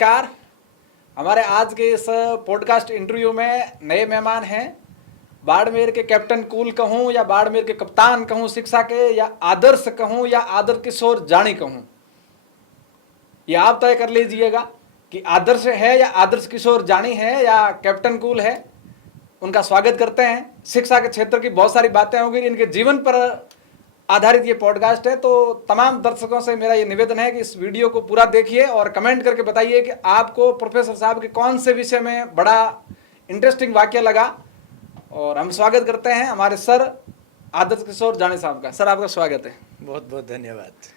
नमस्कार। हमारे आज के इस पॉडकास्ट इंटरव्यू में नए मेहमान हैं। बाड़मेर के कैप्टन कूल कहूँ या बाड़मेर के कप्तान कहूँ शिक्षा के, या आदर्श कहूँ या आदर किशोर जानी कहूँ, ये आप तय कर लीजिएगा कि आदर्श है या आदर्श किशोर जानी है या कैप्टन कूल है। उनका स्वागत करते हैं। शिक्षा के क्षेत्र की बहुत सारी बातें होंगी, इनके जीवन पर आधारित ये पॉडकास्ट है। तो तमाम दर्शकों से मेरा ये निवेदन है कि इस वीडियो को पूरा देखिए और कमेंट करके बताइए कि आपको प्रोफेसर साहब के कौन से विषय में बड़ा इंटरेस्टिंग वाक्य लगा। और हम स्वागत करते हैं हमारे सर आदर्श किशोर जानी साहब का। सर, आपका स्वागत है। बहुत बहुत धन्यवाद।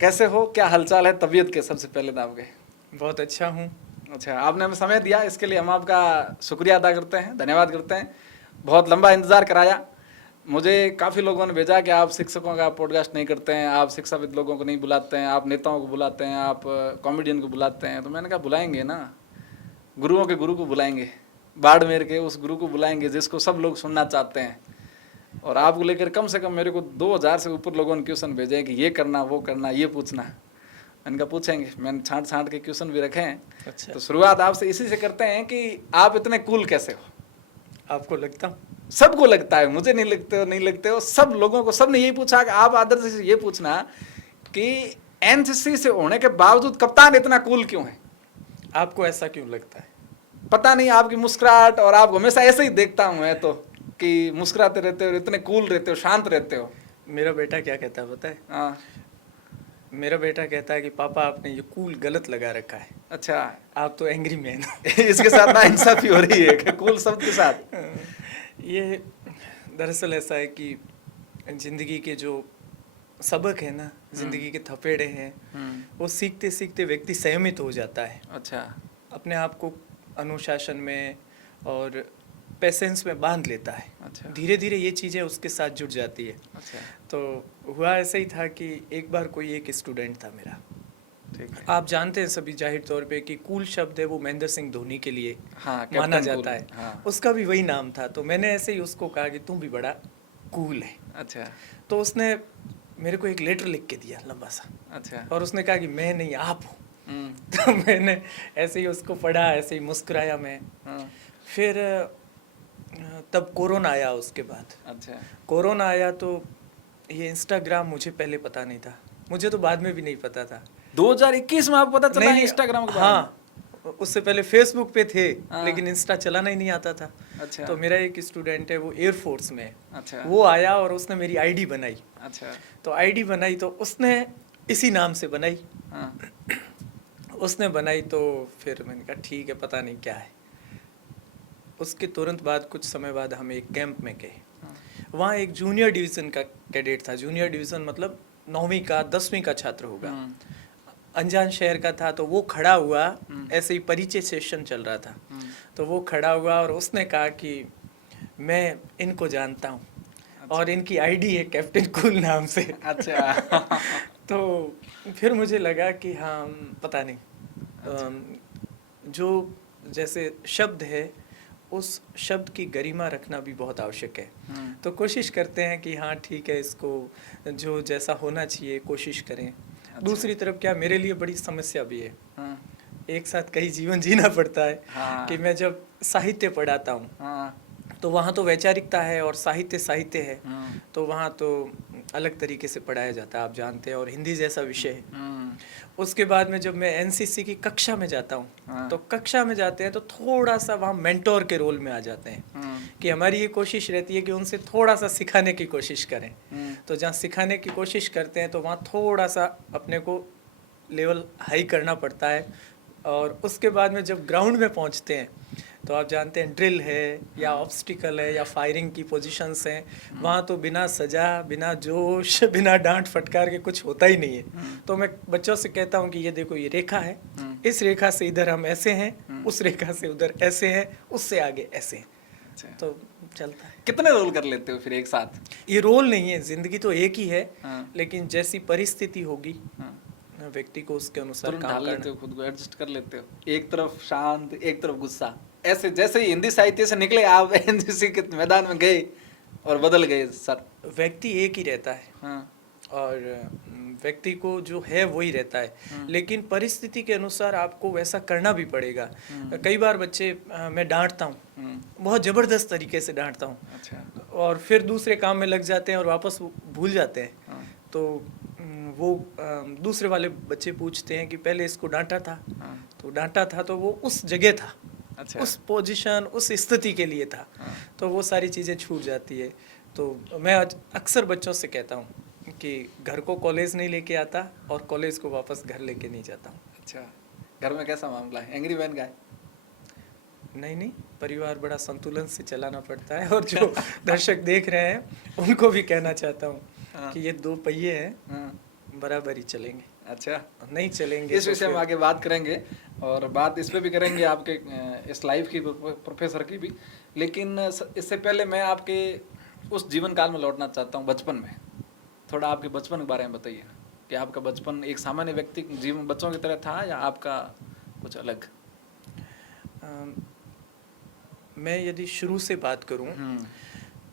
कैसे हो, क्या हालचाल है, तबीयत के? सबसे पहले तो आपके। बहुत अच्छा हूँ। अच्छा, आपने हमें समय दिया, इसके लिए हम आपका शुक्रिया अदा करते हैं, धन्यवाद करते हैं। बहुत लंबा इंतज़ार कराया। मुझे काफ़ी लोगों ने भेजा कि आप शिक्षकों का पॉडकास्ट नहीं करते हैं, आप शिक्षाविद लोगों को नहीं बुलाते हैं, आप नेताओं को बुलाते हैं, आप कॉमेडियन को बुलाते हैं। तो मैंने कहा बुलाएंगे ना, गुरुओं के गुरु को बुलाएंगे, बाड़मेर के उस गुरु को बुलाएंगे जिसको सब लोग सुनना चाहते हैं। और आपको लेकर कम से कम मेरे को 2000 से ऊपर लोगों ने क्वेश्चन भेजे हैं कि ये करना, वो करना, ये पूछना। मैंने कहा पूछेंगे, मैंने छांट के क्वेश्चन भी रखे हैं। अच्छा। तो शुरुआत आपसे इसी से करते हैं कि आप इतने कूल कैसे हो? आपको लगता हूँ? सबको लगता है, मुझे नहीं लगते हो, सब लोगों को, सबने यही पूछा कि आप आदर्श से ये पूछना कि एनसीसी से होने के बावजूद कप्तान इतना कूल क्यों है? आपको ऐसा क्यों लगता है? पता नहीं, आपकी मुस्कुराहट, और आप हमेशा ऐसे ही देखता हूँ मैं तो कि मुस्कुराते रहते हो, इतने कूल रहते हो, शांत रहते हो। मेरा बेटा क्या कहता है पता है? हाँ। मेरा बेटा कहता है कि पापा आपने ये कूल गलत लगा रखा है। अच्छा। आप तो एंग्री मैन इसके साथ ना इंसाफी हो रही है कि कूल शब्द के साथ। ये दरअसल ऐसा है कि जिंदगी के जो सबक है ना, जिंदगी के थपेड़े हैं, वो सीखते सीखते व्यक्ति संयमित हो जाता है। अच्छा। अपने आप को अनुशासन में और पेशेंस में बांध लेता है। अच्छा। धीरे धीरे ये चीज़ें उसके साथ जुड़ जाती है। अच्छा। तो हुआ ऐसा ही था कि एक बार कोई एक स्टूडेंट था मेरा। ठीक है। आप जानते हैं सभी जाहिर तौर पे कि कूल शब्द है वो महेंद्र सिंह धोनी के लिए माना जाता है। हाँ। उसका भी वही नाम था। तो मैंने ऐसे ही उसको कहा कि तुम भी बड़ा कूल है। अच्छा। तो उसने मेरे को एक लेटर लिख के दिया लंबा सा। अच्छा। और उसने कहा कि मैं नहीं, आप हो। तो मैंने ऐसे ही उसको पढ़ा, ऐसे ही मुस्कुराया मैं। फिर तब कोरोना आया उसके बाद। अच्छा। कोरोना आया तो ये इंस्टाग्राम मुझे पहले पता नहीं था, मुझे तो बाद में भी नहीं पता था। 2021 में आपको पता चला इंस्टाग्राम के बारे में? हाँ, उससे पहले फेसबुक पे थे। हाँ। लेकिन इंस्टा चलाना ही नहीं आता था। अच्छा। तो मेरा एक स्टूडेंट है, वो एयरफोर्स में है। अच्छा। वो आया और उसने मेरी आईडी बनाई। अच्छा। तो आईडी बनाई तो उसने इसी नाम से बनाई। हाँ। उसने बनाई तो फिर मैंने कहा ठीक है, पता नहीं क्या है। उसके तुरंत बाद कुछ समय बाद हम एक कैंप में गए। वहाँ एक जूनियर डिवीज़न का कैडेट था। जूनियर डिवीज़न मतलब 9वीं का 10वीं का छात्र होगा। अनजान शहर का था। तो वो खड़ा हुआ, ऐसे ही परिचय सेशन चल रहा था। तो वो खड़ा हुआ और उसने कहा कि मैं इनको जानता हूँ। अच्छा। और इनकी आईडी है कैप्टन कूल नाम से। अच्छा। तो फिर मुझे लगा कि हाँ, पता नहीं। अच्छा। जो जैसे शब्द है उस शब्द की गरिमा रखना भी बहुत आवश्यक है। तो कोशिश करते हैं कि हाँ ठीक है, इसको जो जैसा होना चाहिए कोशिश करें। अच्छा। दूसरी तरफ क्या, मेरे लिए बड़ी समस्या भी है। एक साथ कई जीवन जीना पड़ता है। हाँ। कि मैं जब साहित्य पढ़ाता हूँ। हाँ। तो वहाँ तो वैचारिकता है और साहित्य है। तो वहाँ तो अलग तरीके से पढ़ाया जाता है, आप जानते हैं, और हिंदी जैसा विषय है। उसके बाद में जब मैं एनसीसी की कक्षा में जाता हूँ। हाँ। तो कक्षा में जाते हैं तो थोड़ा सा वहाँ मेंटोर के रोल में आ जाते हैं। कि हमारी ये कोशिश रहती है कि उनसे थोड़ा सा सिखाने की कोशिश करें। तो जहाँ सिखाने की कोशिश करते हैं तो वहाँ थोड़ा सा अपने को लेवल हाई करना पड़ता है। और उसके बाद में जब ग्राउंड में पहुँचते हैं तो आप जानते हैं ड्रिल है या ऑब्स्टिकल है या फायरिंग की पोजीशंस हैं। वहाँ तो बिना सजा, बिना जोश, बिना डांट फटकार के कुछ होता ही नहीं है। तो मैं बच्चों से कहता हूँ कि ये देखो, ये रेखा है, इस रेखा से इधर हम ऐसे हैं, उस रेखा से उधर ऐसे हैं, उससे आगे ऐसे हैं। अच्छा। तो चलता है। कितने रोल कर लेते हो फिर एक साथ? ये रोल नहीं है, जिंदगी तो एक ही है। लेकिन जैसी परिस्थिति होगी व्यक्ति को उसके अनुसार काम करना। लेते हो, खुद को एडजस्ट कर लेते हो। एक तरफ शांत, एक तरफ गुस्सा, ऐसे जैसे ही हिंदी साहित्य से निकले आप एनसीसी के मैदान में गए और बदल गए सर। व्यक्ति एक ही रहता है। हाँ। और व्यक्ति को जो है वही रहता है, लेकिन परिस्थिति के अनुसार आपको वैसा करना भी पड़ेगा। कई बार बच्चे मैं डांटता हूँ, बहुत ज़बरदस्त तरीके से डांटता हूँ, अच्छा, और फिर दूसरे काम में लग जाते हैं और वापस भूल जाते हैं। हाँ, तो वो दूसरे वाले बच्चे पूछते हैं कि पहले इसको डांटा था, हाँ, तो डांटा था तो वो उस जगह था, अच्छा, उस पोजीशन, उस स्थिति के लिए था, हाँ, तो वो सारी चीज़ें छूट जाती है। तो मैं अक्सर बच्चों से कहता हूँ कि घर को कॉलेज नहीं लेके आता और कॉलेज को वापस घर लेके नहीं जाता हूँ। अच्छा। घर में कैसा मामला है? एंग्री मैन का है? नहीं, परिवार बड़ा संतुलन से चलाना पड़ता है, और जो दर्शक देख रहे हैं उनको भी कहना चाहता हूँ हाँ, कि ये दो पहिए हैं, हाँ, बराबर ही चलेंगे, अच्छा। नहीं चलेंगे इस तो विषय में फिर आगे बात करेंगे, और बात इस पे भी करेंगे आपके इस लाइफ की, प्रोफेसर की भी। लेकिन इससे पहले मैं आपके उस जीवन काल में लौटना चाहता हूँ, बचपन में। थोड़ा आपके बचपन के बारे में बताइए कि आपका बचपन एक सामान्य व्यक्ति जीवन बच्चों की तरह था या आपका कुछ अलग? अम, मैं यदि शुरू से बात करूं हम्म,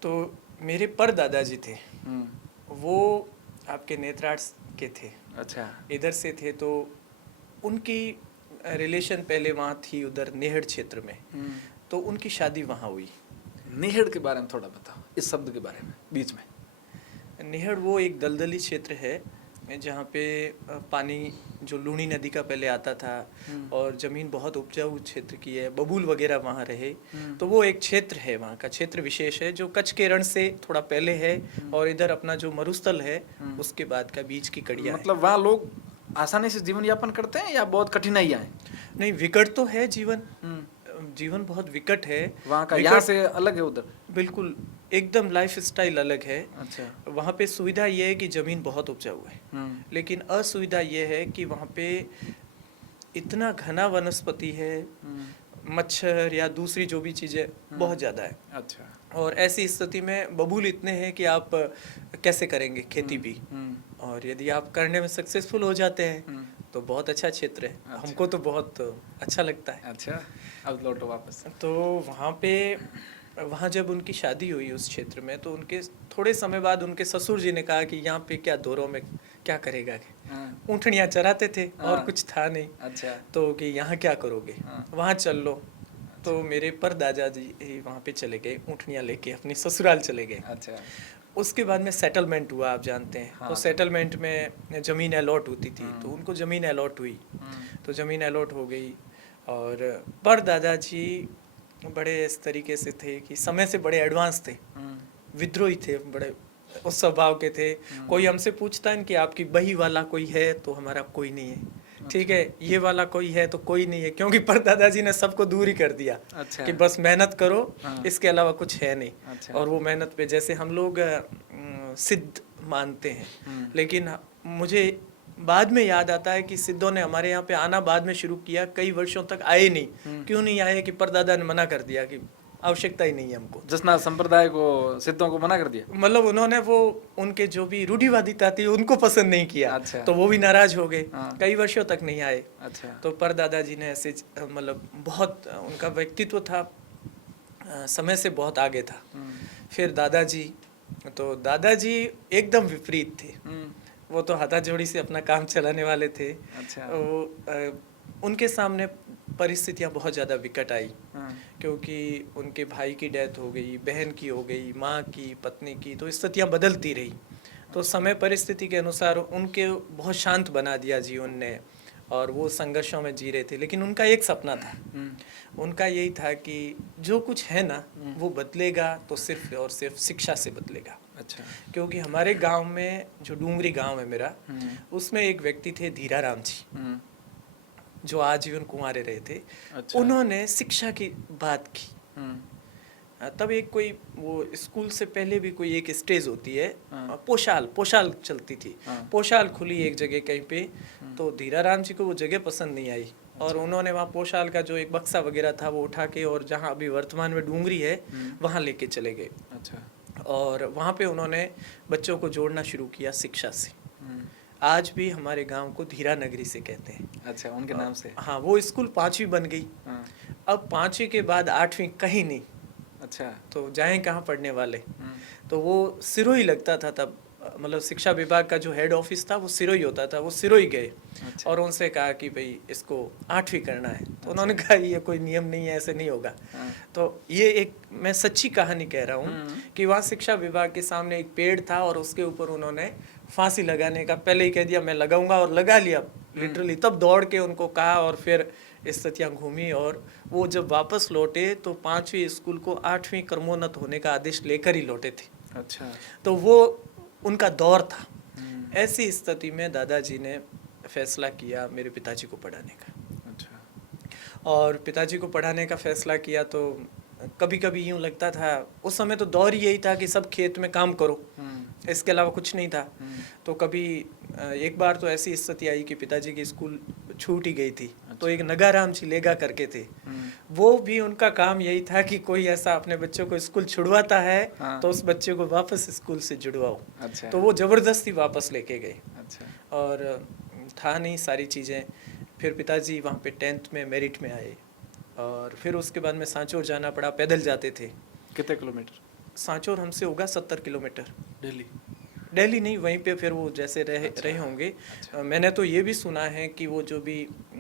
तो मेरे परदादाजी थे, हम्म, वो आपके नेत्रार्थ के थे, अच्छा, इधर से थे। तो उनकी रिलेशन पहले वहाँ थी उधर नेहड़ क्षेत्र में, तो उनकी शादी वहाँ हुई। नेहड़ के बारे में थोड़ा बताओ, इस शब्द के बारे में बीच में। नेहड़ वो एक दलदली क्षेत्र है जहाँ पे पानी जो लूनी नदी का पहले आता था, और ज़मीन बहुत उपजाऊ क्षेत्र की है, बबूल वगैरह वहाँ रहे। तो वो एक क्षेत्र है, वहाँ का क्षेत्र विशेष है जो कच्छ के रण से थोड़ा पहले है, और इधर अपना जो मरुस्थल है उसके बाद का बीच की कड़िया है। मतलब वहाँ लोग आसानी से जीवन यापन करते हैं या बहुत कठिनाइयाँ हैं? नहीं, विकट तो है जीवन, जीवन बहुत विकट है वहाँ का, यहाँ से अलग है उधर? बिल्कुल एकदम लाइफ स्टाइल अलग है। अच्छा, वहाँ पे सुविधा ये है कि ज़मीन बहुत उपजाऊ है, लेकिन असुविधा ये है कि वहाँ पे इतना घना वनस्पति है, मच्छर या दूसरी जो भी चीज़ें बहुत ज़्यादा है। अच्छा, और ऐसी स्थिति में बबूल इतने हैं कि आप कैसे करेंगे खेती भी, और यदि आप करने में सक्सेसफुल हो जाते हैं तो बहुत अच्छा क्षेत्र है। अच्छा। हमको तो बहुत अच्छा लगता है। अच्छा, अब लौटो वापस। तो वहाँ जब उनकी शादी हुई उस क्षेत्र में, तो उनके थोड़े समय बाद उनके ससुर जी ने कहा कि यहाँ पे क्या दोरों में क्या करेगा, हाँ, ऊँटनियाँ चराते थे और हाँ। कुछ था नहीं, अच्छा, तो कि यहाँ क्या करोगे, हाँ। वहाँ चल लो। तो मेरे परदादा जी वहाँ पे चले गए, ऊँटनियाँ लेके अपने ससुराल चले गए। अच्छा, उसके बाद में सेटलमेंट हुआ, आप जानते हैं। हाँ। तो सेटलमेंट में ज़मीन अलॉट होती थी, तो उनको ज़मीन अलॉट हुई, तो ज़मीन अलॉट हो गई। और परदादा जी बड़े इस तरीके से थे कि समय से बड़े एडवांस थे, विद्रोही थे, बड़े उस स्वभाव के थे। कोई हमसे पूछता है कि आपकी बही वाला कोई है, तो हमारा कोई नहीं है, ठीक है, ये वाला कोई है तो कोई नहीं है, क्योंकि परदादा जी ने सबको दूर ही कर दिया। अच्छा। कि बस मेहनत करो, हाँ। इसके अलावा कुछ है नहीं। अच्छा। और वो मेहनत पे जैसे हम लोग सिद्ध मानते हैं, लेकिन मुझे बाद में याद आता है कि सिद्धों ने हमारे यहाँ पे आना बाद में शुरू किया, कई वर्षों तक आए नहीं। क्यों नहीं आए? कि परदादा ने मना कर दिया कि आवश्यकता ही नहीं है हमको। जसना संप्रदाय को, सिद्धों को मना कर दिया। मतलब उन्होंने वो उनके जो भी रूढ़िवादिता थी उनको पसंद नहीं किया। अच्छा। तो वो भी नाराज हो गए, हाँ। कई वर्षों तक नहीं आए। अच्छा। तो परदादा जी ने ऐसे मतलब बहुत उनका व्यक्तित्व था, समय से बहुत आगे था। फिर दादाजी, तो दादाजी एकदम विपरीत थे। वो तो हाथाजोड़ी से अपना काम चलाने वाले थे। अच्छा। उनके सामने परिस्थितियाँ बहुत ज़्यादा विकट आई, हाँ। क्योंकि उनके भाई की डेथ हो गई, बहन की हो गई, माँ की, पत्नी की, तो स्थितियाँ बदलती रही। तो समय परिस्थिति के अनुसार उनके बहुत शांत बना दिया जीवन ने, और वो संघर्षों में जी रहे थे। लेकिन उनका एक सपना था, उनका यही था कि जो कुछ है ना वो बदलेगा तो सिर्फ और सिर्फ शिक्षा से बदलेगा। अच्छा। क्योंकि हमारे गांव में, जो डूंगरी गांव है मेरा, उसमें एक व्यक्ति थे धीरा राम जी, जो आजीवन कुंवारे रहे थे। अच्छा। उन्होंने शिक्षा की बात की। तब एक कोई वो स्कूल से पहले भी कोई एक स्टेज होती है, पोशाल चलती थी। पोशाल खुली एक जगह कहीं पे, तो धीरा राम जी को वो जगह पसंद नहीं आई, और उन्होंने वहाँ पोशाल का जो एक बक्सा वगैरह था वो उठा के, और जहाँ अभी वर्तमान में डूंगरी है वहाँ लेके चले गए। अच्छा। और वहाँ पे उन्होंने बच्चों को जोड़ना शुरू किया शिक्षा से। आज भी हमारे गांव को धीरा नगरी से कहते हैं। अच्छा, उनके नाम से। हाँ, वो स्कूल 5वीं बन गई। अब 5वीं के बाद 8वीं कहीं नहीं। अच्छा। तो जाएं कहाँ पढ़ने वाले। तो वो सिरोही लगता था तब मतलब शिक्षा विभाग का जो हेड ऑफिस था वो सिरोही होता था, वो सिरोही गए अच्छा। और उनसे कहा कि भाई इसको 8वीं करना है। तो उन्होंने कहा ये कोई नियम नहीं है, ऐसे नहीं होगा। हाँ। तो ये एक मैं सच्ची कहानी कह रहा हूँ कि वहाँ शिक्षा विभाग के सामने एक पेड़ था और उसके ऊपर उन्होंने फांसी लगाने का पहले ही कह दिया मैं लगाऊंगा, और लगा लिया लिटरली। तब दौड़ के उनको कहा और फिर स्थितियाँ घूमी, और वो जब वापस लौटे तो 5वीं स्कूल को 8वीं क्रमोन्नत होने का आदेश लेकर ही लौटे थे। अच्छा। तो वो उनका दौर था। ऐसी स्थिति में दादाजी ने फैसला किया मेरे पिताजी को पढ़ाने का। अच्छा। और पिताजी को पढ़ाने का फैसला किया तो कभी कभी यूँ लगता था, उस समय तो दौर ही यही था कि सब खेत में काम करो, इसके अलावा कुछ नहीं था। तो कभी एक बार तो ऐसी स्थिति आई कि पिताजी की स्कूल छूट ही गई थी। तो एक नगाराम जी लेगा करके थे, वो भी उनका काम यही था कि कोई ऐसा अपने बच्चों को स्कूल छुड़वाता है तो उस बच्चे को वापस स्कूल से जुड़वाओ। अच्छा। तो वो जबरदस्ती वापस लेके गए। अच्छा। और था नहीं सारी चीज़ें। फिर पिताजी वहाँ पे 10th में मेरिट में आए, और फिर उसके बाद में सांचौर जाना पड़ा, पैदल जाते थे। कितने किलोमीटर? सांचौर हमसे होगा 70 किलोमीटर। दिल्ली नहीं, वहीं पे फिर वो जैसे रहे होंगे। मैंने तो ये भी सुना है कि वो जो भी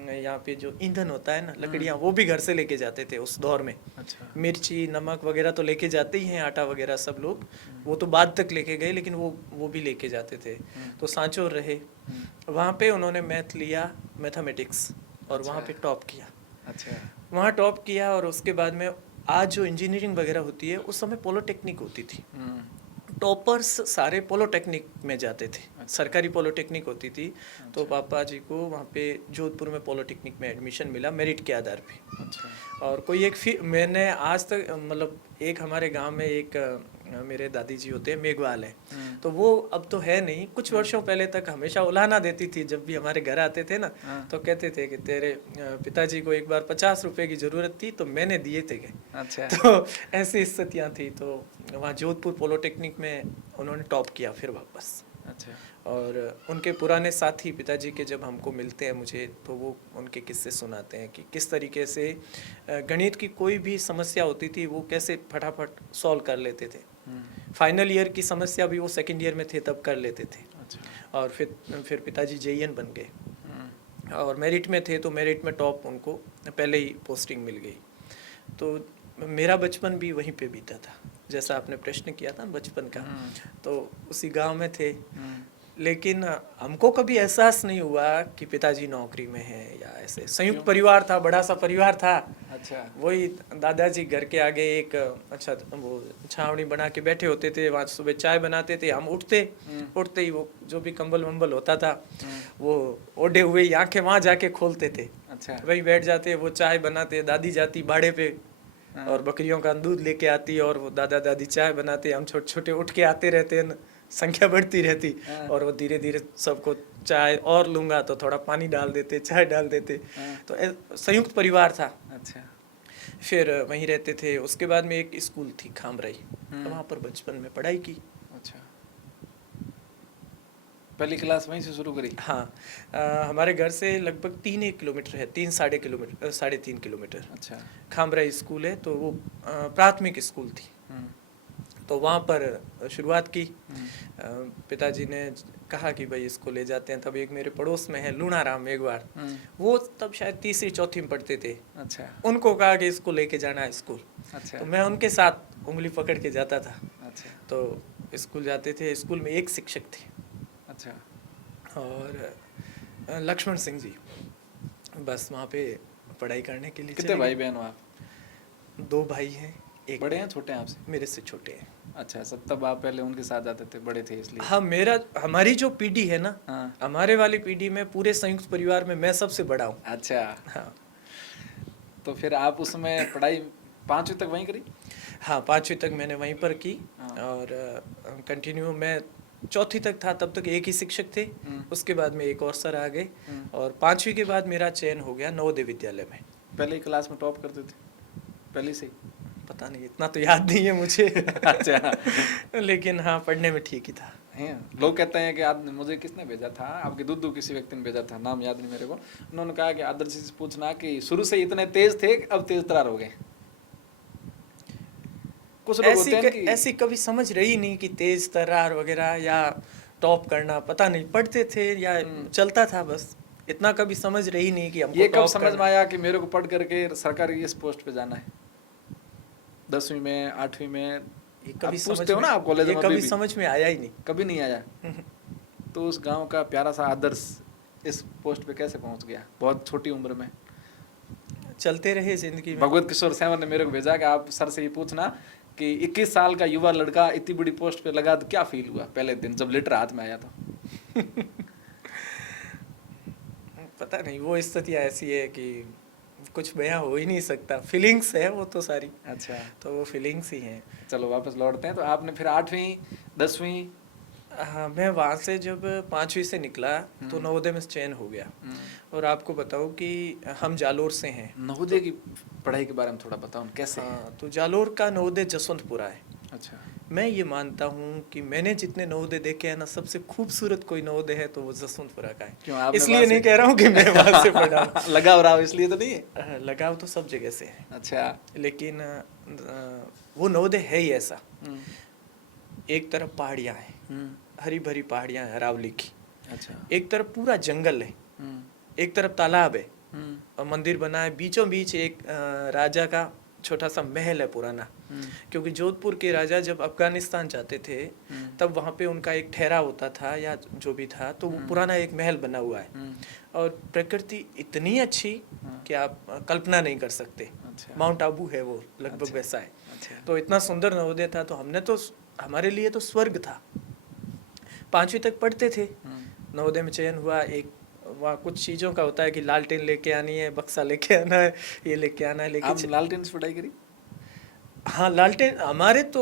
यहाँ पे जो ईंधन होता है ना, लकड़ियाँ, वो भी घर से लेके जाते थे उस दौर में। अच्छा। मिर्ची नमक वगैरह तो लेके जाते ही हैं, आटा वगैरह सब लोग, वो तो बाद तक लेके गए, लेकिन वो भी लेके जाते थे। तो सांचौर रहे, वहाँ पे उन्होंने मैथ लिया, मैथमेटिक्स, और वहाँ पे टॉप किया। अच्छा। वहाँ टॉप किया, और उसके बाद में आज जो इंजीनियरिंग वगैरह होती है, उस समय पॉलिटेक्निक होती थी। टॉपर्स सारे पॉलिटेक्निक में जाते थे। सरकारी पॉलिटेक्निक होती थी। तो पापा जी को वहाँ पे जोधपुर में पॉलिटेक्निक में एडमिशन मिला मेरिट के आधार पे। अच्छा। और कोई एक मैंने आज तक मतलब एक हमारे गांव में एक मेरे दादी जी होते हैं, मेघवाल है, तो वो अब तो है नहीं, कुछ वर्षों पहले तक हमेशा उलाहना देती थी। जब भी हमारे घर आते थे ना, तो कहते थे कि तेरे पिताजी को एक बार 50 रुपए की जरूरत थी तो मैंने दिए थे। अच्छा। तो ऐसी स्थितियाँ थी। तो वहाँ जोधपुर पॉलिटेक्निक में उन्होंने टॉप किया फिर वापस। अच्छा। और उनके पुराने साथी पिताजी के जब हमको मिलते हैं मुझे, तो वो उनके किस्से सुनाते हैं कि किस तरीके से गणित की कोई भी समस्या होती थी वो कैसे फटाफट सॉल्व कर लेते थे। फाइनल ईयर की समस्या भी वो सेकंड ईयर में थे तब कर लेते थे। अच्छा। और फिर पिताजी JEN बन गए, और मेरिट में थे तो मेरिट में टॉप उनको पहले ही पोस्टिंग मिल गई। तो मेरा बचपन भी वहीं पे बीता था, जैसा आपने प्रश्न किया था बचपन का, तो उसी गांव में थे। लेकिन हमको कभी एहसास नहीं हुआ कि पिताजी नौकरी में है या ऐसे। संयुक्त परिवार था, बड़ा सा परिवार था। अच्छा। वही दादाजी घर के आगे एक अच्छा वो छावनी बना के बैठे होते थे, वहाँ सुबह चाय बनाते थे। हम उठते ही वो जो भी कंबल वंबल होता था वो ओढ़े हुए आंखें वहाँ जाके खोलते थे। अच्छा। वही बैठ जाते, वो चाय बनाते, दादी जाती बाड़े पे और बकरियों का दूध लेके आती, और वो दादा दादी चाय बनाते, हम छोटे छोटे उठ के आते रहते, संख्या बढ़ती रहती, और वो धीरे धीरे सबको चाय और लूँगा तो थोड़ा पानी डाल देते, चाय डाल देते। तो संयुक्त परिवार था। अच्छा। फिर वहीं रहते थे। उसके बाद में एक स्कूल थी खामराई, तो वहाँ पर बचपन में पढ़ाई की। अच्छा। पहली क्लास वहीं से शुरू करी? हाँ, हमारे घर से लगभग 3 किलोमीटर है, 3-3.5 किलोमीटर। अच्छा। खामराई स्कूल है, तो वो प्राथमिक स्कूल थी। तो वहाँ पर शुरुआत की। पिताजी ने कहा कि भाई इसको ले जाते हैं। तब एक मेरे पड़ोस में है लूणाराम मेघवाल, वो तब शायद 3री-4थी में पढ़ते थे। अच्छा। उनको कहा कि इसको लेके जाना है स्कूल। अच्छा। तो मैं उनके साथ उंगली पकड़ के जाता था। अच्छा। तो स्कूल जाते थे। स्कूल में एक शिक्षक थे। अच्छा। और लक्ष्मण सिंह जी, बस वहाँ पे पढ़ाई करने के लिए। कितने भाई बहन हो आप? 2 भाई हैं। एक बड़े हैं छोटे हैं आपसे? मेरे से छोटे हैं। अच्छा, सब तब आप पहले उनके साथ जाते थे, बड़े थे इसलिए? हाँ, हमारी जो पीढ़ी है ना, हमारे वाली पीढ़ी में पूरे संयुक्त परिवार में मैं सबसे बड़ा हूँ। अच्छा। हाँ। तो फिर आप उसमें पढ़ाई 5वीं तक वहीं करी? हाँ, 5वीं तक मैंने वहीं पर की। और कंटिन्यू मैं 4थी तक था, तब तक एक ही शिक्षक थे। उसके बाद में एक और सर आ गए, और 5वीं के बाद मेरा चयन हो गया नवोदय विद्यालय में। पहले ही क्लास में टॉप करते थे पहले से? पता नहीं, इतना तो याद नहीं है मुझे। अच्छा। लेकिन हाँ, पढ़ने में ठीक ही था। लोग कहते हैं कि आपने, मुझे किसने भेजा था, आपके दुद्दू किसी व्यक्ति ने भेजा था, नाम याद नहीं मेरे को। उन्होंने कहा कि आदर्श से पूछना कि शुरू से इतने तेज थे अब तेज तरार हो गए। कुछ लोग होते हैं कि ऐसी कभी समझ रही नहीं कि तेज तर्रार वगैरह, या टॉप करना, पता नहीं पढ़ते थे या चलता था बस, इतना कभी समझ रही नहीं कि हमको ये कब टॉप समझ में करना। आया कि मेरे को पढ़ करके सरकारी इस पोस्ट पे जाना है? 10वीं में, 8वीं में? ये आप कभी समझ पूछते हो में, ना आप कॉलेज ये में? कभी अभी भी समझ में आया ही नहीं। कभी नहीं आया? तो उस गांव का प्यारा सा आदर्श इस पोस्ट पे कैसे पहुंच गया बहुत छोटी उम्र में? चलते रहे जिंदगी में। भगवत किशोर सेवन ने मेरे को भेजा कि आप सर से ये पूछना कि 21 साल का युवा लड़का इतनी बड़ी पोस्ट पे लगा तो क्या फील हुआ पहले दिन जब लेटर हाथ में आया तो? पता नहीं, वो स्थितियाँ ऐसी है कि कुछ बयां हो ही नहीं सकता, फीलिंग्स है वो तो सारी, अच्छा, तो वो फीलिंग्स ही हैं। चलो वापस लौटते हैं। तो आपने फिर 8वीं 10वीं? हाँ, मैं वहाँ से जब 5वीं से निकला तो नवोदय में चयन हो गया। और आपको बताऊँ कि हम जालोर से हैं। नवोदय की पढ़ाई के बारे में थोड़ा बताओ कैसे है? हाँ, तो जालोर का नवोदय जसवंतपुरा है। अच्छा, मैं ये मानता हूँ कि मैंने जितने नवोदय देखे हैं ना, सबसे खूबसूरत कोई नवोदय है तो वो जसवंतपुरा का क्यों है। आपने इसलिए वहाँ नहीं से- कह रहा हूँ कि मैं वहाँ से पढ़ा हूँ। लगाव रहा हो इसलिए तो नहीं है? लगाव तो सब जगह से है, अच्छा, लेकिन वो नवोदय है ही ऐसा। हम्म, एक तरफ पहाड़ियाँ हैं, हम्म, हरी भरी पहाड़ियाँ हैं अरावली की, अच्छा, एक तरफ पूरा जंगल है, हम्म, एक तरफ तालाब है हम्म, और मंदिर बना है, बीचों बीच एक राजा का छोटा सा महल है पुराना। हम्म, क्योंकि जोधपुर के राजा जब अफगानिस्तान जाते थे तब वहाँ पे उनका एक ठहरा होता था या जो भी था, तो वो पुराना एक महल बना हुआ है। हम्म, और प्रकृति इतनी अच्छी कि आप कल्पना नहीं कर सकते। अच्छा, माउंट आबू है वो, लगभग अच्छा, वैसा है। अच्छा, तो इतना सुंदर नवोदय था, तो हमने तो, हमारे लिए तो स्वर्ग था। 5वीं तक पढ़ते थे, नवोदय में चयन हुआ। एक वहाँ कुछ चीज़ों का होता है कि लालटेन लेके आनी है, बक्सा लेके आना है, ये लेके आना है, आप लेके लालटेन से पढ़ाई करी? हाँ, लालटेन हमारे तो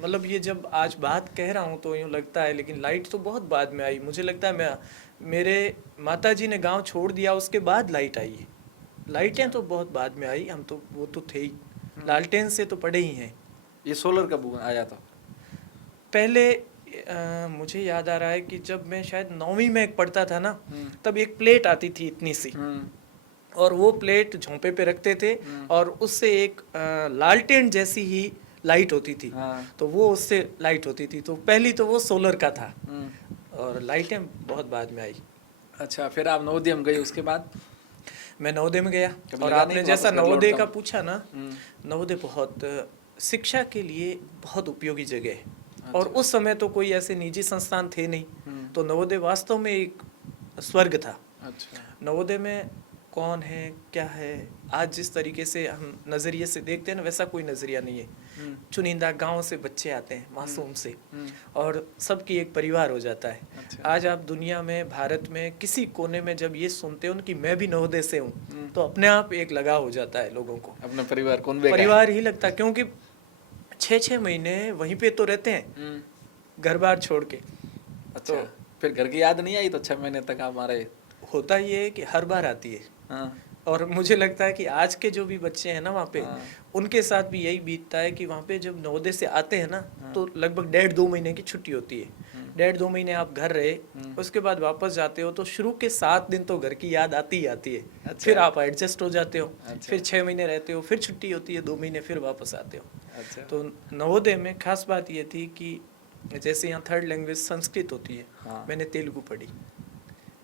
मतलब ये जब आज बात कह रहा हूँ तो यूँ लगता है, लेकिन लाइट तो बहुत बाद में आई। मुझे लगता है मेरे माताजी ने गांव छोड़ दिया उसके बाद लाइट आई है। लाइटें तो बहुत बाद में आई, हम तो वो तो थे ही, लालटेन से तो पढ़े ही हैं। ये सोलर कब आया था? पहले मुझे याद आ रहा है कि जब मैं शायद 9वीं में पढ़ता था ना, तब एक प्लेट आती थी इतनी सी, और वो प्लेट झोंपे पे रखते थे और उससे एक लालटेन जैसी ही लाइट होती थी। हाँ, तो वो उससे लाइट होती थी, तो पहली तो वो सोलर का था और लाइटें बहुत बाद में आई। अच्छा, फिर आप नवोदय में गए उसके बाद? मैं नवोदय में गया, कभी और लगा आपने नहीं जैसा वापस घर नवोदय लौटता का हूँ? पूछा ना, नवोदय बहुत शिक्षा के लिए बहुत उपयोगी जगह है। और उस समय तो कोई ऐसे निजी संस्थान थे नहीं, तो नवोदय वास्तव में एक स्वर्ग था। अच्छा, नवोदय में कौन है क्या है, आज जिस तरीके से हम नज़रिए से देखते हैं ना, वैसा कोई नज़रिया नहीं है। चुनिंदा गांव से बच्चे आते हैं मासूम से, और सबकी एक परिवार हो जाता है। अच्छा, आज आप दुनिया में, भारत में किसी कोने में जब ये सुनते हो कि मैं भी नवोदय से हूँ, तो अपने आप एक लगाव हो जाता है लोगों को। अपना परिवार कौन बेगा? परिवार ही लगता है, क्योंकि 6-6 महीने वहीं पे तो रहते हैं, घर बार छोड़ के। अच्छा, तो फिर घर की याद नहीं आई तो 6 महीने तक आप हमारे? होता ये है कि हर बार आती है। हाँ, और मुझे लगता है कि आज के जो भी बच्चे हैं ना वहाँ पे, उनके साथ भी यही बीतता है कि वहाँ पे जब नवोदय से आते हैं ना, तो लगभग 1.5-2 महीने की छुट्टी होती है। 1.5-2 महीने आप घर रहे, उसके बाद वापस जाते हो तो शुरू के 7 दिन तो घर की याद आती ही आती है। अच्छा। फिर आप एडजस्ट हो जाते हो, अच्छा। फिर 6 महीने रहते हो, फिर छुट्टी होती है 2 महीने, फिर वापस आते हो। अच्छा, तो नवोदय में खास बात ये थी कि जैसे यहाँ 3rd लैंग्वेज संस्कृत होती है, हाँ। मैंने तेलुगु पढ़ी,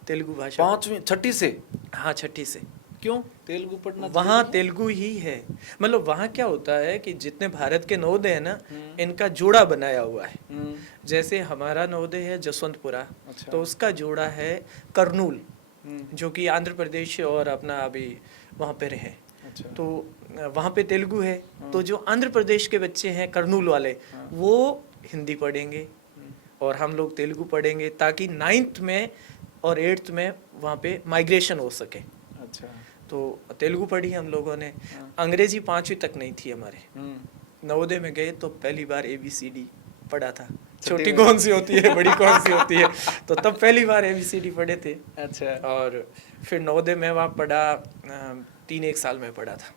तेलुगु भाषा। 5वीं 6ठी से? हाँ, 6ठी से। क्यों तेलुगु पढ़ना? वहाँ तेलुगु ही है, मतलब वहाँ क्या होता है कि जितने भारत के नवोदय है ना, इनका जोड़ा बनाया हुआ है। जैसे हमारा नवोदय है जसवंतपुरा, अच्छा। तो उसका जोड़ा है कर्नूल, जो कि आंध्र प्रदेश और अपना अभी वहाँ पे रहे। अच्छा, तो वहाँ पे तेलुगु है, तो जो आंध्र प्रदेश के बच्चे हैं कर्नूल वाले, वो हिंदी पढ़ेंगे और हम लोग तेलुगु पढ़ेंगे, ताकि 9th में और 8th में वहाँ पे माइग्रेशन हो सके। अच्छा, तो तेलुगु पढ़ी हम लोगों ने। अंग्रेजी 5वीं तक नहीं थी हमारे। नवोदय में गए तो पहली बार ABCD पढ़ा था। छोटी कौन सी होती है, बड़ी कौन सी होती है, तो तब पहली बार ABCD पढ़े थे। अच्छा, और फिर नवोदय में वहाँ पढ़ा, 3-1 साल में पढ़ा था।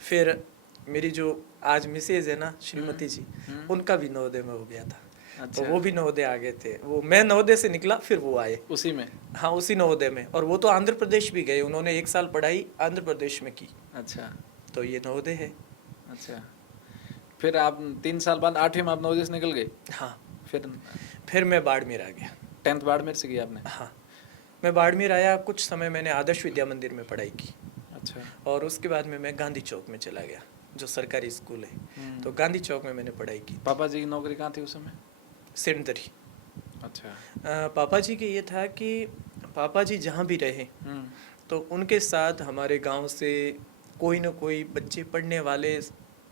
फिर मेरी जो आज मिसेज है ना, श्रीमती जी, उनका भी नवोदय में हो गया था। अच्छा, तो वो भी नवोदय आ गए थे। वो मैं नवोदय से निकला, फिर वो आए उसी में? हाँ, उसी नवोदय में। और वो तो आंध्र प्रदेश भी गए, उन्होंने 1 साल पढ़ाई आंध्र प्रदेश में की। अच्छा, तो ये नवोदय है। अच्छा, फिर आप 3 साल बाद 8वीं में आप नवोदय से निकल गए? हाँ, फिर मैं बाड़मेर आ गया। 10th बाड़मेर से किया आपने? हाँ, मैं बाड़मेर आया, कुछ समय मैंने आदर्श विद्या मंदिर में पढ़ाई की अच्छा। और उसके बाद में मैं गांधी चौक में चला गया, जो सरकारी स्कूल है। तो गांधी चौक में मैंने पढ़ाई की। पापा जी की नौकरी कहाँ थी उस समय? सिंदरी। अच्छा। पापा जी के ये था कि पापा जी जहाँ भी रहे तो उनके साथ हमारे गांव से कोई ना कोई बच्चे पढ़ने वाले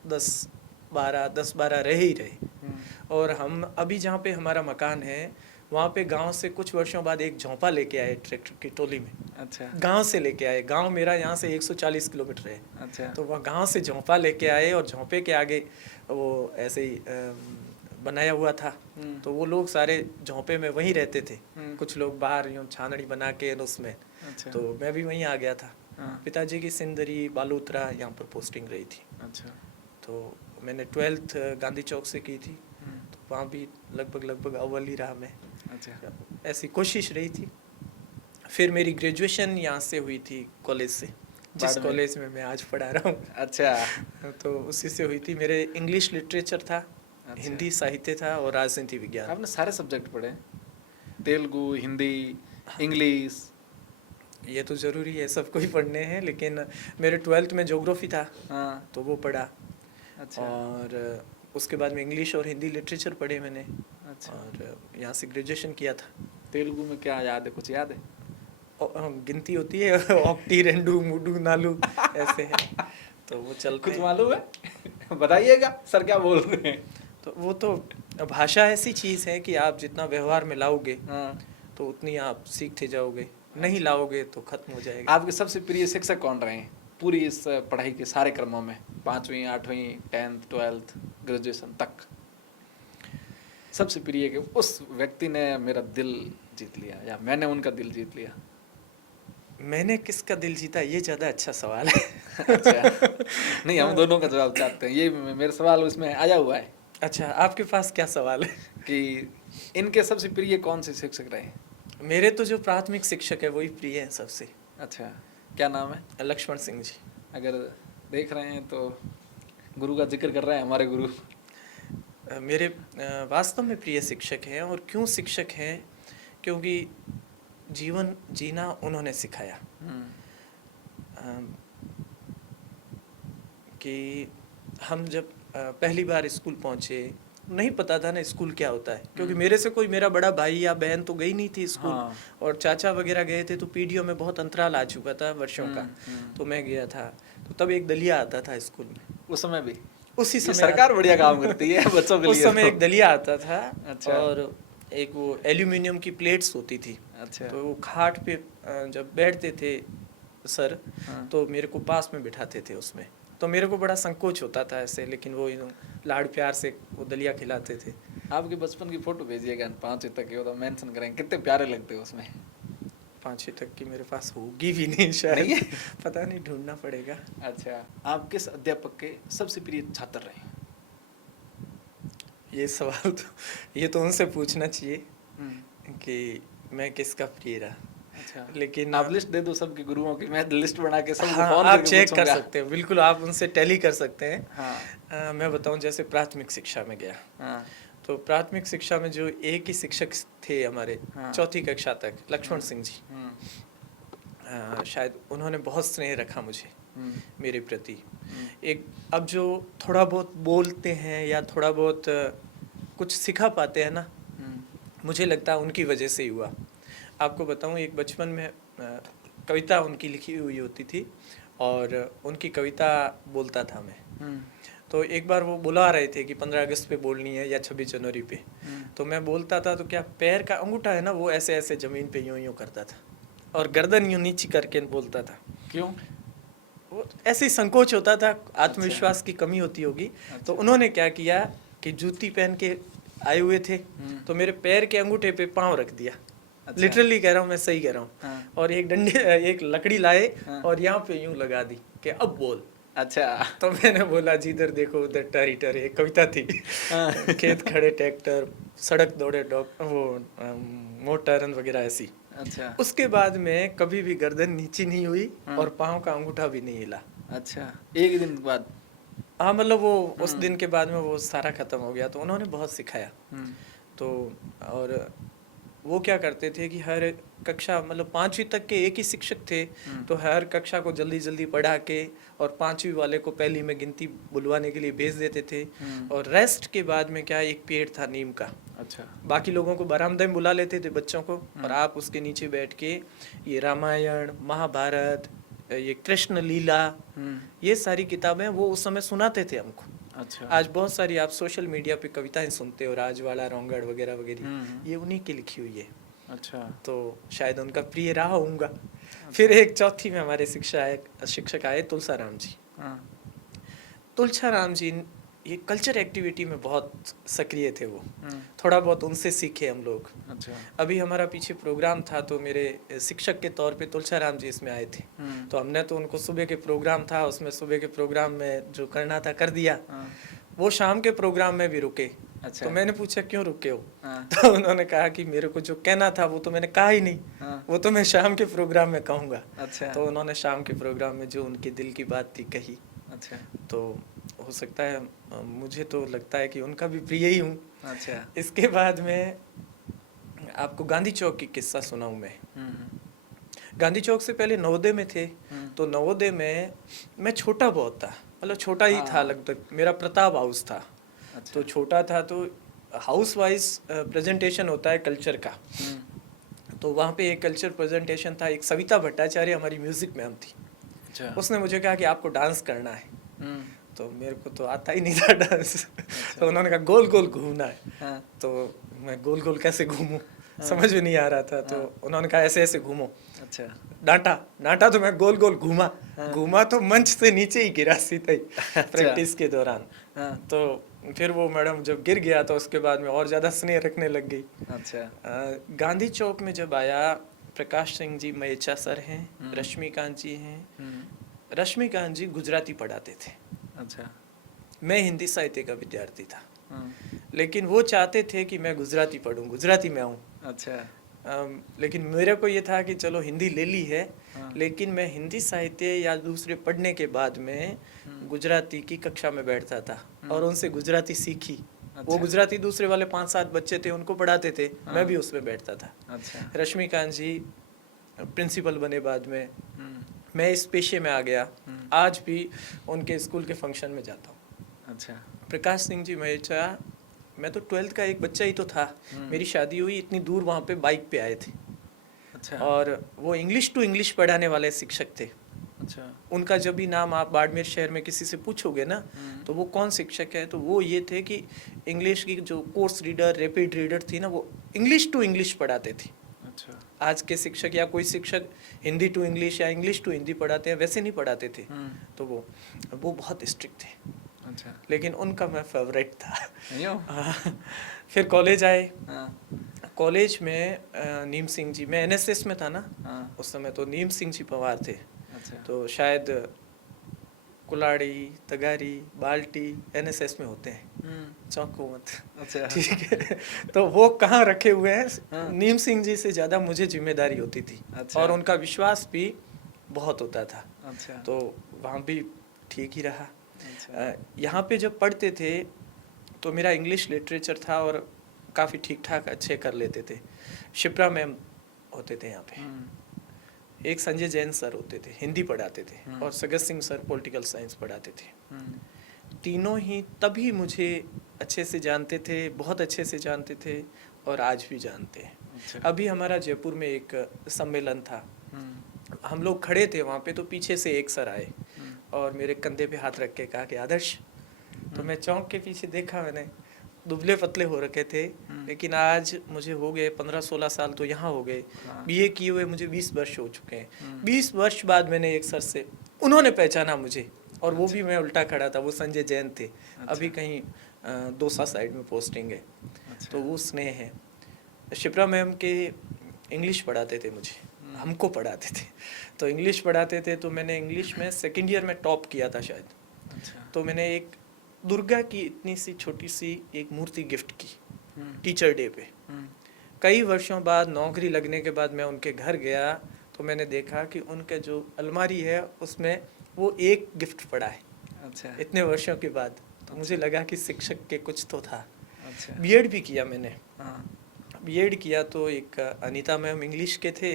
10-12 रहे ही रहे। और हम अभी जहाँ पे हमारा मकान है वहाँ पे गांव से कुछ वर्षों बाद एक झोंपा लेके आए ट्रैक्टर की टोली में। अच्छा। गांव से लेके आए, गांव मेरा यहाँ से 140 किलोमीटर है। अच्छा। तो वहाँ गांव से झोंपा लेके आए और झोंपे के आगे वो ऐसे ही बनाया हुआ था। तो वो लोग सारे झोंपे में वहीं रहते थे, कुछ लोग बाहर यूँ छानड़ी बना के उसमें। अच्छा। तो मैं भी वहीं आ गया था। हाँ। पिताजी की सिंदरी बालोतरा यहाँ पर पोस्टिंग रही थी। अच्छा। तो मैंने 12th गांधी चौक से की थी, तो वहाँ भी लगभग अव्वल ही रहा मैं। अच्छा। ऐसी कोशिश रही थी। फिर मेरी ग्रेजुएशन यहाँ से हुई थी कॉलेज से, जिस कॉलेज में मैं आज पढ़ा रहा हूँ। अच्छा। तो उसी से हुई थी। मेरे इंग्लिश लिटरेचर था, अच्छा। हिंदी साहित्य था और राजनीति विज्ञान। आपने सारे सब्जेक्ट पढ़े? तेलुगु, हिंदी, इंग्लिश? ये तो ज़रूरी है, सबको ही पढ़ने हैं, लेकिन मेरे 12th में ज्योग्राफी था। हाँ। तो वो पढ़ा। अच्छा। और उसके बाद में इंग्लिश और हिंदी लिटरेचर पढ़े मैंने। अच्छा। और यहाँ से ग्रेजुएशन किया था। तेलुगु में क्या याद है, कुछ याद है? गिनती होती है ऑक्टी, रेंडू, मुडू, नालू ऐसे है। तो वो चलते कुछ हैं। मालूम है? बताइएगा सर क्या बोल रहे हैं। तो वो तो भाषा ऐसी चीज़ है कि आप जितना व्यवहार में लाओगे हाँ। तो उतनी आप सीखते जाओगे, नहीं लाओगे तो खत्म हो जाएगा। आपके सबसे प्रिय शिक्षक कौन रहे हैं पूरी इस पढ़ाई के सारे क्रमों में, 5वीं 8वीं 10th 12th ग्रेजुएशन तक? सबसे प्रिय कि उस व्यक्ति ने मेरा दिल जीत लिया या मैंने उनका दिल जीत लिया? मैंने किसका दिल जीता, ये ज़्यादा अच्छा सवाल है। अच्छा। नहीं, हम दोनों का जवाब चाहते हैं, ये मेरा सवाल उसमें आया हुआ है अच्छा, आपके पास क्या सवाल है? कि इनके सबसे प्रिय कौन से शिक्षक रहे? मेरे तो जो प्राथमिक शिक्षक है वही प्रिय है सबसे। अच्छा, क्या नाम है? लक्ष्मण सिंह जी। अगर देख रहे हैं तो गुरु का जिक्र कर रहे हैं हमारे गुरु। मेरे वास्तव में प्रिय शिक्षक हैं। और क्यों शिक्षक हैं? क्योंकि जीवन जीना उन्होंने सिखाया। कि हम जब पहली बार स्कूल पहुंचे, नहीं पता था ना स्कूल क्या होता है, क्योंकि मेरे से कोई मेरा बड़ा भाई या बहन तो गई नहीं थी स्कूल। हाँ। और चाचा वगैरह गए थे, तो पीढ़ियों में बहुत अंतराल आ चुका था वर्षों का। तो मैं गया था, तो तब एक दलिया आता था स्कूल में। उस समय भी उसी ये समय सरकार बढ़िया काम करती है बच्चों के लिए। उस समय एक दलिया आता था। अच्छा। और एक वो एल्यूमिनियम की प्लेट्स होती थी। अच्छा। तो वो खाट पे जब बैठते थे सर, हाँ। तो मेरे को पास में बिठाते थे उसमें। तो मेरे को बड़ा संकोच होता था ऐसे, लेकिन वो लाड़ प्यार से वो दलिया खिलाते थे। आपके बचपन की फोटो भेजिएगा 5वीं तक की, तो मेंशन करेंगे, कितने प्यारे लगते हो उसमें। 5वीं तक की मेरे पास होगी भी नहीं शायद। नहीं है? पता नहीं, ढूंढना पड़ेगा। अच्छा, आप किस अध्यापक के सबसे प्रिय छात्र रहे? ये सवाल तो ये तो उनसे पूछना चाहिए कि मैं किसका प्रिय रहा। अच्छा, लेकिन आप लिस्ट दे दो सबके गुरुओं की, मैं लिस्ट बना के सबको हाँ, फोन आप करके चेक कर पूछूंगा। सकते हैं, बिल्कुल आप उनसे टैली कर सकते हैं। हाँ। मैं बताऊं, जैसे प्राथमिक शिक्षा में गया, हाँ। तो प्राथमिक शिक्षा में जो एक ही शिक्षक थे हमारे, हाँ। 4th कक्षा तक, लक्ष्मण सिंह जी। शायद उन्होंने बहुत स्नेह रखा मुझे, मेरे प्रति। एक अब जो थोड़ा बहुत बोलते हैं या थोड़ा बहुत कुछ सिखा पाते हैं ना, मुझे लगता है उनकी वजह से ही हुआ। आपको बताऊं, एक बचपन में कविता उनकी लिखी हुई होती थी और उनकी कविता बोलता था मैं। तो एक बार वो बुला रहे थे कि 15 अगस्त पे बोलनी है या 26 जनवरी पे। तो मैं बोलता था, तो क्या पैर का अंगूठा है ना, वो ऐसे ऐसे ज़मीन पे यूं यूं करता था और गर्दन यूं नीचे करके बोलता था। क्यों? वो ऐसे ही संकोच होता था, आत्मविश्वास की कमी होती होगी। तो उन्होंने क्या किया कि जूती पहन के आए हुए थे, तो मेरे पैर के अंगूठे पे पाँव रख दिया। अच्छा। लिटरली कह रहा हूँ मैं, सही कह रहा हूँ। हाँ। और एक लकड़ी लाए और यहाँ पे यूं लगा दी कि अब बोल। अच्छा। तो मैंने बोला, जिधर देखो उधर टरी टरी, एक कविता थी। खेत खड़े ट्रैक्टर, सड़क दौड़े मोटर वगैरह ऐसी। अच्छा। उसके बाद में कभी भी गर्दन नीचे नहीं हुई और पाँव का अंगूठा भी नहीं हिला। अच्छा, एक दिन बाद? हाँ, मतलब वो उस दिन के बाद में वो सारा खत्म हो गया। तो उन्होंने बहुत सिखाया। तो और वो क्या करते थे कि हर कक्षा मतलब 5वीं तक के एक ही शिक्षक थे, तो हर कक्षा को जल्दी जल्दी पढ़ा के और 5वीं वाले को पहली में गिनती बुलवाने के लिए भेज देते थे। और रेस्ट के बाद में क्या एक पेड़ था नीम का, अच्छा। बाकी लोगों को बरामदे में बुला लेते थे बच्चों को, और आप उसके नीचे बैठ के ये रामायण, महाभारत, ये कृष्ण लीला, ये सारी किताबें वो उस समय सुनाते थे हमको। अच्छा। आज बहुत सारी आप सोशल मीडिया पे कविताएं सुनते हो, राजवाड़ा, रोंगड़ वगैरह वगैरह, ये उन्हीं की लिखी हुई है। अच्छा। तो शायद उनका प्रिय रहा होऊंगा। फिर एक चौथी में हमारे शिक्षक आए तुलसाराम जी। तुलसाराम जी ये कल्चर एक्टिविटी में बहुत सक्रिय थे वो, थोड़ा बहुत उनसे सीखे हम लोग। अच्छा। अभी हमारा पीछे प्रोग्राम था तो मेरे शिक्षक के तौर पे तुलसाराम जी इसमें आए थे, तो हमने तो उनको सुबह के प्रोग्राम था उसमें सुबह के प्रोग्राम में जो करना था कर दिया। वो शाम के प्रोग्राम में भी रुके। अच्छा। तो मैंने पूछा क्यों रुके हो? तो उन्होंने कहा कि मेरे को जो कहना था वो तो मैंने कहा ही नहीं, वो तो मैं शाम के प्रोग्राम में कहूँगा। अच्छा। तो उन्होंने शाम के प्रोग्राम में जो उनके दिल की बात थी कही। अच्छा। तो हो सकता है, मुझे तो लगता है कि उनका भी प्रिय ही हूँ। अच्छा। इसके बाद में आपको गांधी चौक की किस्सा सुनाऊँ मैं। गांधी चौक से पहले नवोदय में थे, तो नवोदय में मैं छोटा बहुत था, मतलब छोटा ही था लगभग, मेरा प्रताप हाउस था। अच्छा। तो छोटा था तो हाउस वाइज प्रेजेंटेशन होता है कल्चर का। तो वहाँ पे एक कल्चर प्रेजेंटेशन था, एक सविता भट्टाचार्य हमारी म्यूजिक मैम थी। अच्छा। उसने मुझे कहा कि आपको डांस करना है। तो मेरे को तो आता ही नहीं था डांस। तो उन्होंने कहा गोल गोल घूमना है। तो मैं गोल गोल कैसे घूमूं, समझ में नहीं आ रहा था। तो उन्होंने कहा ऐसे ऐसे घूमो। अच्छा। डांटा तो मैं गोल गोल घूमा तो मंच से नीचे ही गिरा सीधा ही प्रैक्टिस के दौरान। तो फिर वो मैडम जब गिर गया तो उसके बाद में और ज्यादा स्नेह रखने लग गई। अच्छा। गांधी चौक में जब आया, प्रकाश सिंह जी मयेचा सर हैं, रश्मिकांत जी हैं। रश्मिकांत जी गुजराती पढ़ाते थे। अच्छा। मैं हिंदी साहित्य का विद्यार्थी था, लेकिन वो चाहते थे कि मैं गुजराती पढूं, गुजराती में आऊँ। अच्छा। लेकिन मेरे को ये था कि चलो हिंदी ले ली है, लेकिन मैं हिंदी साहित्य या दूसरे पढ़ने के बाद में गुजराती की कक्षा में बैठता था और उनसे गुजराती सीखी। वो गुजराती दूसरे वाले 5-7 बच्चे थे उनको पढ़ाते थे, मैं भी उसमें बैठता था। अच्छा। रश्मिकांत जी प्रिंसिपल बने बाद में, मैं इस पेशे में आ गया। आज भी उनके स्कूल के फंक्शन में जाता हूँ। अच्छा। प्रकाश सिंह जी महेचा, मैं तो 12th का एक बच्चा ही तो था। मेरी शादी हुई, इतनी दूर वहाँ पे बाइक पे आए थे। अच्छा। और वो इंग्लिश टू इंग्लिश पढ़ाने वाले शिक्षक थे। अच्छा। उनका जब भी नाम आप बाड़मेर शहर में किसी से पूछोगे ना, तो वो कौन शिक्षक है, तो वो ये थे कि इंग्लिश की जो कोर्स रीडर, रैपिड रीडर थी ना, वो इंग्लिश टू इंग्लिश पढ़ाते थे। अच्छा। आज के शिक्षक या कोई शिक्षक हिंदी टू इंग्लिश या इंग्लिश टू हिंदी पढ़ाते हैं, वैसे नहीं पढ़ाते थे। तो वो बहुत स्ट्रिक्ट थे। अच्छा। लेकिन उनका मैं फेवरेट था। फिर कॉलेज आए। कॉलेज में नीम सिंह जी, मैं एनएसएस में था ना उस समय, तो नीम सिंह जी पवार थे। अच्छा। तो शायद कुलाड़ी, तगारी, बाल्टी एनएसएस में होते हैं, चौंको मत। अच्छा। ठीक है। तो वो कहाँ रखे हुए हैं, नीम सिंह जी से ज़्यादा मुझे जिम्मेदारी होती थी। अच्छा। और उनका विश्वास भी बहुत होता था। अच्छा। तो वहाँ भी ठीक ही रहा। अच्छा। यहाँ पे जब पढ़ते थे तो मेरा इंग्लिश लिटरेचर था और काफ़ी ठीक ठाक अच्छे कर लेते थे। शिप्रा मैम होते थे यहाँ पे, एक संजय जैन सर होते थे, हिंदी पढ़ाते थे, और Sagat Singh sir political science पढ़ाते थे। तीनों ही तभी मुझे अच्छे से जानते थे, बहुत अच्छे से जानते थे, और आज भी जानते हैं। अच्छा। अभी हमारा जयपुर में एक सम्मेलन था, हम लोग खड़े थे वहाँ पे, तो पीछे से एक सर आए और मेरे कंधे पे हाथ रख के कहा कि आदर्श। तो मैं चौंक के पीछे देखा, मैंने दुबले पतले हो रखे थे, लेकिन आज मुझे हो गए 15-16 साल तो यहाँ हो गए। बीए किए हुए मुझे 20 वर्ष हो चुके हैं। 20 वर्ष बाद मैंने एक सर से, उन्होंने पहचाना मुझे, और वो भी मैं उल्टा खड़ा था। वो संजय जैन थे। अभी कहीं दौसा साइड में पोस्टिंग है। तो वो स्नेह है। शिप्रा मैम के इंग्लिश पढ़ाते थे मुझे, हमको पढ़ाते थे। तो इंग्लिश पढ़ाते थे, तो मैंने इंग्लिश में सेकेंड ईयर में टॉप किया था शायद। अच्छा। तो मैंने एक दुर्गा की इतनी सी छोटी सी एक मूर्ति गिफ्ट की टीचर डे पे। कई वर्षों बाद नौकरी लगने के बाद मैं उनके घर गया, तो मैंने देखा कि उनका जो अलमारी है उसमें वो एक गिफ्ट पड़ा है। अच्छा। इतने वर्षों के बाद। तो मुझे लगा कि शिक्षक के कुछ तो था। अच्छा। बीएड भी किया मैंने। हाँ। बीएड किया तो एक अनीता मैम इंग्लिश के थे,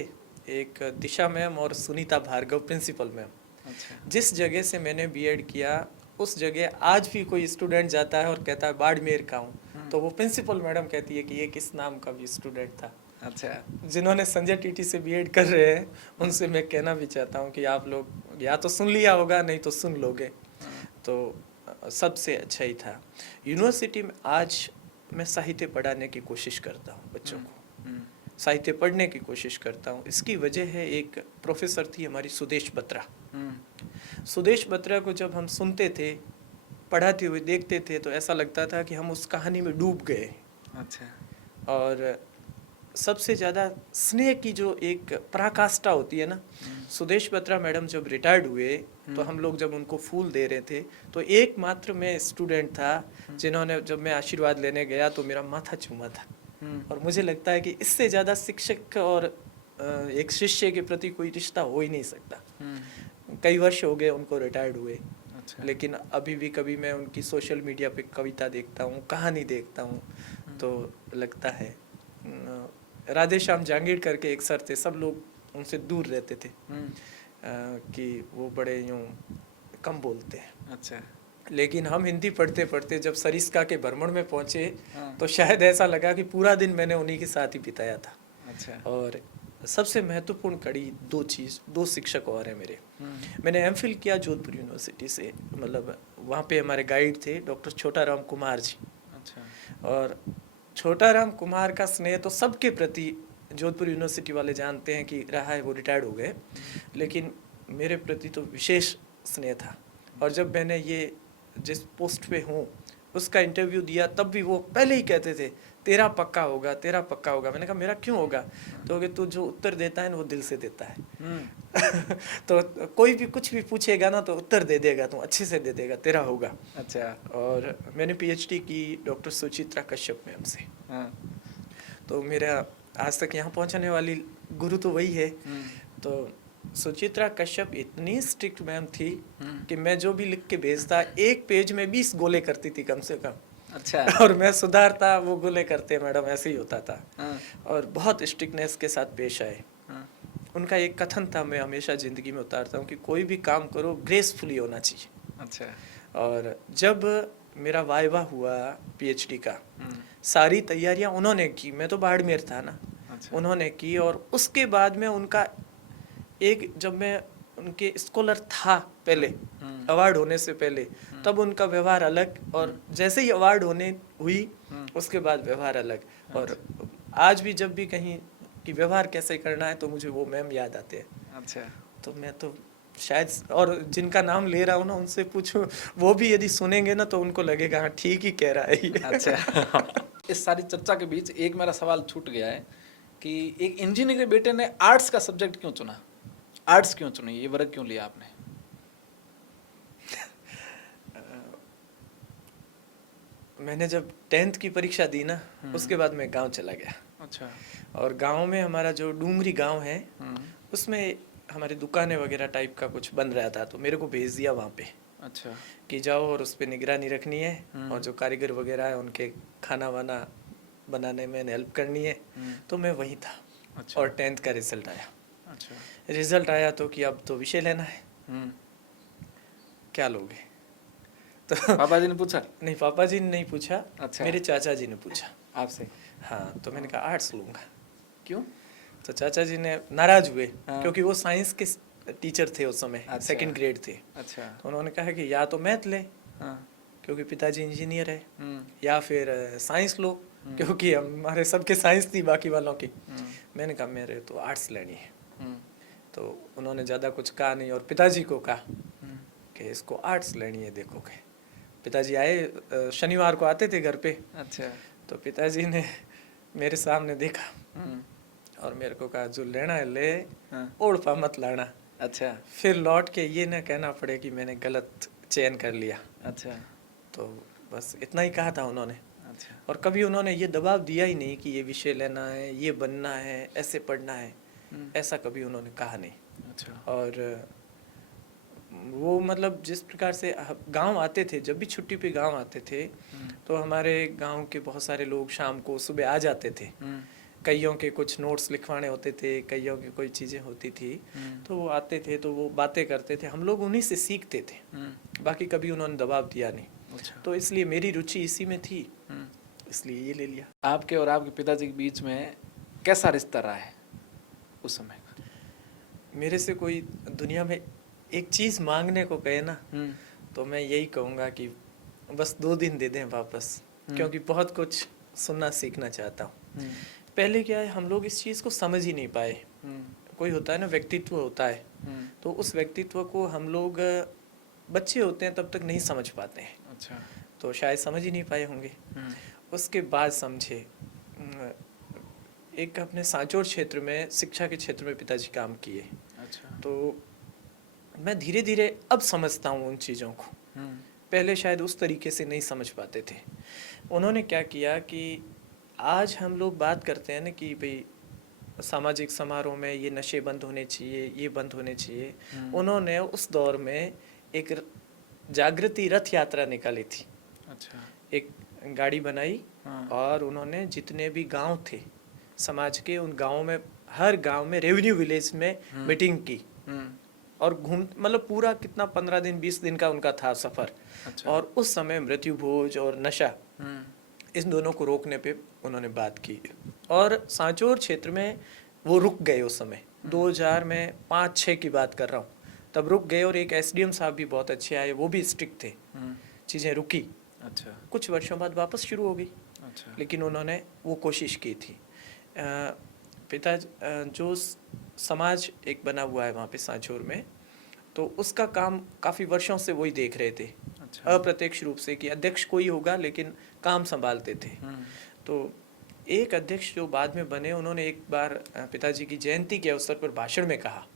एक दिशा मैम और सुनीता भार्गव प्रिंसिपल मैम। अच्छा। जिस जगह से मैंने बीएड किया उस जगह आज भी कोई स्टूडेंट जाता है और कहता है बाड़मेर का हूँ, तो वो प्रिंसिपल मैडम कहती है कि ये किस नाम का भी स्टूडेंट था। अच्छा। जिन्होंने संजय टीटी से बीएड कर रहे हैं उनसे मैं कहना भी चाहता हूँ कि आप लोग या तो सुन लिया होगा, नहीं तो सुन लोगे। तो सबसे अच्छा ही था। यूनिवर्सिटी में आज मैं साहित्य पढ़ाने की कोशिश करता हूँ, बच्चों को साहित्य पढ़ने की कोशिश करता हूँ। इसकी वजह है, एक प्रोफेसर थी हमारी सुदेश बत्रा। सुदेश बत्रा को जब हम सुनते थे, पढ़ाते हुए देखते थे, तो ऐसा लगता था कि हम उस कहानी में डूब गए। अच्छा। और सबसे ज़्यादा स्नेह की जो एक पराकाष्ठा होती है ना, सुदेश बत्रा मैडम जब रिटायर्ड हुए तो हम लोग जब उनको फूल दे रहे थे तो एकमात्र मैं स्टूडेंट था जिन्होंने, जब मैं आशीर्वाद लेने गया तो मेरा माथा चूमा था। और मुझे लगता है कि इससे ज़्यादा शिक्षक और एक शिष्य के प्रति कोई रिश्ता हो ही नहीं सकता। कई वर्ष हो गए उनको रिटायर्ड हुए। अच्छा। लेकिन अभी भी कभी मैं उनकी सोशल मीडिया पे कविता देखता हूँ, कहानी देखता हूँ, तो लगता है। राधे श्याम जहांगीर करके एक सर थे, सब लोग उनसे दूर रहते थे कि वो बड़े यूँ कम बोलते हैं। अच्छा। लेकिन हम हिंदी पढ़ते पढ़ते जब सरिस्का के भ्रमण में पहुँचे तो शायद ऐसा लगा कि पूरा दिन मैंने उन्हीं के साथ ही बिताया था। अच्छा। और सबसे महत्वपूर्ण कड़ी दो शिक्षक और हैं मेरे। मैंने एमफिल किया जोधपुर यूनिवर्सिटी से, मतलब वहाँ पे हमारे गाइड थे डॉक्टर छोटा राम कुमार जी। अच्छा। और छोटा राम कुमार का स्नेह तो सबके प्रति जोधपुर यूनिवर्सिटी वाले जानते हैं कि रहा है, वो रिटायर्ड हो गए, लेकिन मेरे प्रति तो विशेष स्नेह था। और जब मैंने ये जिस पोस्ट पे हूँ उसका इंटरव्यू दिया तब भी वो पहले ही कहते थे तेरा पक्का होगा, तेरा पक्का होगा। मैंने कहा मेरा क्यों होगा? तो कि तू जो उत्तर देता है ना वो दिल से देता है। तो कोई भी कुछ भी पूछेगा ना तो उत्तर दे देगा, तू अच्छे से दे देगा, तेरा होगा। अच्छा। और मैंने पीएचडी की डॉक्टर सुचित्रा कश्यप मैम से। तो मेरा आज तक यहाँ पहुँचाने वाली गुरु तो वही है। तो सुचित्रा कश्यप इतनी स्ट्रिक्ट मैम थी कि मैं जो भी लिख के भेजता एक पेज में 20 गोले करती थी कम से कम। अच्छा। और मैं सुधारता, वो गोले करते मैडम, ऐसे ही होता था। और बहुत स्ट्रिक्टनेस के साथ पेश आए। उनका एक कथन था, मैं हमेशा ज़िंदगी में उतारता हूँ कि कोई भी काम करो ग्रेसफुली होना चाहिए। अच्छा। और जब मेरा वाइवा हुआ पीएचडी का, सारी तैयारियां उन्होंने की, मैं तो बाड़मेर था ना। अच्छा। उन्होंने की और उसके बाद में उनका एक, जब मैं उनके स्कॉलर था पहले, अवार्ड होने से पहले, तब उनका व्यवहार अलग, और जैसे ही अवार्ड होने हुई उसके बाद व्यवहार अलग। और आज भी जब भी कहीं कि व्यवहार कैसे करना है तो मुझे वो मैम याद आते हैं। अच्छा। तो मैं तो शायद, और जिनका नाम ले रहा हूँ ना उनसे पूछूं, वो भी यदि सुनेंगे ना तो उनको लगेगा हाँ ठीक ही कह रहा है ये। अच्छा। इस सारी चर्चा के बीच एक मेरा सवाल छूट गया है कि एक इंजीनियर के बेटे ने आर्ट्स का सब्जेक्ट क्यों चुना? आर्ट्स क्यों चुनी, ये वर्ग क्यों लिया आपने? मैंने जब 10th की परीक्षा दी ना उसके बाद मैं गांव चला गया। अच्छा। और गांव में हमारा जो डूंगरी गांव है उसमें हमारी दुकानें वगैरह टाइप का कुछ बन रहा था, तो मेरे को भेज दिया वहाँ पे। अच्छा। कि जाओ और उस पर निगरानी रखनी है और जो कारीगर वगैरह है उनके खाना वाना बनाने में हेल्प करनी है। तो मैं वहीं था। अच्छा। और 10th का रिजल्ट आया। अच्छा। रिजल्ट आया तो कि अब तो विषय लेना है, क्या लोगे? तो पापा जी ने पूछा? नहीं, पापा जी ने नहीं पूछा। अच्छा। मेरे चाचा जी ने पूछा आपसे? हाँ। तो मैंने कहा आर्ट्स लूँगा। क्यों? तो चाचा जी ने नाराज हुए क्योंकि वो साइंस के टीचर थे उस समय। अच्छा। 2nd ग्रेड थे। अच्छा। तो उन्होंने कहा कि या तो मैथ ले क्योंकि पिताजी इंजीनियर है, या फिर साइंस लो क्योंकि हमारे सबके साइंस थी बाकी वालों की। मैंने कहा मेरे तो आर्ट्स लेनी है। तो उन्होंने ज़्यादा कुछ कहा नहीं और पिताजी को कहा कि इसको आर्ट्स लेनी है, देखोगे। पिताजी आए, शनिवार को आते थे घर पे। अच्छा। तो पिताजी ने मेरे सामने देखा और मेरे को कहा जो लेना है ले, ओढ़ मत लाना। अच्छा। फिर लौट के ये ना कहना पड़े कि मैंने गलत चयन कर लिया। अच्छा। तो बस इतना ही कहा था उन्होंने। अच्छा। और कभी उन्होंने ये दबाव दिया ही नहीं कि ये विषय लेना है, ये बनना है, ऐसे पढ़ना है, ऐसा कभी उन्होंने कहा नहीं। अच्छा। और वो मतलब जिस प्रकार से गांव आते थे, जब भी छुट्टी पे गांव आते थे तो हमारे गांव के बहुत सारे लोग शाम को सुबह आ जाते थे। कईयों के कुछ नोट्स लिखवाने होते थे, कईयों की कोई चीज़ें होती थी, तो वो आते थे तो वो बातें करते थे, हम लोग उन्हीं से सीखते थे। बाकी कभी उन्होंने दबाव दिया नहीं। अच्छा। तो इसलिए मेरी रुचि इसी में थी, इसलिए ये ले लिया। आपके और आपके पिताजी के बीच में कैसा रिश्ता रहा है उस समय का? मेरे से कोई दुनिया में एक चीज़ मांगने को कहे ना तो मैं यही कहूँगा कि बस 2 दिन दे दें वापस, क्योंकि बहुत कुछ सुनना सीखना चाहता हूँ। पहले क्या है, हम लोग इस चीज़ को समझ ही नहीं पाए। कोई होता है ना, व्यक्तित्व होता है, तो उस व्यक्तित्व को हम लोग बच्चे होते हैं तब तक नहीं समझ पाते हैं। अच्छा। तो शायद समझ ही नहीं पाए होंगे। उसके बाद समझे। एक अपने सांचौर क्षेत्र में शिक्षा के क्षेत्र में पिताजी काम किए। अच्छा। तो मैं धीरे धीरे अब समझता हूँ उन चीज़ों को। पहले शायद उस तरीके से नहीं समझ पाते थे। उन्होंने क्या किया कि आज हम लोग बात करते हैं ना कि भाई सामाजिक समारोह में ये नशे बंद होने चाहिए, ये बंद होने चाहिए। उन्होंने उस दौर में एक जागृति रथ यात्रा निकाली थी। अच्छा। एक गाड़ी बनाई और उन्होंने जितने भी गांव थे समाज के, उन गांवों में, हर गांव में रेवेन्यू विलेज में मीटिंग की और घूम, मतलब पूरा कितना 15 दिन 20 दिन का उनका था सफर। अच्छा। और उस समय मृत्यु भोज और नशा, इन दोनों को रोकने पे उन्होंने बात की। और सांचौर क्षेत्र में वो रुक गए उस समय, 2000 में 5-6 की बात कर रहा हूँ, तब रुक गए। और एक एसडीएम साहब भी बहुत अच्छे आए, वो भी स्ट्रिक्ट थे, चीज़ें रुकी। अच्छा। कुछ वर्षों बाद वापस शुरू हो गई। अच्छा। लेकिन उन्होंने वो कोशिश की थी। पिता जो समाज एक बना हुआ है वहाँ पे सांचौर में, तो उसका काम काफ़ी वर्षों से वही देख रहे थे। अच्छा। अप्रत्यक्ष रूप से कि अध्यक्ष कोई होगा लेकिन काम संभालते थे। तो एक अध्यक्ष जो बाद में बने, उन्होंने एक बार पिताजी की जयंती के अवसर पर भाषण में कहा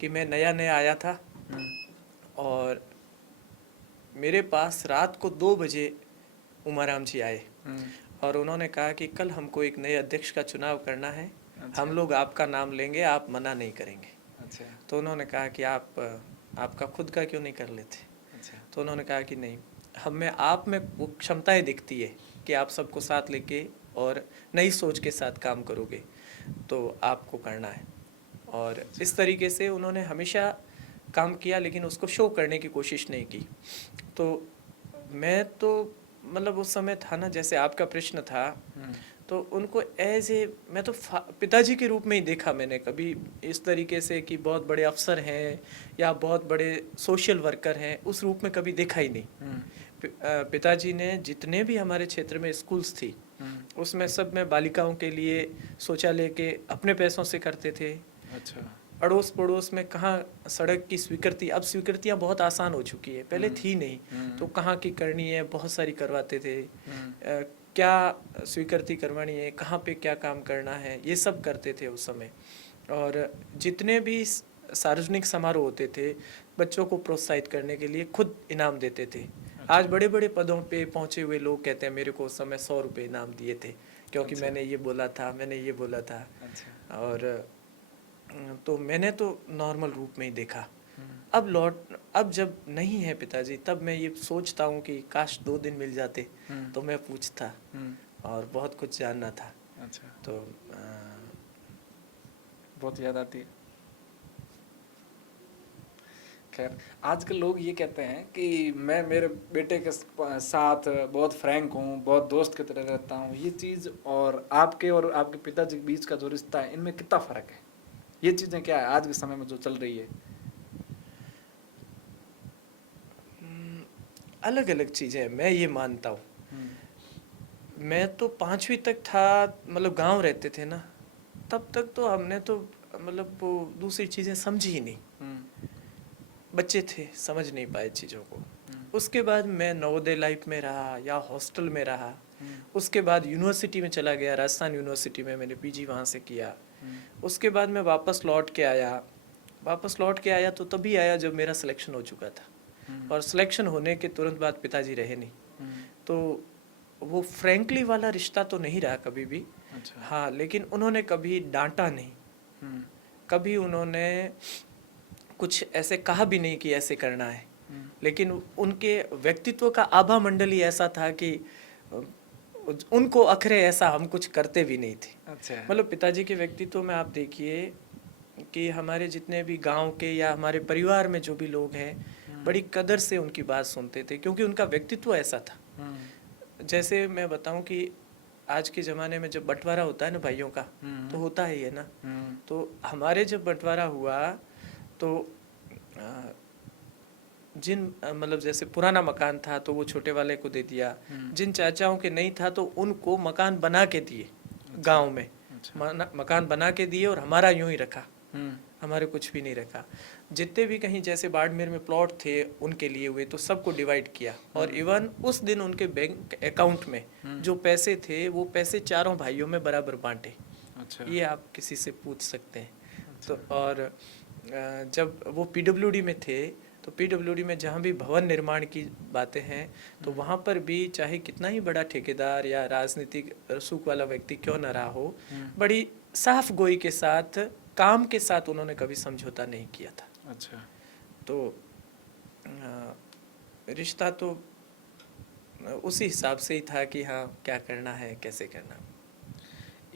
कि मैं नया नया आया था और मेरे पास रात को 2 बजे उमाराम जी आए और उन्होंने कहा कि कल हमको एक नए अध्यक्ष का चुनाव करना है। अच्छा। हम लोग आपका नाम लेंगे, आप मना नहीं करेंगे। अच्छा। तो उन्होंने कहा कि आपका खुद का क्यों नहीं कर लेते? अच्छा। तो उन्होंने कहा कि नहीं, हमें आप में वो क्षमताएं दिखती है कि आप सबको साथ लेके और नई सोच के साथ काम करोगे, तो आपको करना है। और अच्छा। इस तरीके से उन्होंने हमेशा काम किया, लेकिन उसको शो करने की कोशिश नहीं की। तो मैं तो मतलब उस समय था ना, जैसे आपका प्रश्न था, तो उनको एज ए, मैं तो पिताजी के रूप में ही देखा मैंने। कभी इस तरीके से कि बहुत बड़े अफसर हैं या बहुत बड़े सोशल वर्कर हैं, उस रूप में कभी देखा ही नहीं। पिताजी ने जितने भी हमारे क्षेत्र में स्कूल्स थी, उसमें सब में बालिकाओं के लिए शौचालय के अपने पैसों से करते थे। अच्छा। अड़ोस पड़ोस में कहाँ सड़क की स्वीकृति, अब स्वीकृतियाँ बहुत आसान हो चुकी है, पहले थी नहीं, तो कहाँ की करनी है, बहुत सारी करवाते थे। क्या स्वीकृति करवानी है, कहाँ पे क्या काम करना है, ये सब करते थे उस समय। और जितने भी सार्वजनिक समारोह होते थे, बच्चों को प्रोत्साहित करने के लिए खुद इनाम देते थे। अच्छा। आज बड़े बड़े पदों पे पहुँचे हुए लोग कहते हैं मेरे को उस समय 100 रुपये इनाम दिए थे, क्योंकि अच्छा। मैंने ये बोला था, मैंने ये बोला था। अच्छा। और तो मैंने तो नॉर्मल रूप में ही देखा। अब जब नहीं है पिताजी, तब मैं ये सोचता हूँ कि काश 2 दिन मिल जाते तो मैं पूछता और बहुत कुछ जानना था। अच्छा। तो बहुत याद आती है। खैर, आजकल लोग ये कहते हैं कि मैं मेरे बेटे के साथ बहुत फ्रैंक हूँ, बहुत दोस्त की तरह रहता हूँ। ये चीज़ और आपके पिताजी के बीच का जो रिश्ता है, इनमें कितना फ़र्क है? ये चीज़ें क्या है आज के समय में जो चल रही है? अलग अलग चीज़ें, मैं ये मानता हूँ। मैं तो 5वीं तक था, मतलब गांव रहते थे ना, तब तक तो हमने तो मतलब वो दूसरी चीज़ें समझी ही नहीं। बच्चे थे, समझ नहीं पाए चीज़ों को। उसके बाद मैं नवोदय लाइफ में रहा या हॉस्टल में रहा। उसके बाद यूनिवर्सिटी में चला गया, राजस्थान यूनिवर्सिटी में मैंने पीजी वहाँ से किया। उसके बाद मैं वापस लौट के आया तो तभी आया जब मेरा सिलेक्शन हो चुका था। और सिलेक्शन होने के तुरंत बाद पिताजी रहे नहीं, तो वो फ्रैंकली वाला रिश्ता तो नहीं रहा कभी भी। अच्छा। हाँ, लेकिन उन्होंने कभी डांटा नहीं, कभी उन्होंने कुछ ऐसे कहा भी नहीं कि ऐसे करना है, लेकिन उनके व्यक्तित्व का आभा मंडल ही ऐसा था कि उनको अखरे ऐसा हम कुछ करते भी नहीं थे। अच्छा। मतलब पिताजी के व्यक्तित्व में आप देखिए कि हमारे जितने भी गांव के या हमारे परिवार में जो भी लोग हैं बड़ी कदर से उनकी बात सुनते थे, क्योंकि उनका व्यक्तित्व ऐसा था। जैसे मैं बताऊं कि आज के ज़माने में जब बंटवारा होता है ना भाइयों का, तो होता ही है ना, तो हमारे जब बंटवारा हुआ तो मतलब जैसे पुराना मकान था तो वो छोटे वाले को दे दिया, जिन चाचाओं के नहीं था तो उनको मकान बना के दिए। गांव में मकान बना के दिए और हमारा यूं ही रखा, हमारे कुछ भी नहीं रखा। जितने भी कहीं जैसे बाड़मेर में प्लॉट थे उनके लिए हुए तो सबको डिवाइड किया, और इवन उस दिन उनके बैंक अकाउंट में जो पैसे थे वो पैसे चारों भाइयों में बराबर बांटे। अच्छा। ये आप किसी से पूछ सकते हैं। तो और जब वो पीडब्ल्यूडी में थे तो पीडब्ल्यूडी में जहाँ भी भवन निर्माण की बातें हैं तो वहाँ पर भी चाहे कितना ही बड़ा ठेकेदार या राजनीतिक रसूख वाला व्यक्ति क्यों न रहा हो, बड़ी साफ गोई के साथ काम के साथ उन्होंने कभी समझौता नहीं किया था। अच्छा। तो रिश्ता तो उसी हिसाब से ही था कि हाँ क्या करना है कैसे करना।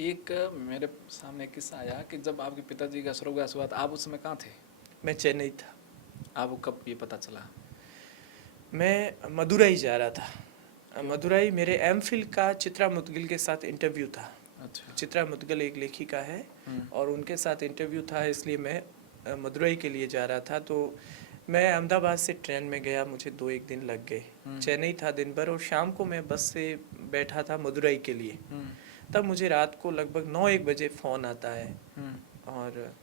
एक मेरे सामने एक किस्सा आया कि जब आपके पिताजी का स्वर्गवास हुआ था, आप उस समय कहाँ थे? मैं चेन्नई था। आपको कब ये पता चला? मैं मदुरई जा रहा था। मदुरई मेरे एमफिल का चित्रा मुदगिल के साथ इंटरव्यू था। अच्छा। चित्रा मुदगिल एक लेखिका है और उनके साथ इंटरव्यू था, इसलिए मैं मदुरई के लिए जा रहा था। तो मैं अहमदाबाद से ट्रेन में गया, मुझे 2-1 दिन लग गए। चेन्नई था दिन भर और शाम को मैं बस से बैठा था मदुरई के लिए। तब मुझे रात को लगभग 9-1 बजे फ़ोन आता है और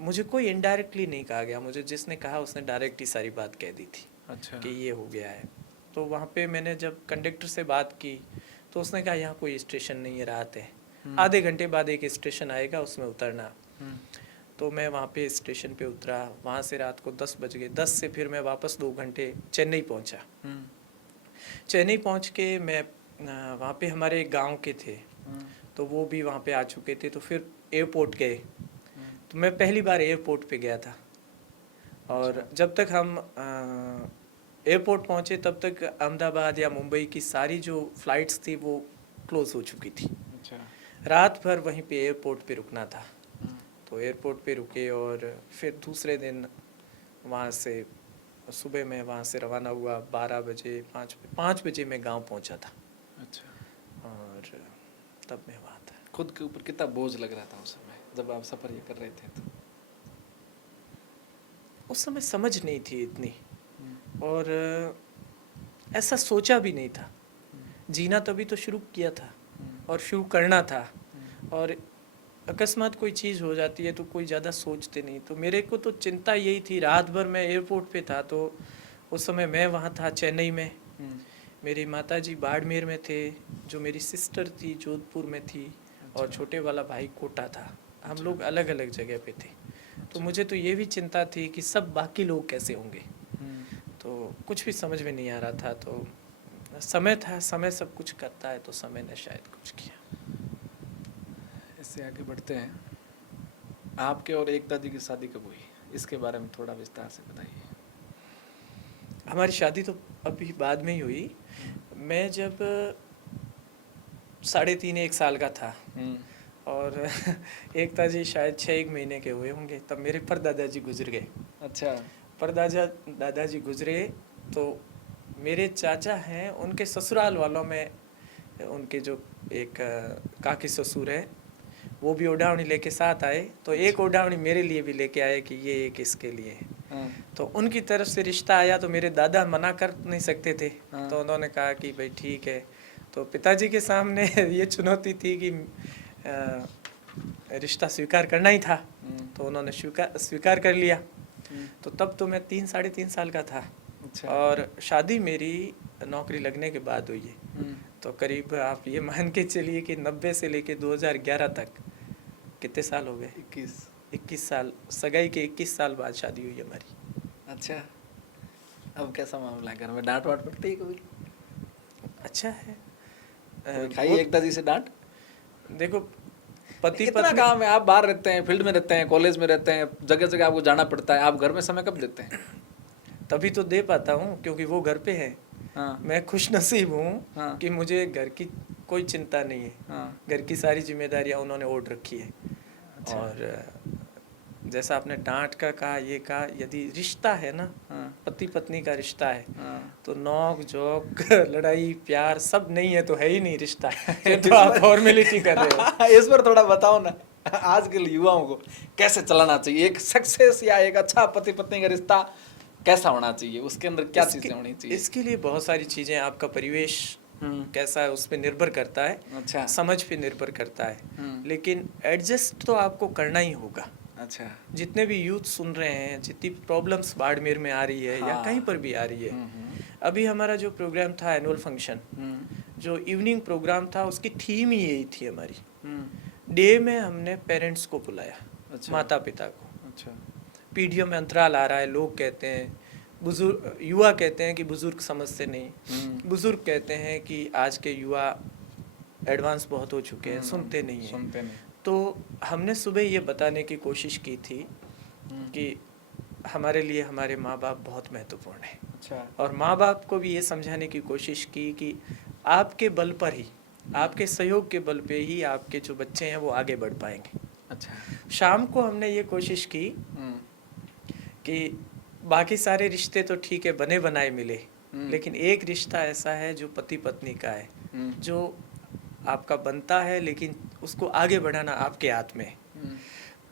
मुझे कोई इनडायरेक्टली नहीं कहा गया, मुझे जिसने कहा उसने डायरेक्ट ही सारी बात कह दी थी। अच्छा। कि ये हो गया है। तो वहाँ पे मैंने जब कंडक्टर से बात की तो उसने कहा यहाँ कोई स्टेशन नहीं है, रात है, आधे घंटे बाद एक स्टेशन आएगा उसमें उतरना। तो मैं वहाँ पे स्टेशन पे उतरा, वहाँ से रात को 10 बज गए। 10 से फिर मैं वापस 2 घंटे चेन्नई पहुँचा। चेन्नई पहुँच के मैं वहाँ पे हमारे एक गाँव के थे तो वो भी वहाँ पे आ चुके थे, तो फिर एयरपोर्ट गए। तो मैं पहली बार एयरपोर्ट पे गया था और जब तक हम एयरपोर्ट पहुँचे तब तक अहमदाबाद या मुंबई की सारी जो फ्लाइट्स थी वो क्लोज हो चुकी थी। अच्छा। रात भर वहीं पे एयरपोर्ट पे रुकना था। तो एयरपोर्ट पे रुके और फिर दूसरे दिन वहाँ से सुबह में वहाँ से रवाना हुआ। 12 बजे 5 बजे मैं गांव पहुँचा था। अच्छा। और तब मैं वहाँ था। खुद के ऊपर कितना बोझ लग रहा था उस समय जब आप सफ़र ये कर रहे थे? तो उस समय समझ नहीं थी इतनी और ऐसा सोचा भी नहीं था। जीना तभी तो शुरू किया था और शुरू करना था, और अकस्मात कोई चीज़ हो जाती है तो कोई ज़्यादा सोचते नहीं। तो मेरे को तो चिंता यही थी। रात भर मैं एयरपोर्ट पे था तो उस समय मैं वहाँ था चेन्नई में, मेरी माताजी बाड़मेर में थे, जो मेरी सिस्टर थी जोधपुर में थी और छोटे वाला भाई कोटा था। हम लोग अलग अलग जगह पे थे। तो मुझे तो ये भी चिंता थी कि सब बाकी लोग कैसे होंगे। तो कुछ भी समझ में नहीं आ रहा था। तो समय था, समय सब कुछ करता है, तो समय ने शायद कुछ किया। इससे आगे बढ़ते हैं। आपके और एकता जी की शादी कब हुई, इसके बारे में थोड़ा विस्तार से बताइए। हमारी शादी तो अभी बाद में ही हुई। मैं जब 3.5-1 साल का था और एकता जी शायद 6-1 महीने के हुए होंगे, तब मेरे परदादाजी गुजर गए। अच्छा। दादाजी गुजरे तो मेरे चाचा हैं, उनके ससुराल वालों में उनके जो एक काकी ससुर है वो भी ओढ़ावनी लेके साथ आए। तो एक ओढ़ावनी मेरे लिए भी लेके आए कि ये एक इसके लिए है। तो उनकी तरफ से रिश्ता आया तो मेरे दादा मना कर नहीं सकते थे। तो उन्होंने कहा कि भाई ठीक है। तो पिताजी के सामने ये चुनौती थी कि रिश्ता स्वीकार करना ही था। तो उन्होंने स्वीकार कर लिया। तो तब तो मैं 3-3.5 साल का था। अच्छा। और शादी मेरी नौकरी लगने के बाद हुई है। तो करीब आप ये मान के चलिए कि 90 से लेके 2011 तक कितने साल हो गए? 21 साल। सगाई के 21 साल बाद शादी हुई हमारी। अच्छा। अब कैसा मामला है, घर में डांट वाट पड़ती है कभी? अच्छा है। खाई एकता जी से डांट? देखो पति इतना पत्नी काम है, आप बाहर रहते हैं, फील्ड में रहते हैं, कॉलेज में रहते हैं, जगह जगह आपको जाना पड़ता है, आप घर में समय कब देते हैं? तभी तो दे पाता हूँ क्योंकि वो घर पे है। हाँ मैं खुश नसीब हूँ हाँ कि मुझे घर की कोई चिंता नहीं है। हाँ। घर की सारी जिम्मेदारियाँ उन्होंने ओढ़ रखी है। अच्छा। और जैसा आपने डांट का कहा, ये कहा, यदि रिश्ता है ना, हाँ पति पत्नी का रिश्ता है, हाँ। तो नोक झोंक लड़ाई प्यार सब नहीं है तो है ही नहीं रिश्ता। फिर तो आप फॉर्मेलिटी कर रहे हो। इस पर थोड़ा बताओ ना, आज के युवाओं को कैसे चलाना चाहिए, एक सक्सेस या एक अच्छा पति पत्नी का रिश्ता कैसा होना चाहिए, उसके अंदर क्या चीजें होनी चाहिए? इसके लिए बहुत सारी चीजें, आपका परिवेश कैसा है उस पर निर्भर करता है, अच्छा। समझ पे निर्भर करता है, लेकिन एडजस्ट तो आपको करना ही होगा। अच्छा। जितने भी यूथ सुन रहे हैं, जितनी प्रॉब्लम्स बाड़मेर में आ रही है या हाँ। कहीं पर भी आ रही है, अभी हमारा जो प्रोग्राम था एनुअल फंक्शन, जो इवनिंग प्रोग्राम था, उसकी थीम ही यही थी हमारी। डे में हमने पेरेंट्स को बुलाया, अच्छा। माता पिता को। अच्छा। पीढ़ियों में अंतराल आ रहा है, लोग कहते हैं, बुजुर्ग युवा कहते हैं कि बुजुर्ग समझते नहीं, बुजुर्ग कहते हैं कि आज के युवा एडवांस बहुत हो चुके हैं, सुनते नहीं हैं। सुनते नहीं। तो हमने सुबह ये बताने की कोशिश की थी कि हमारे लिए हमारे माँ बाप बहुत महत्वपूर्ण है। अच्छा। और माँ बाप को भी ये समझाने की कोशिश की कि आपके बल पर ही, आपके सहयोग के बल पे ही आपके जो बच्चे हैं वो आगे बढ़ पाएंगे। अच्छा। शाम को हमने ये कोशिश की कि बाकी सारे रिश्ते तो ठीक है, बने बनाए मिले, लेकिन एक रिश्ता ऐसा है जो पति पत्नी का है, जो आपका बनता है, लेकिन उसको आगे बढ़ाना आपके हाथ में है।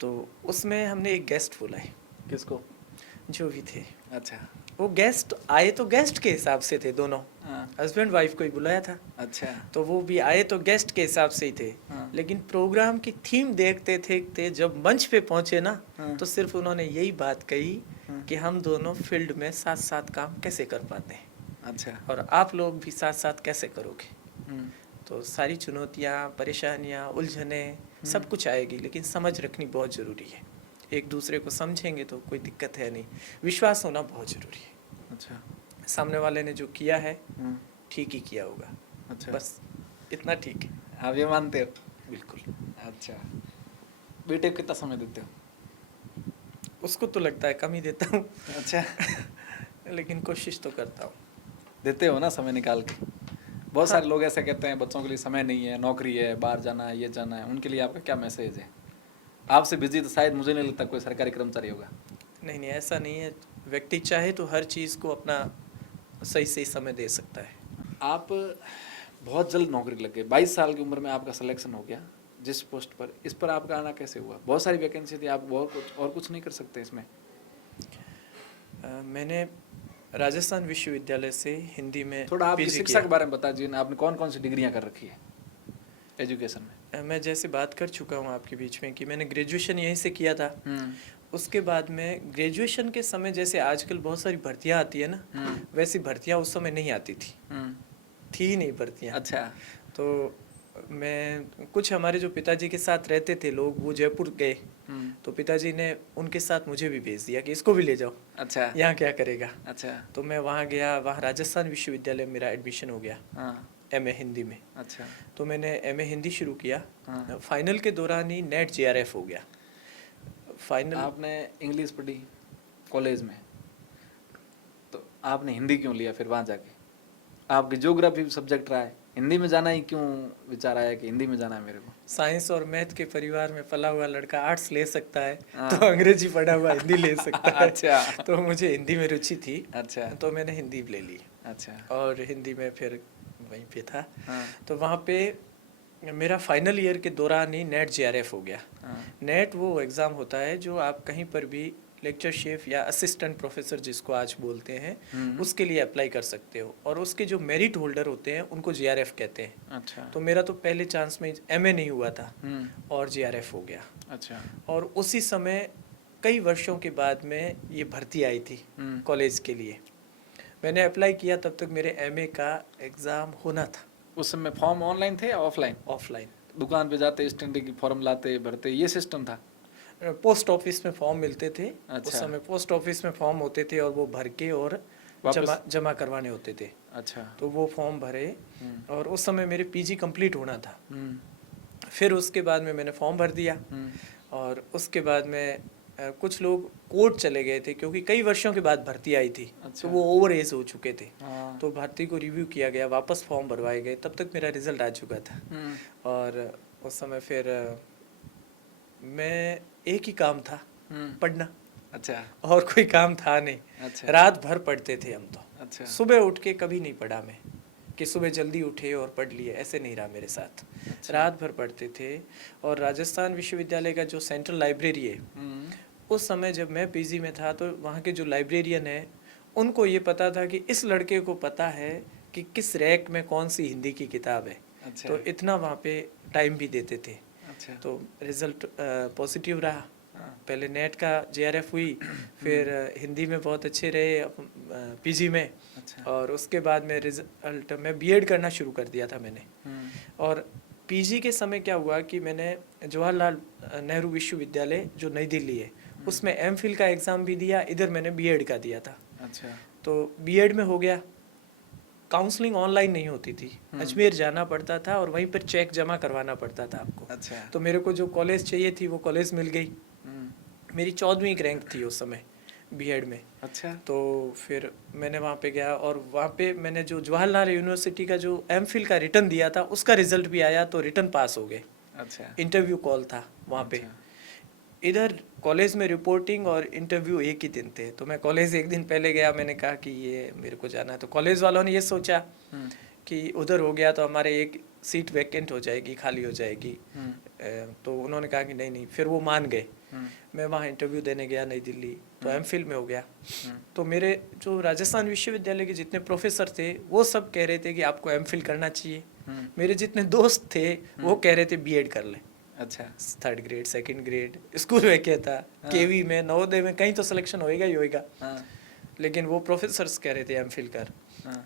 तो उसमें हमने एक गेस्ट बुलाए। किसको? जो भी थे। अच्छा। वो गेस्ट आए तो गेस्ट के हिसाब से थे, दोनों हाँ। हस्बैंड वाइफ को ही बुलाया था। अच्छा। तो वो भी आए तो गेस्ट के हिसाब से ही थे। हाँ। लेकिन प्रोग्राम की थीम देखते थे जब मंच पे पहुंचे ना, हाँ। तो सिर्फ उन्होंने यही बात कही हाँ। कि हम दोनों फील्ड में साथ साथ काम कैसे कर पाते हैं, अच्छा। और आप लोग भी साथ साथ कैसे करोगे। तो सारी चुनौतियाँ, परेशानियाँ, उलझने सब कुछ आएगी, लेकिन समझ रखनी बहुत ज़रूरी है। एक दूसरे को समझेंगे तो कोई दिक्कत है नहीं, विश्वास होना बहुत ज़रूरी है। अच्छा। सामने वाले ने जो किया है ठीक ही किया होगा। अच्छा। बस इतना ठीक है। आप ये मानते हो? बिल्कुल। अच्छा। बेटे को कितना समय देते हो? उसको तो लगता है कम ही देता हूँ। अच्छा। लेकिन कोशिश तो करता हूँ। देते हो ना समय निकाल के? बहुत सारे लोग ऐसे कहते हैं बच्चों के लिए समय नहीं है, नौकरी है, बाहर जाना है, ये जाना है, उनके लिए आपका क्या मैसेज है? आपसे बिजी तो शायद मुझे नहीं लगता कोई सरकारी कर्मचारी होगा। नहीं नहीं, ऐसा नहीं है। व्यक्ति चाहे तो हर चीज़ को अपना सही सही समय दे सकता है। आप बहुत जल्द नौकरी लग गए, 22 साल की उम्र में आपका सिलेक्शन हो गया जिस पोस्ट पर, इस पर आपका आना कैसे हुआ? बहुत सारी वैकेंसी थी, आप और कुछ नहीं कर सकते इसमें? मैंने राजस्थान विश्वविद्यालय से हिंदी में थोड़ा आपकी पीजी शिक्षा किया। के बारे में बता दीजिए, आपने कौन कौन सी डिग्रियां कर रखी है एजुकेशन में? मैं जैसे बात कर चुका हूँ आपके बीच में कि मैंने ग्रेजुएशन यहीं से किया था। उसके बाद में ग्रेजुएशन के समय जैसे आजकल बहुत सारी भर्तियाँ आती है ना, वैसी भर्तियाँ उस समय नहीं आती थी ही नहीं भर्तियाँ। अच्छा। तो मैं, कुछ हमारे जो पिताजी के साथ रहते थे लोग, वो जयपुर गए, तो पिताजी ने उनके साथ मुझे भी भेज दिया कि इसको भी ले जाओ। अच्छा। यहाँ क्या करेगा। अच्छा। तो मैं वहाँ गया, वहाँ राजस्थान विश्वविद्यालय में मेरा एडमिशन हो गया। हाँ। एमए हिंदी में। अच्छा। तो मैंने एमए हिंदी शुरू किया। हाँ। फाइनल के दौरान ही नेट जेआरएफ हो गया। फाइनल। आपने इंग्लिश पढ़ी कॉलेज में, तो आपने हिंदी क्यों लिया फिर वहाँ जाके? आपकी ज्योग्राफी सब्जेक्ट रहा है, हिंदी में जाना ही क्यों विचार आया कि हिंदी में जाना है मेरे को? साइंस और मैथ के परिवार में पला हुआ लड़का आर्ट्स ले सकता है, तो अंग्रेजी पढ़ा हुआ हिंदी ले सकता है। अच्छा। तो मुझे हिंदी में रुचि थी। अच्छा। तो मैंने हिंदी ले ली। अच्छा। और हिंदी में फिर वहीं पे था। हाँ। तो वहाँ पे मेरा फाइनल ईयर के दौरान ही नेट जेआरएफ हो गया। नेट वो एग्ज़ाम होता है जो आप कहीं पर भी लेक्चरशिप या असिस्टेंट प्रोफेसर जिसको आज बोलते हैं, उसके लिए अप्लाई कर सकते हो, और उसके जो मेरिट होल्डर होते हैं उनको जेआरएफ कहते हैं। अच्छा। तो मेरा तो पहले चांस में एमए नहीं हुआ था और जेआरएफ हो गया। अच्छा। और उसी समय कई वर्षों के बाद में ये भर्ती आई थी कॉलेज के लिए। मैंने अप्लाई किया, तब तक मेरे एमए का एग्ज़ाम होना था। उस समय फॉर्म ऑनलाइन थे या ऑफलाइन? ऑफलाइन। दुकान पे जाते, स्टैंड की फॉर्म लाते भरते, ये सिस्टम था? पोस्ट ऑफिस में फॉर्म मिलते थे। अच्छा। उस समय पोस्ट ऑफिस में फॉर्म होते थे और वो भर के और जमा करवाने होते थे। अच्छा। तो वो फॉर्म भरे, और उस समय मेरे पीजी कंप्लीट होना था। फिर उसके बाद में मैंने फॉर्म भर दिया और उसके बाद में कुछ लोग कोर्ट चले गए थे क्योंकि कई वर्षों के बाद भर्ती आई थी। अच्छा। तो वो ओवर एज हो चुके थे। हाँ। तो भर्ती को रिव्यू किया गया, वापस फॉर्म भरवाए गए, तब तक मेरा रिजल्ट आ चुका था। और उस समय फिर मैं एक ही काम था, पढ़ना। अच्छा। और कोई काम था नहीं। अच्छा। रात भर पढ़ते थे हम तो। अच्छा। सुबह उठ के कभी नहीं पढ़ा मैं कि सुबह जल्दी उठे और पढ़ लिए, ऐसे नहीं रहा मेरे साथ। अच्छा। रात भर पढ़ते थे। और राजस्थान विश्वविद्यालय का जो सेंट्रल लाइब्रेरी है, उस समय जब मैं पीजी में था तो वहाँ के जो लाइब्रेरियन है उनको ये पता था कि इस लड़के को पता है कि किस रैक में कौन सी हिंदी की किताब है। अच्छा। तो इतना वहाँ पे टाइम भी देते थे। अच्छा। तो रिजल्ट पॉजिटिव रहा। हाँ। पहले नेट का जेआरएफ हुई, फिर हिंदी में बहुत अच्छे रहे पीजी में। अच्छा। और उसके बाद में रिजल्ट मैं बीएड करना शुरू कर दिया था मैंने। और पीजी के समय क्या हुआ कि मैंने जवाहरलाल नेहरू विश्वविद्यालय जो नई दिल्ली है उसमें एमफिल का एग्ज़ाम भी दिया, इधर मैंने बीएड का दिया था। अच्छा। तो बीएड में हो गया। काउंसलिंग ऑनलाइन नहीं होती थी, अजमेर जाना पड़ता था और वहीं पर चेक जमा करवाना पड़ता था आपको। अच्छा। तो मेरे को जो कॉलेज चाहिए थी वो कॉलेज मिल गई। मेरी 14वीं रैंक थी उस समय बीएड में। अच्छा। तो फिर मैंने वहाँ पे गया और वहाँ पे मैंने जो जवाहरलाल यूनिवर्सिटी का जो एमफिल का रिटर्न दिया था उसका रिजल्ट भी आया, तो रिटर्न पास हो गए। अच्छा। इंटरव्यू कॉल था वहाँ पे। इधर कॉलेज में रिपोर्टिंग और इंटरव्यू एक ही दिन थे। तो मैं कॉलेज एक दिन पहले गया, मैंने कहा कि ये मेरे को जाना है। तो कॉलेज वालों ने ये सोचा कि उधर हो गया तो हमारे एक सीट वैकेंट हो जाएगी, खाली हो जाएगी। तो उन्होंने कहा कि नहीं नहीं, फिर वो मान गए। मैं वहाँ इंटरव्यू देने गया नई दिल्ली, तो एमफिल में हो गया। तो मेरे जो राजस्थान विश्वविद्यालय के जितने प्रोफेसर थे वो सब कह रहे थे कि आपको एमफिल करना चाहिए। मेरे जितने दोस्त थे वो कह रहे थे बीएड कर ले। अच्छा। 3rd grade 2nd grade school में क्या था, केवी में, नवोदय में कहीं तो सिलेक्शन होएगा ही होएगा। लेकिन वो प्रोफेसर्स कह रहे थे एमफिल कर।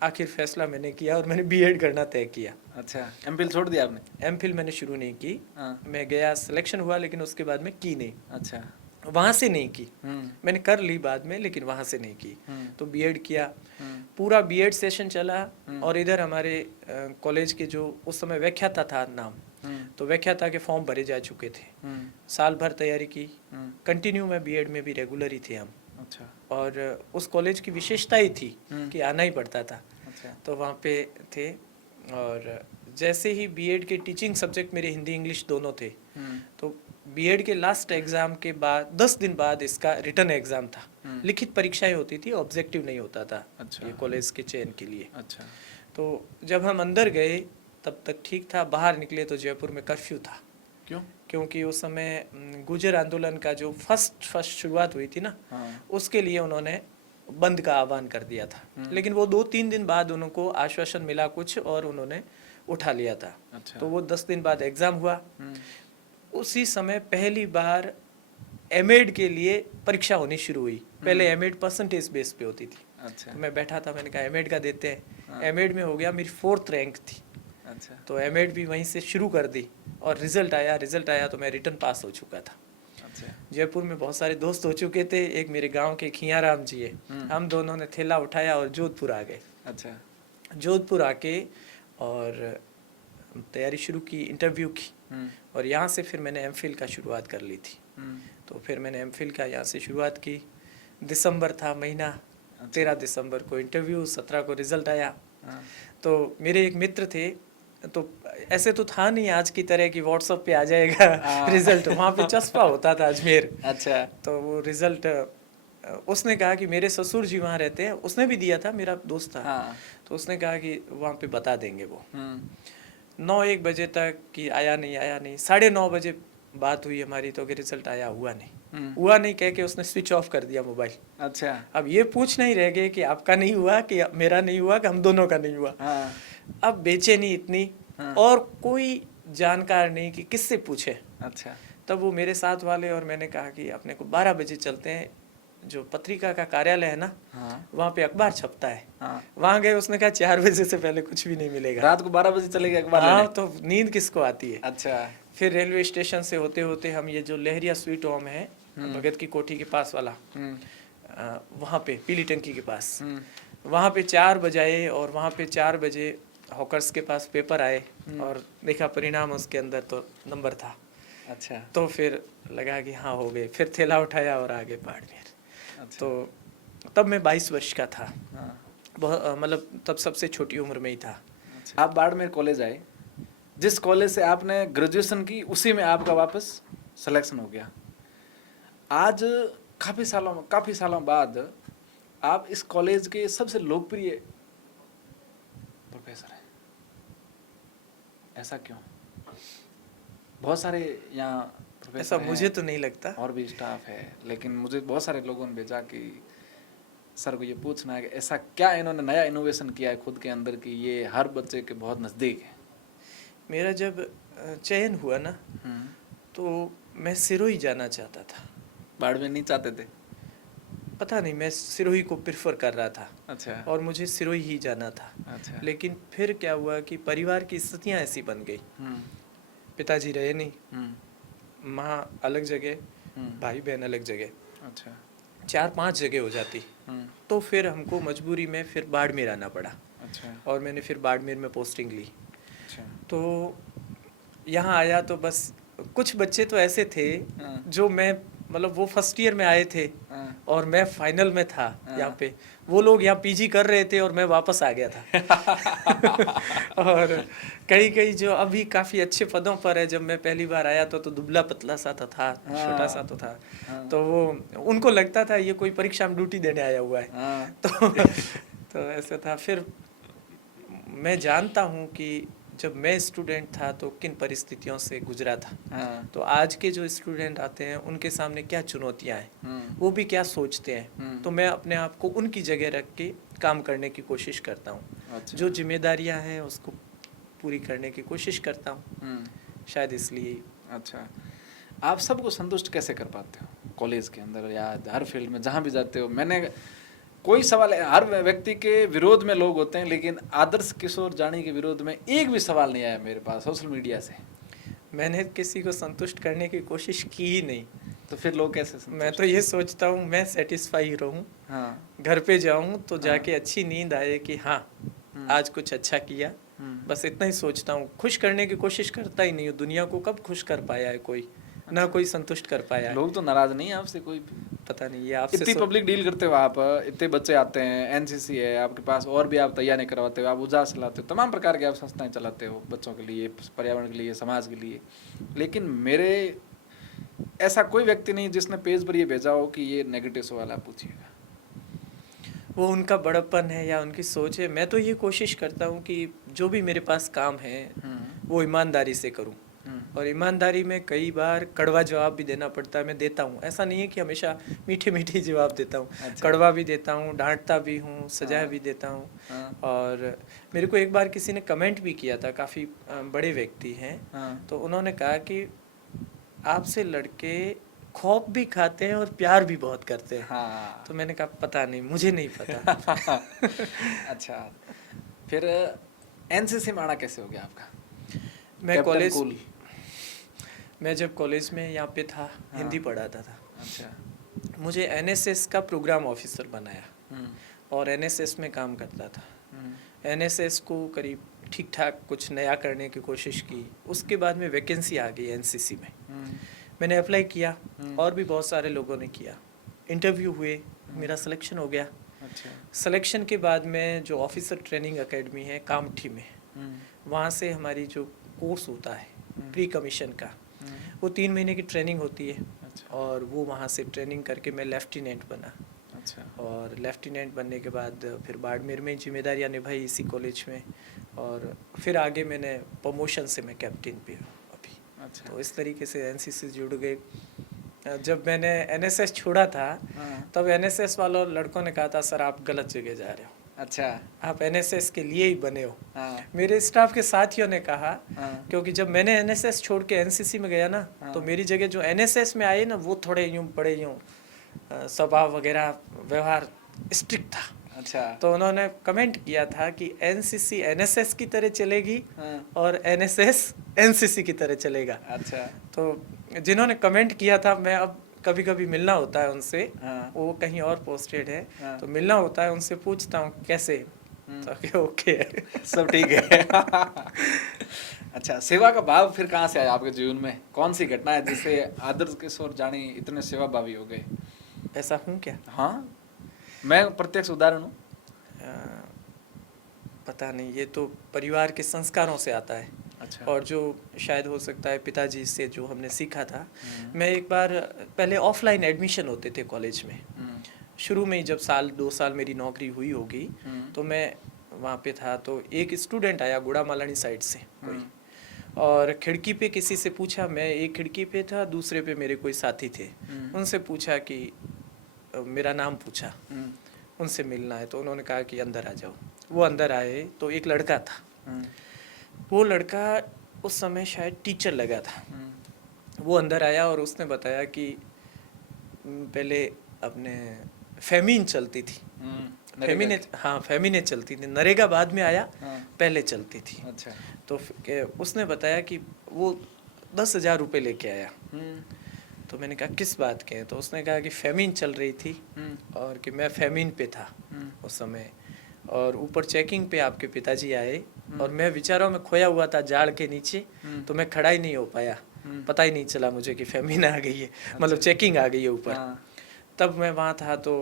आखिर फैसला मैंने किया और मैंने बीएड करना तय किया। अच्छा। एमफिल छोड़ दिया आपने? एमफिल मैंने शुरू नहीं की। मैं गया, सिलेक्शन हुआ, लेकिन उसके बाद में की नहीं। अच्छा। वहाँ से नहीं की। मैंने कर ली बाद में, लेकिन वहाँ से नहीं की। तो बीएड किया, पूरा बीएड सेशन चला। और इधर हमारे कॉलेज के जो उस समय व्याख्याता था नाम, तो व्याख्याता के फॉर्म भरे जा चुके थे। साल भर तैयारी की, कंटिन्यू में बीएड में भी रेगुलर ही थे हम। अच्छा। और उस कॉलेज की विशेषता ही थी कि आना ही पड़ता था। अच्छा। तो वहाँ पे थे। और जैसे ही बीएड के टीचिंग सब्जेक्ट मेरे हिंदी इंग्लिश दोनों थे, तो बीएड के लास्ट एग्ज़ाम के बाद 10 दिन बाद इसका रिटर्न एग्ज़ाम था। लिखित परीक्षाएं होती थी, ऑब्जेक्टिव नहीं होता था। अच्छा। ये कॉलेज के चयन के लिए। अच्छा। तो जब हम अंदर गए तब तक ठीक था, बाहर निकले तो जयपुर में कर्फ्यू था। क्यों? क्योंकि उस समय गुर्जर आंदोलन का जो फर्स्ट शुरुआत हुई थी ना, उसके लिए उन्होंने बंद का आह्वान कर दिया था। लेकिन वो 2-3 दिन बाद उनको आश्वासन मिला कुछ और उन्होंने उठा लिया था। अच्छा। तो वो 10 दिन बाद एग्ज़ाम हुआ। उसी समय पहली बार एमएड के लिए परीक्षा होनी शुरू हुई। पहले एमएड परसेंटेज बेस पे होती थी। अच्छा। तो मैं बैठा था, मैंने कहा एमएड का देते हैं। एमएड में हो गया, मेरी 4th रैंक थी। अच्छा। तो एमएड भी वहीं से शुरू कर दी। और रिजल्ट आया तो मैं रिटर्न पास हो चुका था। अच्छा। जयपुर में बहुत सारे दोस्त हो चुके थे। एक मेरे गांव के खियाराम जी है, हम दोनों ने थैला उठाया और जोधपुर आ गए। अच्छा। जोधपुर आके और तैयारी शुरू की, इंटरव्यू की। और यहाँ से फिर मैंने एमफिल का शुरुआत कर ली थी। तो फिर मैंने एमफिल का यहाँ से शुरुआत की। दिसंबर था महीना, 13 दिसंबर को इंटरव्यू, 17 को रिजल्ट आया। तो मेरे एक मित्र थे, तो ऐसे तो था नहीं आज की तरह कि व्हाट्सएप पे आ जाएगा रिजल्ट। वहाँ पे चस्पा होता था अजमेर। अच्छा। तो वो रिजल्ट उसने कहा कि मेरे ससुर जी वहाँ रहते हैं, उसने भी दिया था, मेरा दोस्त था। तो उसने कहा कि वहाँ पे बता देंगे वो। 9-1 बजे तक कि आया नहीं। 9:30 बजे बात हुई हमारी, तो कि रिजल्ट आया, हुआ नहीं कह के उसने स्विच ऑफ कर दिया मोबाइल। अच्छा। अब ये पूछ नहीं रह गए कि आपका नहीं हुआ कि मेरा नहीं हुआ कि हम दोनों का नहीं हुआ। अब बेचैनी इतनी, और कोई जानकार नहीं कि किससे पूछे। अच्छा। तब वो मेरे साथ वाले और मैंने कहा कि अपने को 12 बजे चलते हैं, जो पत्रिका का कार्यालय है ना, वहाँ पे अखबार छपता है। वहाँ गए, उसने कहा 4 बजे से पहले कुछ भी नहीं मिलेगा। रात को 12 बजे चले गए अखबार लेने? हाँ, तो नींद किसको आती है। अच्छा। फिर रेलवे स्टेशन से होते होते हम ये जो लहरिया स्वीट होम है भगत की कोठी के पास वाला, वहाँ पे पीली टंकी के पास, वहाँ पे 4 बजाए और वहाँ पे 4 बजे हॉकर्स के पास पेपर आए और देखा परिणाम उसके अंदर तो नंबर था। अच्छा तो फिर लगा कि हाँ हो गए, फिर थैला उठाया और आगे बाड़मेर। अच्छा। तो तब मैं 22 वर्ष का था, हाँ बहुत मतलब तब सबसे छोटी उम्र में ही था। अच्छा। आप बाड़मेर कॉलेज आए, जिस कॉलेज से आपने ग्रेजुएशन की उसी में आपका वापस सिलेक्शन हो गया। आज काफ़ी सालों बाद आप इस कॉलेज के सबसे लोकप्रिय प्रोफेसर हैं, ऐसा क्यों? बहुत सारे यहाँ ऐसा प्रोफेसर हैं मुझे तो नहीं लगता। और भी स्टाफ है, लेकिन मुझे बहुत सारे लोगों ने भेजा कि सर को ये पूछना है कि ऐसा क्या इन्होंने नया इनोवेशन किया है खुद के अंदर कि ये हर बच्चे के बहुत नज़दीक है। मेरा जब चयन हुआ ना तो मैं सिरोही जाना चाहता था। बाड़मेर नहीं चाहते थे? पता नहीं, मैं सिरोही को प्रेफर कर रहा था अच्छा और मुझे सिरोही ही जाना था। अच्छा। लेकिन फिर क्या हुआ कि परिवार की स्थितियाँ ऐसी बन गई, पिताजी रहे नहीं, माँ अलग जगह, भाई बहन अलग जगह, अच्छा 4-5 जगह हो जाती। तो फिर हमको मजबूरी में फिर बाड़मेर आना पड़ा अच्छा और मैंने फिर बाड़मेर में पोस्टिंग ली। अच्छा। तो यहाँ आया तो बस कुछ बच्चे तो ऐसे थे जो मैं मतलब वो फर्स्ट ईयर में आए थे और मैं फाइनल में था यहाँ पे। वो लोग यहाँ पीजी कर रहे थे और मैं वापस आ गया था। और कई जो अभी काफ़ी अच्छे पदों पर है, जब मैं पहली बार आया तो दुबला पतला सा था, छोटा सा तो था। तो वो उनको लगता था ये कोई परीक्षा में ड्यूटी देने आया हुआ है। तो ऐसा था। फिर मैं जानता हूँ कि जब मैं स्टूडेंट था तो किन परिस्थितियों से गुजरा था। तो आज के जो स्टूडेंट आते हैं उनके सामने क्या चुनौतियाँ हैं, वो भी क्या सोचते हैं। तो मैं अपने आप को उनकी जगह रख के काम करने की कोशिश करता हूँ। अच्छा। जो जिम्मेदारियाँ हैं उसको पूरी करने की कोशिश करता हूँ, शायद इसलिए। अच्छा, आप सबको संतुष्ट कैसे कर पाते हो कॉलेज के अंदर या हर फील्ड में जहाँ भी जाते हो? मैंने कोई सवाल है, हर व्यक्ति के विरोध में लोग होते हैं, लेकिन आदर्श किशोर जानी के विरोध में एक भी सवाल नहीं आया मेरे पास सोशल मीडिया से। मैंने किसी को संतुष्ट करने की कोशिश की ही नहीं। तो फिर लोग कैसे संतुष्ट? मैं तो ये सोचता हूँ मैं सेटिस्फाई रहूँ, घर पे जाऊँ तो जाके अच्छी नींद आए कि हाँ आज कुछ अच्छा किया। बस इतना ही सोचता हूँ, खुश करने की कोशिश करता ही नहीं हूँ। दुनिया को कब खुश कर पाया है कोई? ना कोई संतुष्ट कर पाया है। लोग तो नाराज नहीं है आपसे कोई? पता नहीं, ये आपसे इतनी पब्लिक डील करते हो आप, इतने बच्चे आते हैं, एनसीसी है आपके पास, और भी आप तैयारी करवाते हो, आप उजास चलाते हो, तमाम प्रकार की आप संस्थाएं चलाते हो बच्चों के लिए, पर्यावरण के लिए, समाज के लिए, लेकिन मेरे ऐसा कोई व्यक्ति नहीं जिसने पेज पर ये भेजा हो कि ये नेगेटिव सवाल आप पूछिएगा। वो उनका बड़प्पन है या उनकी सोच है। मैं तो ये कोशिश करता हूँ कि जो भी मेरे पास काम है वो ईमानदारी से करूँ। और ईमानदारी में कई बार कड़वा जवाब भी देना पड़ता है, मैं देता हूँ। ऐसा नहीं है कि हमेशा मीठे मीठे जवाब देता हूँ। अच्छा। कड़वा भी देता हूँ, डांटता भी हूँ, सजा भी देता हूँ। और मेरे को एक बार किसी ने कमेंट भी किया था, काफ़ी बड़े व्यक्ति हैं, तो उन्होंने कहा कि आपसे लड़के खौफ भी खाते हैं और प्यार भी बहुत करते हैं। तो मैंने कहा पता नहीं, मुझे नहीं पता। अच्छा, फिर एनसीसी में आना कैसे हो गया आपका? मैं जब कॉलेज में यहाँ पे था, हिंदी पढ़ाता था। अच्छा। मुझे एनएसएस का प्रोग्राम ऑफिसर बनाया और एनएसएस में काम करता था। एनएसएस को करीब ठीक ठाक कुछ नया करने की कोशिश की। उसके बाद में वैकेंसी आ गई एनसीसी में, मैंने अप्लाई किया और भी बहुत सारे लोगों ने किया। इंटरव्यू हुए, मेरा सिलेक्शन हो गया। अच्छा। सिलेक्शन के बाद में जो ऑफिसर ट्रेनिंग एकेडमी है कामठी में, वहाँ से हमारी जो कोर्स होता है प्री कमीशन का, वो 3 महीने की ट्रेनिंग होती है। अच्छा। और वो वहाँ से ट्रेनिंग करके मैं लेफ्टिनेंट बना। अच्छा। और लेफ्टिनेंट बनने के बाद फिर बाड़मेर में जिम्मेदारियाँ निभाई इसी कॉलेज में, और फिर आगे मैंने प्रमोशन से मैं कैप्टन भी हूँ अभी। अच्छा। तो इस तरीके से एनसीसी जुड़ गए। जब मैंने एनएसएस छोड़ा था तब एनएसएस वालों लड़कों ने कहा था सर आप गलत जगह जा रहे हो। अच्छा। आप एनएसएस के लिए ही बने हो। मेरे स्टाफ के साथियों ने कहा, क्योंकि जब मैंने एनएसएस छोड़ के एनसीसी में गया ना, तो मेरी जगह जो एनएसएस में आए ना वो थोड़े यूँ बड़े यूँ स्वभाव वगैरह व्यवहार स्ट्रिक्ट था। अच्छा। तो उन्होंने कमेंट किया था कि एनसीसी एनएसएस की तरह चलेगी और एनएसएस एनसीसी की तरह चलेगा। अच्छा। तो जिन्होंने कमेंट किया था, मैं अब कभी कभी मिलना होता है उनसे, वो कहीं और पोस्टेड है, तो मिलना होता है उनसे, पूछता हूँ कैसे, ताकि ओके है। सब ठीक है। अच्छा, सेवा का भाव फिर कहाँ से आया आपके जीवन में? कौन सी घटना है जिससे आदर्श किशोर जानी इतने सेवा भावी हो गए? ऐसा हूँ क्या? हाँ, मैं प्रत्यक्ष उदाहरण हूँ। अ, पता नहीं, ये तो परिवार के संस्कारों से आता है। अच्छा। और जो शायद हो सकता है पिताजी से जो हमने सीखा था। मैं एक बार पहले ऑफलाइन एडमिशन होते थे कॉलेज में, शुरू में ही जब 1-2 साल मेरी नौकरी हुई होगी, तो मैं वहाँ पे था। तो एक स्टूडेंट आया गुड़ामालानी साइड से कोई, और खिड़की पे किसी से पूछा, मैं एक खिड़की पे था, दूसरे पे मेरे कोई साथी थे, उनसे पूछा कि मेरा नाम पूछा, उनसे मिलना है। तो उन्होंने कहा कि अंदर आ जाओ। वो अंदर आए तो एक लड़का था, वो लड़का उस समय शायद टीचर लगा था। वो अंदर आया और उसने बताया कि पहले अपने फेमिन चलती थी, फेमिने, हाँ फेमिने चलती थी, नरेगा बाद में आया, पहले चलती थी। अच्छा। तो उसने बताया कि वो 10,000 रुपये लेके आया। तो मैंने कहा किस बात के हैं? तो उसने कहा कि फेमिन चल रही थी और कि मैं फेमिन पे था उस समय, और ऊपर चेकिंग पे आपके पिताजी आए और मैं विचारों में खोया हुआ था जाड़ के नीचे, तो मैं खड़ा ही नहीं हो पाया, पता ही नहीं चला मुझे कि फेमिन आ गई है, मतलब चेकिंग आ गई है ऊपर। तब मैं वहाँ था तो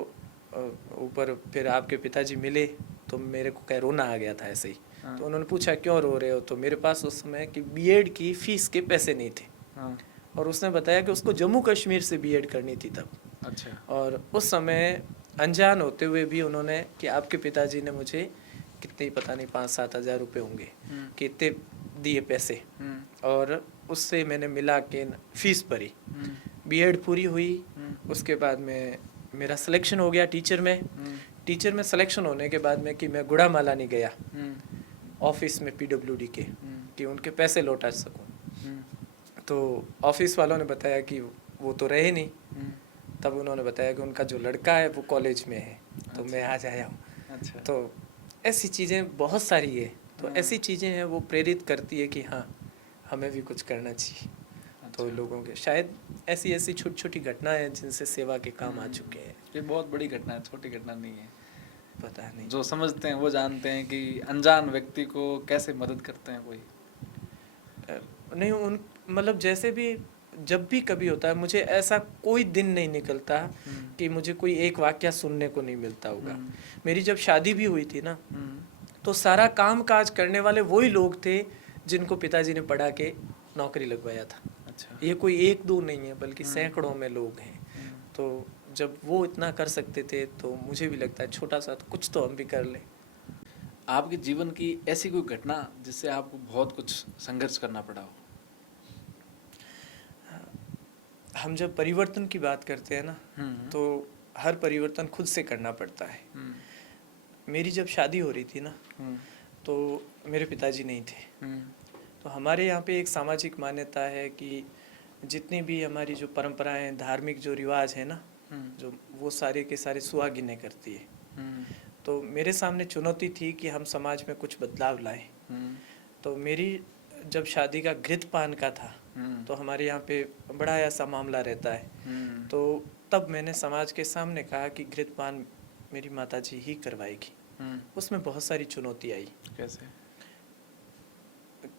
ऊपर फिर आपके पिताजी मिले, तो मेरे को कह रोना आ गया था ऐसे ही। तो उन्होंने पूछा क्यों रो रहे हो? तो मेरे पास उस समय की बीएड की फीस के पैसे नहीं थे, और उसने बताया कि उसको जम्मू कश्मीर से बीएड करनी थी तब। अच्छा। और उस समय अनजान होते हुए भी उन्होंने कि आपके पिताजी ने मुझे कितने, पता नहीं 5-7 हज़ार रुपये होंगे, कितने दिए पैसे, और उससे मैंने मिला के फीस भरी, बीएड पूरी हुई। उसके बाद में मेरा सिलेक्शन हो गया टीचर में। टीचर में सिलेक्शन होने के बाद में कि मैं गुड़ामाला नहीं गया ऑफिस में पीडब्ल्यूडी के, कि उनके पैसे लौटा सकूं। तो ऑफिस वालों ने बताया कि वो तो रहे नहीं। तब उन्होंने बताया कि उनका जो लड़का है वो कॉलेज में है, तो मैं आज आया हूँ। अच्छा। तो ऐसी चीज़ें बहुत सारी है। तो ऐसी चीज़ें हैं वो प्रेरित करती है कि हाँ हमें भी कुछ करना चाहिए। तो लोगों के शायद ऐसी ऐसी छोटी छोटी घटनाएं हैं जिनसे सेवा के काम आ चुके हैं। ये बहुत बड़ी घटना है, छोटी घटना नहीं है। पता नहीं, जो समझते हैं वो जानते हैं कि अनजान व्यक्ति को कैसे मदद करते हैं कोई। नहीं उन मतलब जैसे भी जब भी कभी होता है, मुझे ऐसा कोई दिन नहीं निकलता कि मुझे कोई एक वाक्य सुनने को नहीं मिलता होगा। मेरी जब शादी भी हुई थी ना, तो सारा काम काज करने वाले वही लोग थे जिनको पिताजी ने पढ़ा के नौकरी लगवाया था। अच्छा। ये कोई 1-2 नहीं है, बल्कि सैकड़ों में लोग हैं। तो जब वो इतना कर सकते थे तो मुझे भी लगता है छोटा सा तो कुछ तो हम भी कर लें। आपके जीवन की ऐसी कोई घटना जिससे आपको बहुत कुछ संघर्ष करना पड़ा हो? हम जब परिवर्तन की बात करते हैं ना, तो हर परिवर्तन खुद से करना पड़ता है। मेरी जब शादी हो रही थी ना, तो मेरे पिताजी नहीं थे। तो हमारे यहाँ पे एक सामाजिक मान्यता है कि जितनी भी हमारी जो परंपराएं, धार्मिक जो रिवाज है ना, जो वो सारे के सारे सुहागिनें करती है। तो मेरे सामने चुनौती थी कि हम समाज में कुछ बदलाव लाएं। तो मेरी जब शादी का घृतपान का था, तो हमारे यहाँ पे बड़ा ऐसा मामला रहता है। तो तब मैंने समाज के सामने कहा कि घृतपान मेरी माताजी ही करवाएगी। उसमें बहुत सारी चुनौती आई। कैसे?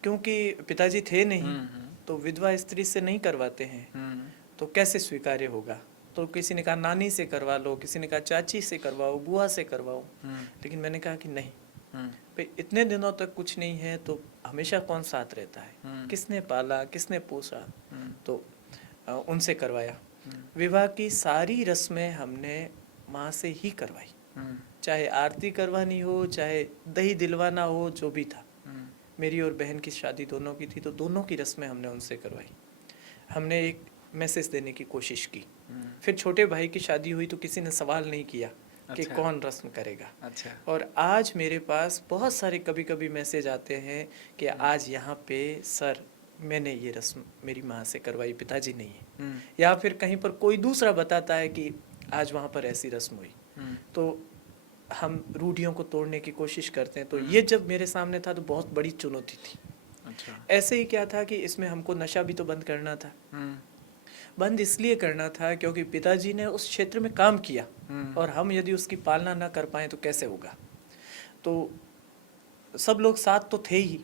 क्योंकि पिताजी थे नहीं, तो विधवा स्त्री से नहीं करवाते हैं, तो कैसे स्वीकार्य होगा? तो किसी ने कहा नानी से करवा लो, किसी ने कहा चाची से करवाओ, बुआ से करवाओ। लेकिन मैंने कहा कि नहीं भाई, इतने दिनों तक कुछ नहीं है तो हमेशा कौन साथ रहता है? किसने पाला, किसने पोसा? तो उनसे करवाया। विवाह की सारी रस्में हमने माँ से ही करवाई, चाहे आरती करवानी हो, चाहे दही दिलवाना हो, जो भी था। मेरी और बहन की शादी दोनों की थी, तो दोनों की रस्में हमने उनसे करवाई। हमने एक मैसेज देने की कोशिश की। फिर छोटे भाई की शादी हुई तो किसी ने सवाल नहीं किया कि कौन रस्म करेगा। अच्छा। और आज मेरे पास बहुत सारे कभी कभी मैसेज आते हैं कि आज यहाँ पे सर मैंने ये रस्म मेरी माँ से करवाई, पिताजी नहीं है। या फिर कहीं पर कोई दूसरा बताता है कि आज वहाँ पर ऐसी रस्म हुई। तो हम रूढ़ियों को तोड़ने की कोशिश करते हैं। तो ये जब मेरे सामने था तो बहुत बड़ी चुनौती थी। अच्छा। ऐसे ही क्या था कि इसमें हमको नशा भी तो बंद करना था। बंद इसलिए करना था क्योंकि पिताजी ने उस क्षेत्र में काम किया, और हम यदि उसकी पालना ना कर पाए तो कैसे होगा? तो सब लोग साथ तो थे ही,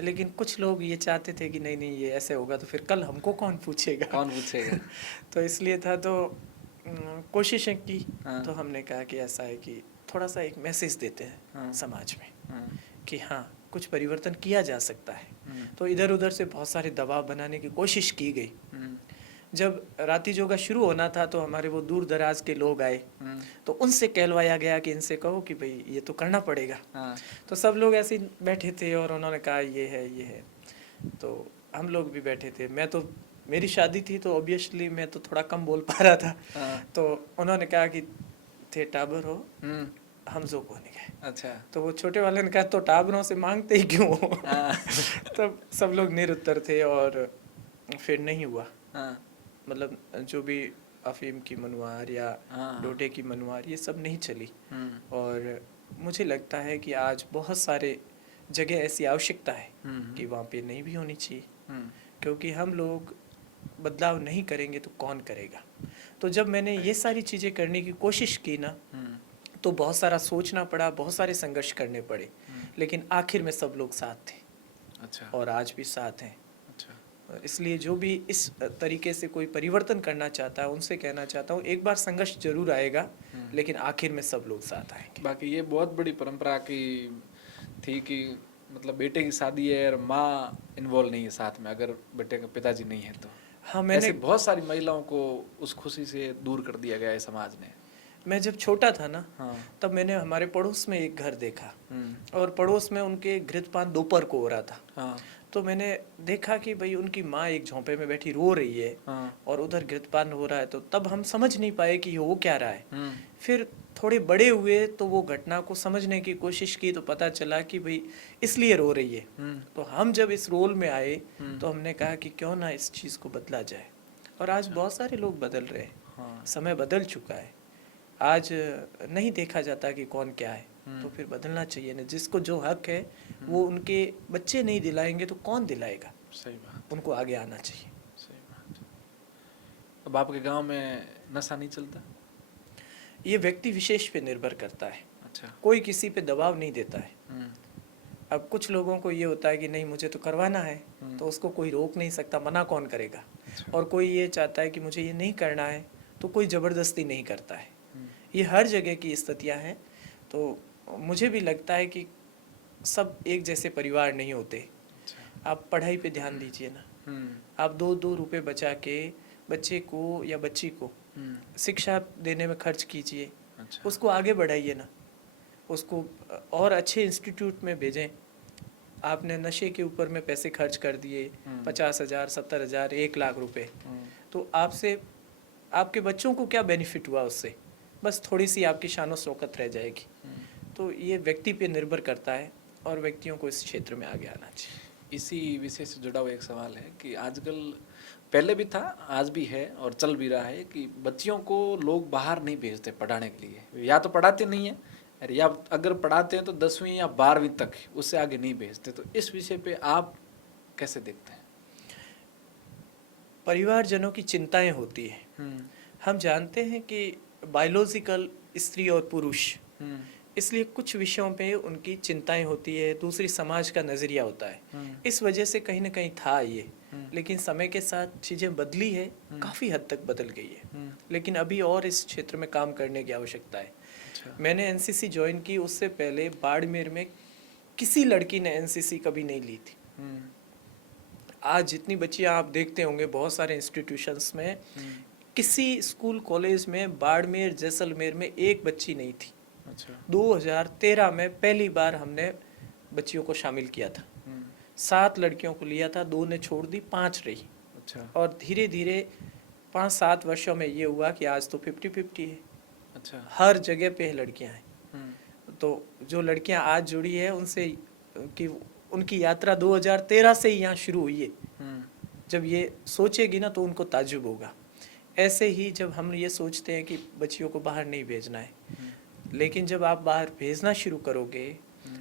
लेकिन कुछ लोग ये चाहते थे कि नहीं नहीं ये ऐसे होगा तो फिर कल हमको कौन पूछेगा, कौन पूछेगा। तो इसलिए था तो कोशिशें की। हाँ। तो हमने कहा कि ऐसा है कि थोड़ा सा एक मैसेज देते हैं हाँ। समाज में हाँ। कि हाँ कुछ परिवर्तन किया जा सकता है। हम्म। तो इधर उधर से बहुत सारे दबाव बनाने की कोशिश की गई। हम्म। जब राती योगा शुरू होना था तो हमारे वो दूर दराज के लोग आए, तो उनसे कहलवाया गया कि इनसे कहो कि भाई ये तो करना पड़ेगा। हाँ। तो सब लोग ऐसे ही बैठे थे और उन्होंने कहा ये है। तो हम लोग भी बैठे थे। मैं तो मेरी शादी थी तो ऑब्वियसली मैं तो थोड़ा कम बोल पा रहा था। हाँ। तो उन्होंने कहा कि थे टाबर हो, हम्म। हम जो को नहीं गए। अच्छा। तो वो छोटे वाले ने कहा तो टाबरों से मांगते ही क्यों हो? हाँ। तब सब लोग निरुत्तर थे और फिर नहीं हुआ। हाँ। मतलब जो भी अफीम की मनुआर या हाँ। डोडे की मनुआर ये सब नहीं चली। हम्म। और मुझे लगता है कि आज बहुत सारे जगह ऐसी आवश्यकता है हम्म। कि वहाँ पे नहीं भी होनी चाहिए, हम्म। क्योंकि हम लोग बदलाव नहीं करेंगे तो कौन करेगा। तो जब मैंने ये सारी चीज़ें करने की कोशिश की ना, हम्म। तो बहुत सारा सोचना पड़ा, बहुत सारे संघर्ष करने पड़े, हम्म। लेकिन आखिर में सब लोग साथ थे अच्छा। और आज भी साथ हैं। अच्छा। इसलिए जो भी इस तरीके से कोई परिवर्तन करना चाहता है उनसे कहना चाहता हूँ एक बार संघर्ष जरूर आएगा, लेकिन आखिर में सब लोग साथ आएंगे। बाकी ये बहुत बड़ी परंपरा की थी कि मतलब बेटे की शादी है और माँ इन्वॉल्व नहीं है साथ में, अगर बेटे का पिताजी नहीं है तो। हाँ, मैंने ऐसे बहुत सारी महिलाओं को उस खुशी से दूर कर दिया गया है समाज ने। मैं जब छोटा था ना, हाँ। तब मैंने हमारे पड़ोस में एक घर देखा हम्म। और पड़ोस में उनके घृतपान दोपहर को हो रहा था। हाँ। तो मैंने देखा कि भाई उनकी माँ एक झोंपे में बैठी रो रही है हाँ। और उधर घृतपान हो रहा है। तो तब हम समझ नहीं पाए कि हो क्या रहा है। हम्म। फिर थोड़े बड़े हुए तो वो घटना को समझने की कोशिश की तो पता चला कि भाई इसलिए रो रही है। हम्म। तो हम जब इस रोल में आए तो हमने कहा कि क्यों ना इस चीज़ को बदला जाए, और आज बहुत सारे लोग बदल रहे हैं। हाँ। समय बदल चुका है, आज नहीं देखा जाता कि कौन क्या है। तो फिर बदलना चाहिए ना, जिसको जो हक है वो उनके बच्चे नहीं दिलाएंगे तो कौन दिलाएगा। सही बात। उनको आगे आना चाहिए। सही बात। अब आपके गांव में नशा नहीं चलता? ये व्यक्ति विशेष पे निर्भर करता है, अच्छा। कोई किसी पे दबाव नहीं देता है। हम्म। अब कुछ लोगों को ये होता है कि नहीं मुझे तो करवाना है, तो उसको कोई रोक नहीं सकता, मना कौन करेगा। और कोई ये चाहता है कि मुझे ये नहीं करना है, तो कोई ज़बरदस्ती नहीं करता है। ये हर जगह की स्थितियाँ हैं। तो मुझे भी लगता है कि सब एक जैसे परिवार नहीं होते। आप पढ़ाई पे ध्यान दीजिए ना, आप 2-2 रुपए बचा के बच्चे को या बच्ची को शिक्षा देने में खर्च कीजिए। अच्छा। उसको आगे बढ़ाइए ना, उसको और अच्छे इंस्टीट्यूट में भेजें। आपने नशे के ऊपर में पैसे खर्च कर दिए 50,000, 70,000, 1,00,000 रुपए, तो आपसे आपके बच्चों को क्या बेनिफिट हुआ उससे? बस थोड़ी सी आपकी शानो शौकत रह जाएगी। तो ये व्यक्ति पे निर्भर करता है और व्यक्तियों को इस क्षेत्र में आगे आना चाहिए। इसी विषय से जुड़ा हुआ एक सवाल है कि आजकल, पहले भी था, आज भी है और चल भी रहा है कि बच्चियों को लोग बाहर नहीं भेजते पढ़ाने के लिए। या तो पढ़ाते नहीं है, या अगर पढ़ाते हैं तो 10वीं या 12वीं तक, उससे आगे नहीं भेजते। तो इस विषय पे आप कैसे देखते हैं? परिवारजनों की चिंताएं होती है। हम जानते हैं कि बायोलॉजिकल स्त्री और पुरुष, इसलिए कुछ विषयों पे उनकी चिंताएं होती है। दूसरी समाज का नज़रिया होता है। इस वजह से कहीं ना कहीं था ये, लेकिन समय के साथ चीज़ें बदली है, काफ़ी हद तक बदल गई है। लेकिन अभी और इस क्षेत्र में काम करने की आवश्यकता है। मैंने एनसीसी ज्वाइन की, उससे पहले बाड़मेर में किसी लड़की ने एनसीसी कभी नहीं ली थी। आज जितनी बच्चियां आप देखते होंगे बहुत सारे इंस्टीट्यूशंस में, किसी स्कूल कॉलेज में बाड़मेर जैसलमेर में एक बच्ची नहीं थी। अच्छा। 2013 में पहली बार हमने बच्चियों को शामिल किया था। 7 लड़कियों को लिया था, 2 ने छोड़ दी, 5 रही। अच्छा। और धीरे धीरे 5-7 वर्षों में ये हुआ कि आज तो 50-50 है। अच्छा। हर जगह पे लड़कियां हैं। तो जो लड़कियां आज जुड़ी है उनसे कि उनकी यात्रा 2013 से ही यहाँ शुरू हुई है। जब ये सोचेगी ना तो उनको ताज्जुब होगा। ऐसे ही जब हम ये सोचते हैं कि बच्चियों को बाहर नहीं भेजना है, लेकिन जब आप बाहर भेजना शुरू करोगे,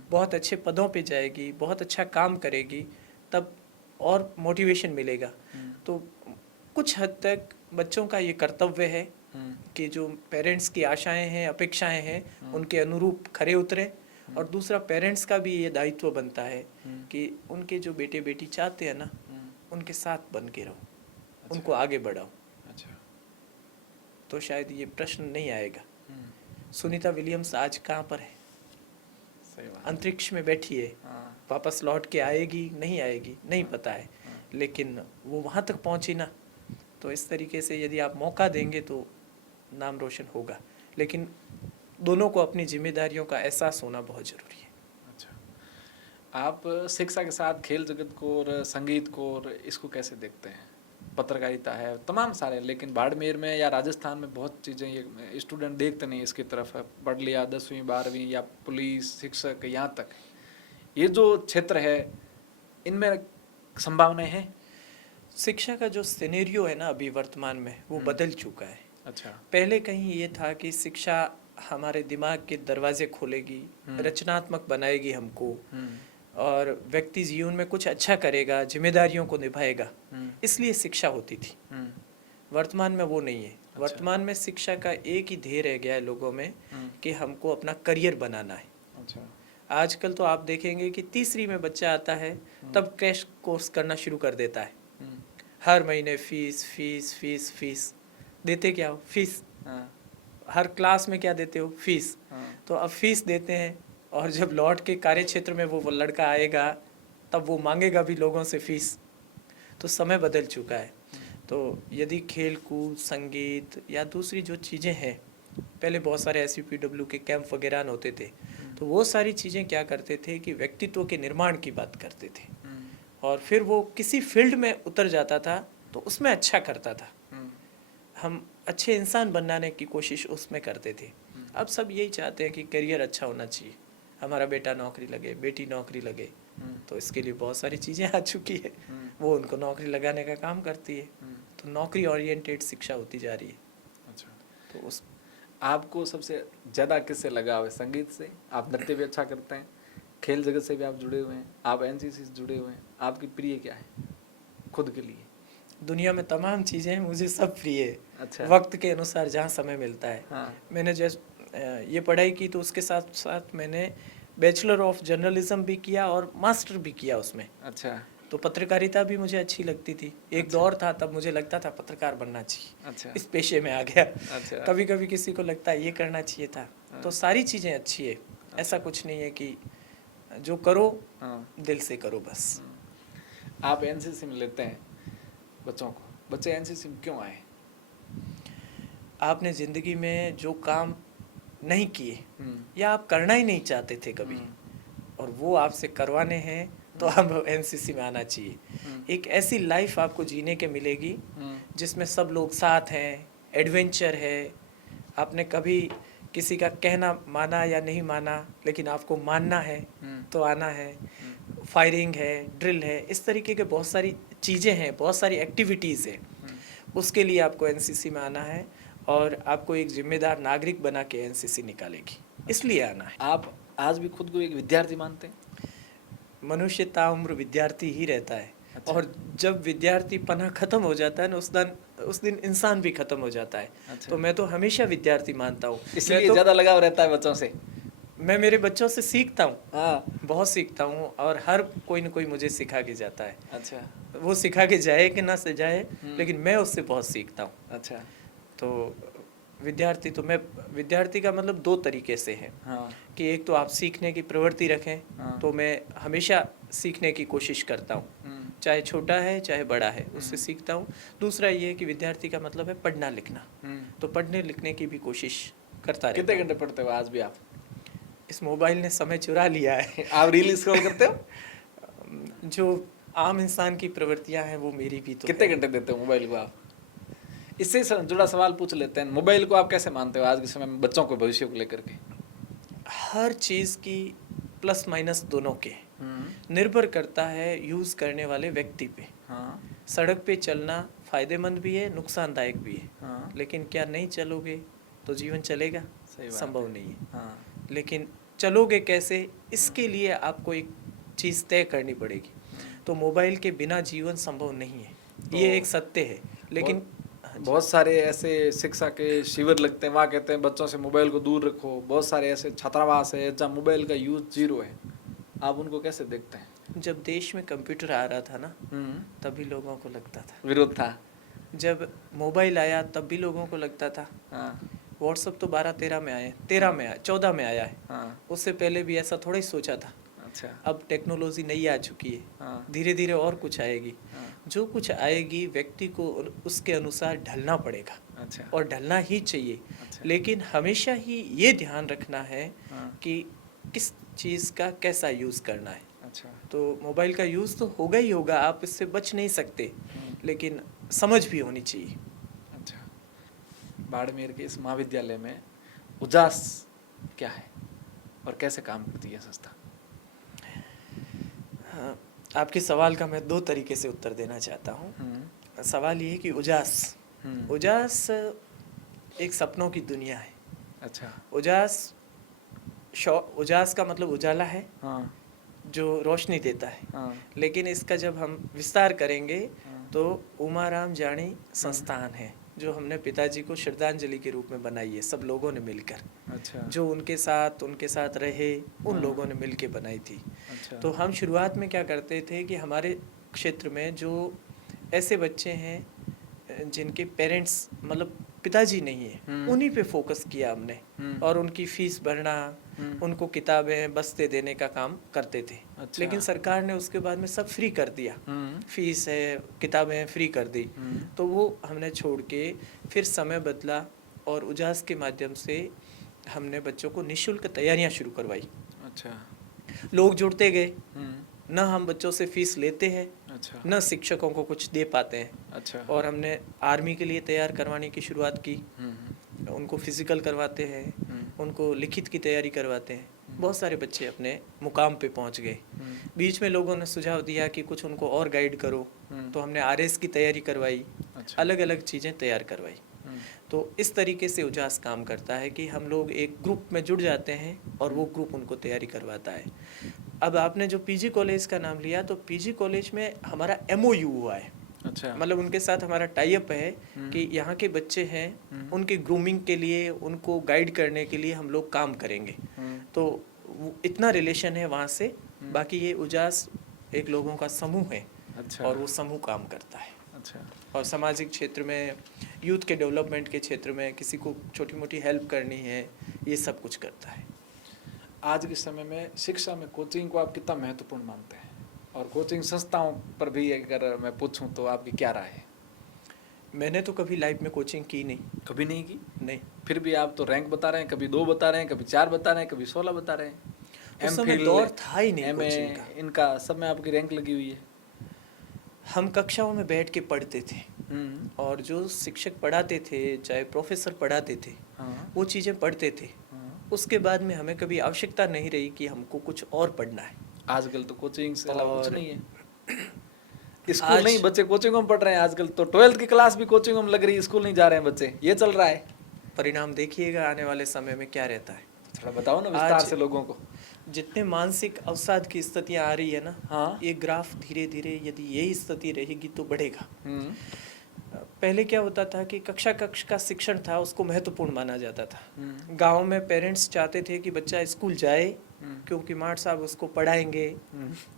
बहुत अच्छे पदों पे जाएगी, बहुत अच्छा काम करेगी, तब और मोटिवेशन मिलेगा। तो कुछ हद तक बच्चों का ये कर्तव्य है कि जो पेरेंट्स की आशाएं हैं, अपेक्षाएं हैं, उनके अनुरूप खरे उतरे और दूसरा पेरेंट्स का भी ये दायित्व बनता है कि उनके जो बेटे बेटी चाहते हैं ना, उनके साथ बन के रहो, उनको आगे बढ़ाओ। अच्छा। तो शायद ये प्रश्न नहीं आएगा। सुनीता विलियम्स आज कहाँ पर है? सही बात। अंतरिक्ष में बैठी है। हाँ। वापस लौट के आएगी नहीं आएगी नहीं पता है, लेकिन वो वहाँ तक पहुँची ना। तो इस तरीके से यदि आप मौका देंगे तो नाम रोशन होगा, लेकिन दोनों को अपनी जिम्मेदारियों का एहसास होना बहुत ज़रूरी है। अच्छा, आप शिक्षा के साथ खेल जगत को और संगीत को और इसको कैसे देखते हैं? पत्रकारिता है, तमाम सारे, लेकिन बाड़मेर में या राजस्थान में बहुत चीज़ें ये स्टूडेंट देखते नहीं इसकी तरफ है। पढ़ लिया 10वीं 12वीं या पुलिस, शिक्षक, यहाँ तक ये जो क्षेत्र है इनमें संभावनाएं हैं। शिक्षा का जो सिनेरियो है ना अभी वर्तमान में, वो बदल चुका है। अच्छा। पहले कहीं ये था कि शिक्षा हमारे दिमाग के दरवाजे खोलेगी, रचनात्मक बनाएगी हमको, और व्यक्ति जीवन में कुछ अच्छा करेगा, जिम्मेदारियों को निभाएगा, इसलिए शिक्षा होती थी। वर्तमान में वो नहीं है। अच्छा। वर्तमान में शिक्षा का एक ही ध्येय रह गया है लोगों में कि हमको अपना करियर बनाना है। अच्छा। आजकल तो आप देखेंगे कि तीसरी में बच्चा आता है तब क्रैश कोर्स करना शुरू कर देता है। हर महीने फीस फीस फीस फीस देते, क्या हो? फीस। हर क्लास में क्या देते हो? फीस। तो अब फीस देते हैं, और जब लौट के कार्य क्षेत्र में वो लड़का आएगा तब वो मांगेगा भी लोगों से फीस। तो समय बदल चुका है। तो यदि खेल कूद, संगीत या दूसरी जो चीज़ें हैं, पहले बहुत सारे SUPW के कैंप वगैरह होते थे, तो वो सारी चीज़ें क्या करते थे कि व्यक्तित्व के निर्माण की बात करते थे, और फिर वो किसी फील्ड में उतर जाता था तो उसमें अच्छा करता था। हम अच्छे इंसान बनाने की कोशिश उसमें करते थे। अब सब यही चाहते हैं कि करियर अच्छा होना चाहिए, हमारा बेटा नौकरी लगे, बेटी नौकरी लगे। तो इसके लिए बहुत सारी चीज़ें आ चुकी है, वो उनको नौकरी लगाने का काम करती है। तो नौकरी ओरिएंटेड शिक्षा होती जा रही है। अच्छा, तो उस आपको सबसे ज़्यादा किससे लगाव है? संगीत से? आप नृत्य भी अच्छा करते हैं, खेल जगत से भी आप जुड़े हुए हैं, आप NCC से जुड़े हुए हैं, आपकी प्रिय क्या है खुद के लिए? दुनिया में तमाम चीज़ें मुझे सब प्रिय है। अच्छा। वक्त के अनुसार जहाँ समय मिलता है। हाँ। मैंने ये पढ़ाई की तो उसके साथ साथ मैंने बैचलर ऑफ जर्नलिज्म भी किया और मास्टर भी किया उसमें। अच्छा। तो पत्रकारिता भी मुझे अच्छी लगती थी। एक दौर था तब मुझे लगता था पत्रकार बनना चाहिए। अच्छा। इस पेशे में आ गया। अच्छा। कभी कभी किसी को लगता है ये करना चाहिए था। तो सारी चीज़ें अच्छी है। ऐसा कुछ नहीं है कि जो करो दिल से करो बस। आप NCC में लेते हैं बच्चों को, बच्चे NCC में क्यों आए? आपने ज़िंदगी में जो काम नहीं किए या आप करना ही नहीं चाहते थे कभी, और वो आपसे करवाने हैं, तो आप NCC में आना चाहिए। एक ऐसी लाइफ आपको जीने के मिलेगी जिसमें सब लोग साथ हैं, एडवेंचर है। आपने कभी किसी का कहना माना या नहीं माना, लेकिन आपको मानना है तो आना है। फायरिंग है, ड्रिल है, इस तरीके के बहुत सारी चीज़ें हैं, बहुत सारी एक्टिविटीज़ है। उसके लिए आपको NCC में आना है, और आपको एक जिम्मेदार नागरिक बना के NCC निकालेगी, इसलिए आना है। आप आज भी खुद को एक विद्यार्थी मानते हैं? मनुष्य ताउम्र विद्यार्थी ही रहता है। अच्छा। और जब विद्यार्थी पना खत्म हो जाता है ना, उस दिन इंसान भी खत्म हो जाता है। अच्छा। तो मैं तो हमेशा विद्यार्थी मानता हूँ। इसलिए ज़्यादा लगाव रहता है बच्चों से? मैं मेरे बच्चों से सीखता हूँ। हाँ। बहुत सीखता हूँ, और हर कोई न कोई मुझे सिखा के जाता है। अच्छा। वो सिखा के जाए कि ना से जाए, लेकिन मैं उससे बहुत सीखता हूँ। अच्छा। तो विद्यार्थी का मतलब दो तरीके से है। हाँ। कि एक तो आप सीखने की प्रवृत्ति रखें। हाँ। तो मैं हमेशा सीखने की कोशिश करता हूँ, चाहे छोटा है चाहे बड़ा है, उससे सीखता हूँ। दूसरा ये है कि विद्यार्थी का मतलब है पढ़ना लिखना, तो पढ़ने लिखने की भी कोशिश करता रहता कितने घंटे पढ़ते हो आज भी आप? इस मोबाइल ने समय चुरा लिया है। आप रील स्क्रॉल करते हो? जो आम इंसान की प्रवृत्तियां हैं वो मेरी भी तो कितने है। घंटे देते हो मोबाइल को आप? इससे जुड़ा सवाल पूछ लेते हैं, मोबाइल को आप कैसे मानते हो आज के समय में बच्चों को भविष्य को लेकर के? हर चीज़ की प्लस माइनस दोनों के निर्भर करता है यूज़ करने वाले व्यक्ति पे। हाँ। सड़क पे चलना फ़ायदेमंद भी है, नुकसानदायक भी है। हाँ। लेकिन क्या नहीं चलोगे तो जीवन चलेगा? सही बात संभव है। नहीं है। हाँ। लेकिन चलोगे कैसे, इसके लिए आपको एक चीज़ तय करनी पड़ेगी। तो मोबाइल के बिना जीवन संभव नहीं है, ये एक सत्य है। लेकिन बहुत सारे ऐसे शिक्षा के शिविर लगते हैं, वहाँ कहते हैं बच्चों से मोबाइल को दूर रखो। बहुत सारे ऐसे छात्रावास है जहाँ मोबाइल का यूज 0 है। आप उनको कैसे देखते हैं? जब देश में कंप्यूटर आ रहा था ना, तभी लोगों को लगता था विरोध था। जब मोबाइल आया तब भी लोगों को लगता था। हाँ व्हाट्सअप तो 12-13 में आए, 13 में आया, 14 में आया है। हाँ। उससे पहले भी ऐसा थोड़ा ही सोचा था। अच्छा। अब टेक्नोलॉजी नई आ चुकी है, हाँ धीरे धीरे और कुछ आएगी। हाँ। जो कुछ आएगी व्यक्ति को उसके अनुसार ढलना पड़ेगा, अच्छा। और ढलना ही चाहिए। अच्छा। लेकिन हमेशा ही ये ध्यान रखना है हाँ। कि किस चीज़ का कैसा यूज़ करना है। अच्छा। तो मोबाइल का यूज़ तो होगा ही होगा, आप इससे बच नहीं सकते, लेकिन समझ भी होनी चाहिए। अच्छा। बाड़मेर के इस महाविद्यालय में उजास क्या है और कैसे काम करती है संस्था? हाँ, आपके सवाल का मैं 2 तरीके से उत्तर देना चाहता हूँ। सवाल ये है कि उजास एक सपनों की दुनिया है। अच्छा। उजास का मतलब उजाला है, हाँ जो रोशनी देता है। हाँ। लेकिन इसका जब हम विस्तार करेंगे हाँ। तो उमाराम जानी संस्थान है, जो हमने पिताजी को श्रद्धांजलि के रूप में बनाई है, सब लोगों ने मिलकर। अच्छा। जो उनके साथ रहे उन लोगों ने मिलके बनाई थी। अच्छा। तो हम शुरुआत में क्या करते थे कि हमारे क्षेत्र में जो ऐसे बच्चे हैं जिनके पेरेंट्स मतलब पिताजी नहीं है, उन्हीं पे फोकस किया हमने, और उनकी फीस भरना, उनको किताबें बस्ते देने का काम करते थे। अच्छा। लेकिन सरकार ने उसके बाद में सब फ्री कर दिया, फीस है, किताबें फ्री कर दी। तो वो हमने छोड़ के फिर समय बदला, और उजास के माध्यम से हमने बच्चों को निःशुल्क तैयारियां शुरू करवाई। अच्छा। लोग जुड़ते गए, न हम बच्चों से फीस लेते हैं, अच्छा। न शिक्षकों को कुछ दे पाते हैं। अच्छा। और हमने आर्मी के लिए तैयार करवाने की शुरुआत की। उनको फिजिकल करवाते हैं, उनको लिखित की तैयारी करवाते हैं। बहुत सारे बच्चे अपने मुकाम पे पहुंच गए। बीच में लोगों ने सुझाव दिया कि कुछ उनको और गाइड करो, तो हमने आरएस की तैयारी करवाई। अच्छा। अलग अलग चीज़ें तैयार करवाई। तो इस तरीके से उजास काम करता है कि हम लोग एक ग्रुप में जुड़ जाते हैं और वो ग्रुप उनको तैयारी करवाता है। अब आपने जो पीजी कॉलेज का नाम लिया, तो पीजी कॉलेज में हमारा एमओयू हुआ है। अच्छा। मतलब उनके साथ हमारा टाई अप है कि यहाँ के बच्चे हैं, उनके ग्रूमिंग के लिए, उनको गाइड करने के लिए हम लोग काम करेंगे। तो इतना रिलेशन है वहाँ से। बाकी ये उजास एक लोगों का समूह है। अच्छा। और वो समूह काम करता है। अच्छा। और सामाजिक क्षेत्र में, यूथ के डेवलपमेंट के क्षेत्र में किसी को छोटी मोटी हेल्प करनी है, ये सब कुछ करता है। आज के समय में शिक्षा में कोचिंग को आप कितना महत्वपूर्ण मानते हैं? और कोचिंग संस्थाओं पर भी अगर मैं पूछूं तो आपकी क्या राय है? मैंने तो कभी लाइफ में कोचिंग की नहीं। कभी नहीं की? नहीं। फिर भी आप तो रैंक बता रहे हैं, कभी 2 बता रहे हैं, कभी 4 बता रहे हैं, कभी 16 बता रहे हैं। उस समय दौर था ही नहीं MA, कोचिंग का। इनका सब में आपकी रैंक लगी हुई है। हम कक्षाओं में बैठ के पढ़ते थे, और जो शिक्षक पढ़ाते थे, चाहे प्रोफेसर पढ़ाते थे, वो चीज़ें पढ़ते थे। उसके बाद में हमें कभी आवश्यकता नहीं रही कि हमको कुछ और पढ़ना है। आजकल तो कोचिंग से अलावा कुछ नहीं है। स्कूल आज- नहीं, बच्चे कोचिंगों में पढ़ रहे हैं। आजकल तो 12th की क्लास भी कोचिंगों में लग रही है, स्कूल नहीं जा रहे हैं बच्चे। ये चल रहा है। परिणाम देखिएगा आने वाले समय में क्या रहता है। थोड़ा बताओ ना विस्तार से लोगों को। जितने मानसिक अवसाद की स्थितियाँ आ रही है ना, हाँ। ये ग्राफ धीरे धीरे यदि यही स्थिति रहेगी तो बढ़ेगा। पहले क्या होता था कि कक्षा का शिक्षण था, उसको महत्वपूर्ण माना जाता था। गांव में पेरेंट्स चाहते थे कि बच्चा स्कूल जाए, क्योंकि मास्टर साहब उसको पढ़ाएंगे,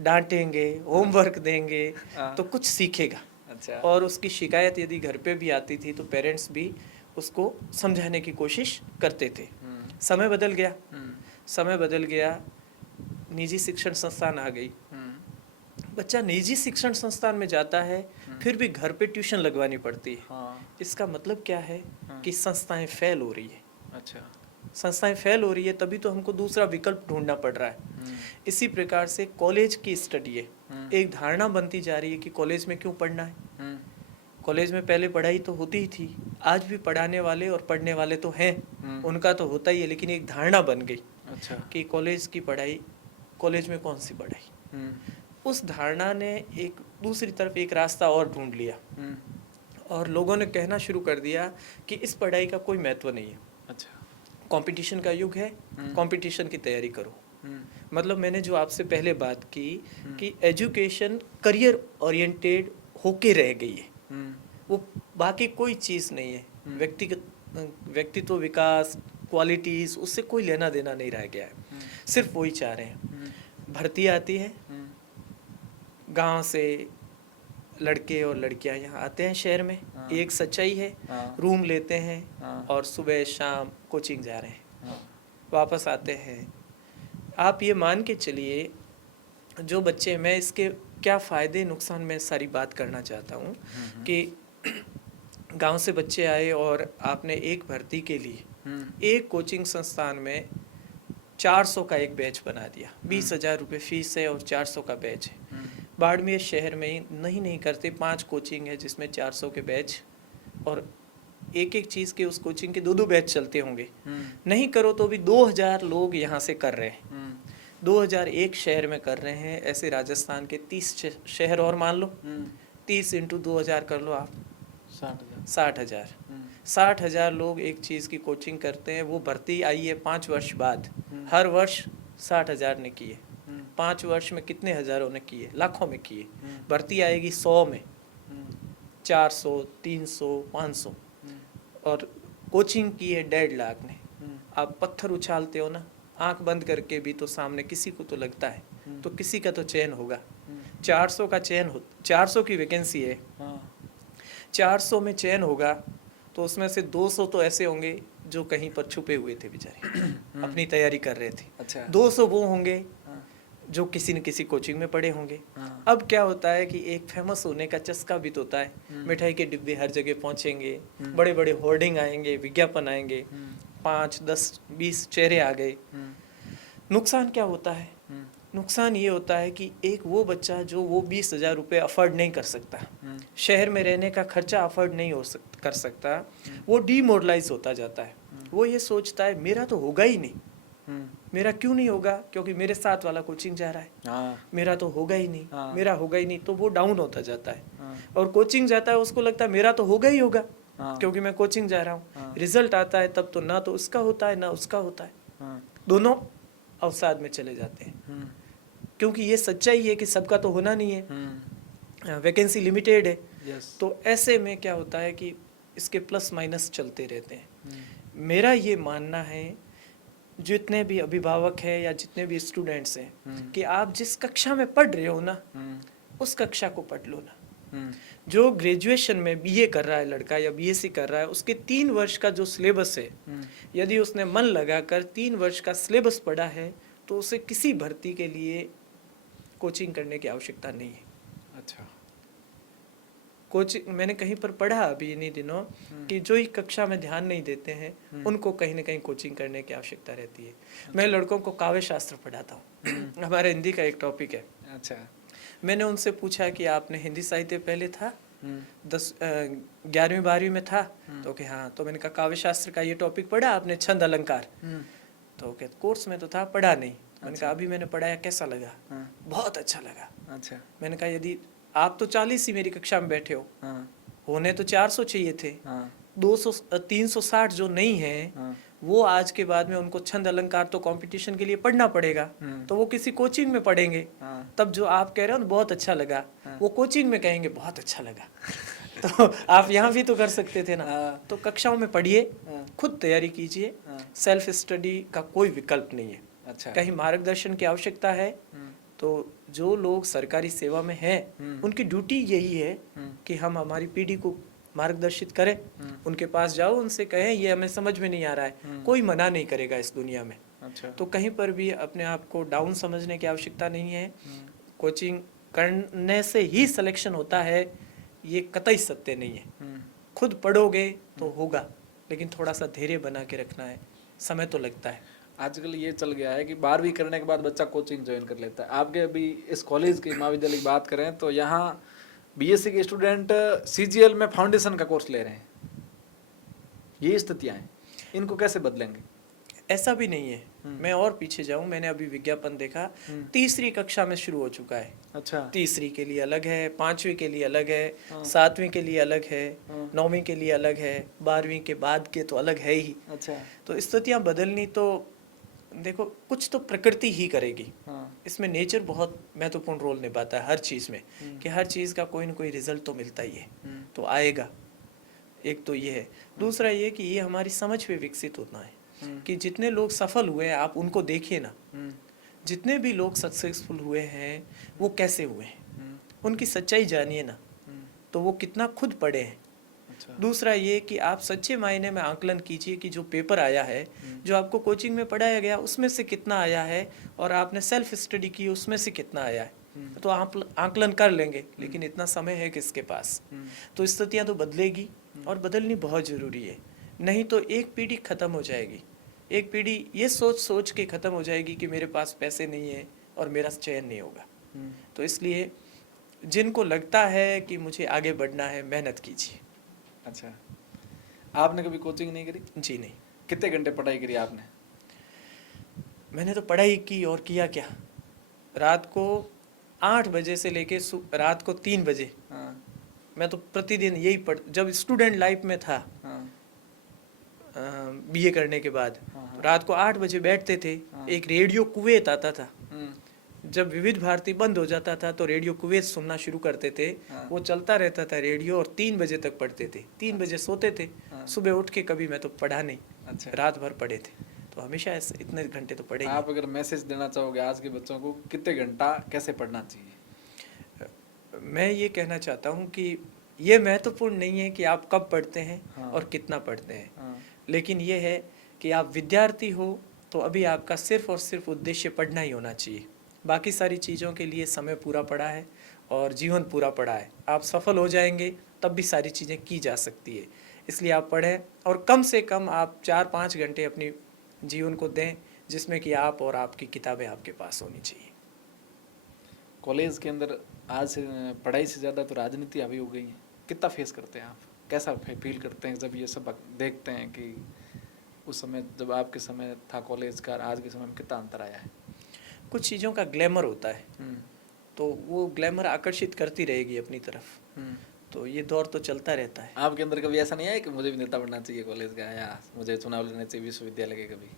डांटेंगे, होमवर्क देंगे, तो कुछ सीखेगा। अच्छा। और उसकी शिकायत यदि घर पे भी आती थी तो पेरेंट्स भी उसको समझाने की कोशिश करते थे। समय बदल गया, निजी शिक्षण संस्थान आ गई। बच्चा निजी शिक्षण संस्थान में जाता है, फिर भी घर पे ट्यूशन लगवानी पड़ती है। इसका मतलब क्या है कि संस्थाएं फेल हो रही है। अच्छा। संस्थाएं फेल हो रही है, तभी तो हमको दूसरा विकल्प ढूंढना पड़ रहा है। इसी प्रकार से कॉलेज की स्टडी है, एक धारणा बनती जा रही है कि कॉलेज में क्यों पढ़ना है। कॉलेज में पहले पढ़ाई तो होती ही थी, आज भी पढ़ाने वाले और पढ़ने वाले तो हैं, उनका तो होता ही है, लेकिन एक धारणा बन गई। अच्छा। कि कॉलेज की पढ़ाई, कॉलेज में कौन सी पढ़ाई। उस धारणा ने एक दूसरी तरफ एक रास्ता और ढूंढ लिया, और लोगों ने कहना शुरू कर दिया कि इस पढ़ाई का कोई महत्व नहीं है। अच्छा। कंपटीशन का युग है, कंपटीशन की तैयारी करो। मतलब मैंने जो आपसे पहले बात की कि एजुकेशन करियर ओरिएंटेड होके रह गई है, वो बाकी कोई चीज़ नहीं है। व्यक्तित्व विकास, क्वालिटीज़, उससे कोई लेना देना नहीं रह गया है। सिर्फ वही चाह रहे हैं। भर्ती आती है, गांव से लड़के और लड़कियां यहाँ आते हैं शहर में। एक सच्चाई है, रूम लेते हैं और सुबह शाम कोचिंग जा रहे हैं, वापस आते हैं। आप ये मान के चलिए, जो बच्चे, मैं इसके क्या फ़ायदे नुकसान में सारी बात करना चाहता हूँ कि गांव से बच्चे आए और आपने एक भर्ती के लिए एक कोचिंग संस्थान में 400 का एक बैच बना दिया। 20,000 रुपये फीस है और 400 का बैच है। बाड़मेर शहर में ही नहीं करते, 5 कोचिंग है जिसमें 400 के बैच और एक चीज़ के उस कोचिंग के 2 बैच चलते होंगे। नहीं करो तो भी 2000 लोग यहाँ से कर रहे हैं। 2000 एक शहर में कर रहे हैं। ऐसे राजस्थान के 30 शहर और मान लो, 30 × 2000 कर लो आप, 60,000। 60,000 लोग एक चीज़ की कोचिंग करते हैं। वो भर्ती आई है 5 वर्ष बाद, हर वर्ष 60,000 ने किए। 5 वर्ष में कितने हज़ारों ने किए? लाखों में किए। भर्ती आएगी 100 में, 400, 300, 500 और कोचिंग की है 1.5 लाख ने। आप पत्थर उछालते हो ना, आंख बंद करके भी, तो सामने किसी को तो लगता है, तो किसी का तो चयन होगा। 400 का चयन हो, 400 की वैकेंसी है, 400 में चयन होगा तो उसमें से 200 तो ऐसे होंगे जो कहीं पर छुपे हुए थे बेचारे, अपनी तैयारी कर रहे थे। अच्छा। 200 वो होंगे जो किसी न किसी कोचिंग में पढ़े होंगे। अब क्या होता है कि एक फेमस होने का चस्का भी तो होता है। मिठाई के डिब्बे हर जगह पहुंचेंगे, बड़े बड़े होर्डिंग आएंगे, विज्ञापन आएंगे, 5, 10, 20 चेहरे आ गए। नुकसान क्या होता है? नुकसान ये होता है कि एक वो बच्चा जो वो 20,000 रुपये अफोर्ड नहीं कर सकता, शहर में रहने का खर्चा अफोर्ड नहीं कर सकता, वो डीमोरलाइज होता जाता है। वो ये सोचता है मेरा तो होगा ही नहीं। मेरा क्यों नहीं होगा? क्योंकि मेरे साथ वाला कोचिंग जा रहा है। मेरा तो होगा ही नहीं, मेरा होगा ही नहीं, तो वो डाउन होता जाता है। और कोचिंग जाता है, उसको लगता है मेरा तो होगा ही होगा, क्योंकि मैं कोचिंग जा रहा हूँ। रिजल्ट आता है तब तो ना तो उसका होता है ना उसका होता है, दोनों अवसाद में चले जाते हैं। क्योंकि ये सच्चाई है कि सबका तो होना नहीं है, वैकेंसी लिमिटेड है। तो ऐसे में क्या होता है कि इसके प्लस माइनस चलते रहते हैं। मेरा ये मानना है, जितने भी अभिभावक हैं या जितने भी स्टूडेंट्स हैं, कि आप जिस कक्षा में पढ़ रहे हो ना, उस कक्षा को पढ़ लो ना। जो ग्रेजुएशन में बीए कर रहा है लड़का या बीएससी कर रहा है, उसके 3 वर्ष का जो सिलेबस है, यदि उसने मन लगाकर 3 वर्ष का सिलेबस पढ़ा है तो उसे किसी भर्ती के लिए कोचिंग करने की आवश्यकता नहीं है। अच्छा। कोचिंग मैंने कहीं पर पढ़ा अभी इन्हीं दिनों कि जो ही कक्षा में ध्यान नहीं देते हैं उनको कहीं ना कहीं कोचिंग करने की आवश्यकता रहती है। मैं लड़कों को काव्य शास्त्र पढ़ाता हूँ, हमारे हिंदी का एक टॉपिक है। अच्छा। मैंने उनसे पूछा कि आपने हिंदी साहित्य पहले था, 11वीं 12वीं में था? तो कि हाँ। तो मैंने कहा काव्य शास्त्र का ये टॉपिक पढ़ा आपने, छंद अलंकार? तो कहते कोर्स में तो था, पढ़ा नहीं। मैंने कहा अभी मैंने पढ़ाया, कैसा लगा? बहुत अच्छा लगा। अच्छा। मैंने कहा यदि आप तो 40 ही मेरी कक्षा में बैठे हो, होने तो 400 चाहिए थे, 360 जो नहीं है, वो आज के बाद में उनको छंद अलंकार तो कंपटीशन के लिए पढ़ना पड़ेगा, तो वो किसी कोचिंग में पढ़ेंगे। तब जो आप कह रहे हो ना बहुत अच्छा लगा, वो कोचिंग में कहेंगे बहुत अच्छा लगा। तो आप यहाँ भी तो कर सकते थे ना। तो कक्षाओं में पढ़िए, खुद तैयारी कीजिए, सेल्फ स्टडी का कोई विकल्प नहीं है। अच्छा। कहीं मार्गदर्शन की आवश्यकता है तो जो लोग सरकारी सेवा में हैं, उनकी ड्यूटी यही है कि हम हमारी पीढ़ी को मार्गदर्शित करें। उनके पास जाओ, उनसे कहें ये हमें समझ में नहीं आ रहा है, कोई मना नहीं करेगा इस दुनिया में। अच्छा। तो कहीं पर भी अपने आप को डाउन समझने की आवश्यकता नहीं है। कोचिंग करने से ही सिलेक्शन होता है, ये कतई सत्य नहीं है। खुद पढ़ोगे तो होगा, लेकिन थोड़ा सा धैर्य बना के रखना है, समय तो लगता है। आजकल ये चल गया है कि 12वीं करने के बाद बच्चा कोचिंग ज्वाइन कर लेता है। आपके अभी इस कॉलेज की महाविद्यालय की बात करें तो यहाँ बीएससी के स्टूडेंट सीजीएल में फाउंडेशन का कोर्स ले रहे हैं। ये स्थितियाँ हैं, इनको कैसे बदलेंगे? ऐसा भी नहीं है। मैं और पीछे जाऊं, मैंने अभी विज्ञापन देखा, 3री कक्षा में शुरू हो चुका है। अच्छा। 3री के लिए अलग है, 5वीं के लिए अलग है, 7वीं के लिए अलग है, 9वीं के लिए अलग है, 12वीं के बाद के तो अलग है ही। अच्छा। तो स्थितियां बदलनी तो देखो, कुछ तो प्रकृति ही करेगी। इसमें नेचर बहुत महत्वपूर्ण रोल निभाता है हर चीज़ में, कि हर चीज़ का कोई ना कोई रिजल्ट तो मिलता ही है, तो आएगा। एक तो ये है। दूसरा ये कि ये हमारी समझ पे विकसित होना है कि जितने लोग सफल हुए हैं आप उनको देखिए ना, जितने भी लोग सक्सेसफुल हुए हैं वो कैसे हुए हैं, उनकी सच्चाई जानिए ना, तो वो कितना खुद पढ़े हैं। अच्छा। दूसरा ये कि आप सच्चे मायने में आकलन कीजिए कि जो पेपर आया है, जो आपको कोचिंग में पढ़ाया गया उसमें से कितना आया है और आपने सेल्फ स्टडी की उसमें से कितना आया है, तो आप आकलन कर लेंगे। लेकिन इतना समय है किसके पास? तो स्थितियाँ तो बदलेगी और बदलनी बहुत ज़रूरी है, नहीं तो एक पीढ़ी ख़त्म हो जाएगी। एक पीढ़ी ये सोच सोच के ख़त्म हो जाएगी कि मेरे पास पैसे नहीं है और मेरा चयन नहीं होगा। तो इसलिए जिनको लगता है कि मुझे आगे बढ़ना है, मेहनत कीजिए। अच्छा, आपने कभी कोचिंग नहीं करी? जी नहीं, कितने घंटे पढ़ाई करी आपने? मैंने तो पढ़ाई की और किया क्या। रात को 8 बजे से लेके रात को 3 बजे हाँ, मैं तो प्रतिदिन यही जब स्टूडेंट लाइफ में था, हाँ, बीए करने के बाद, हाँ, तो रात को 8 बजे बैठते थे। हाँ। एक रेडियो कुवैत आता था, हम्म, जब विविध भारती बंद हो जाता था तो रेडियो कुवैत सुनना शुरू करते थे। हाँ। वो चलता रहता था रेडियो और 3 बजे तक पढ़ते थे। 3 बजे सोते थे, हाँ। सुबह उठ के कभी मैं तो पढ़ा नहीं, अच्छा। रात भर पढ़े थे। तो हमेशा ऐसे इतने घंटे तो पढ़े ही। आप अगर मैसेज देना चाहोगे आज के बच्चों को, कितने घंटा कैसे पढ़ना चाहिए? मैं ये कहना चाहता हूँ कि ये महत्वपूर्ण नहीं है कि आप कब पढ़ते हैं हाँ। और कितना पढ़ते हैं, हाँ, लेकिन ये है कि आप विद्यार्थी हो तो अभी आपका सिर्फ और सिर्फ उद्देश्य पढ़ना ही होना चाहिए। बाकी सारी चीज़ों के लिए समय पूरा पड़ा है और जीवन पूरा पड़ा है। आप सफल हो जाएंगे तब भी सारी चीज़ें की जा सकती है। इसलिए आप पढ़ें और कम से कम आप 4-5 घंटे अपनी जीवन को दें जिसमें कि आप और आपकी किताबें आपके पास होनी चाहिए। कॉलेज के अंदर आज पढ़ाई से ज़्यादा तो राजनीति हावी हो गई है, कितना फेस करते हैं आप? कैसा फील करते हैं जब ये सब देखते हैं कि उस समय जब आपके समय था कॉलेज का, आज के समय में कितना अंतर आया है? कुछ चीज़ों का ग्लैमर होता है, तो वो ग्लैमर आकर्षित करती रहेगी अपनी तरफ, तो ये दौर तो चलता रहता है। आपके अंदर कभी ऐसा नहीं आया कि मुझे भी नेता बनना चाहिए कॉलेज का, या मुझे चुनाव लड़ना चाहिए विश्वविद्यालय के? कभी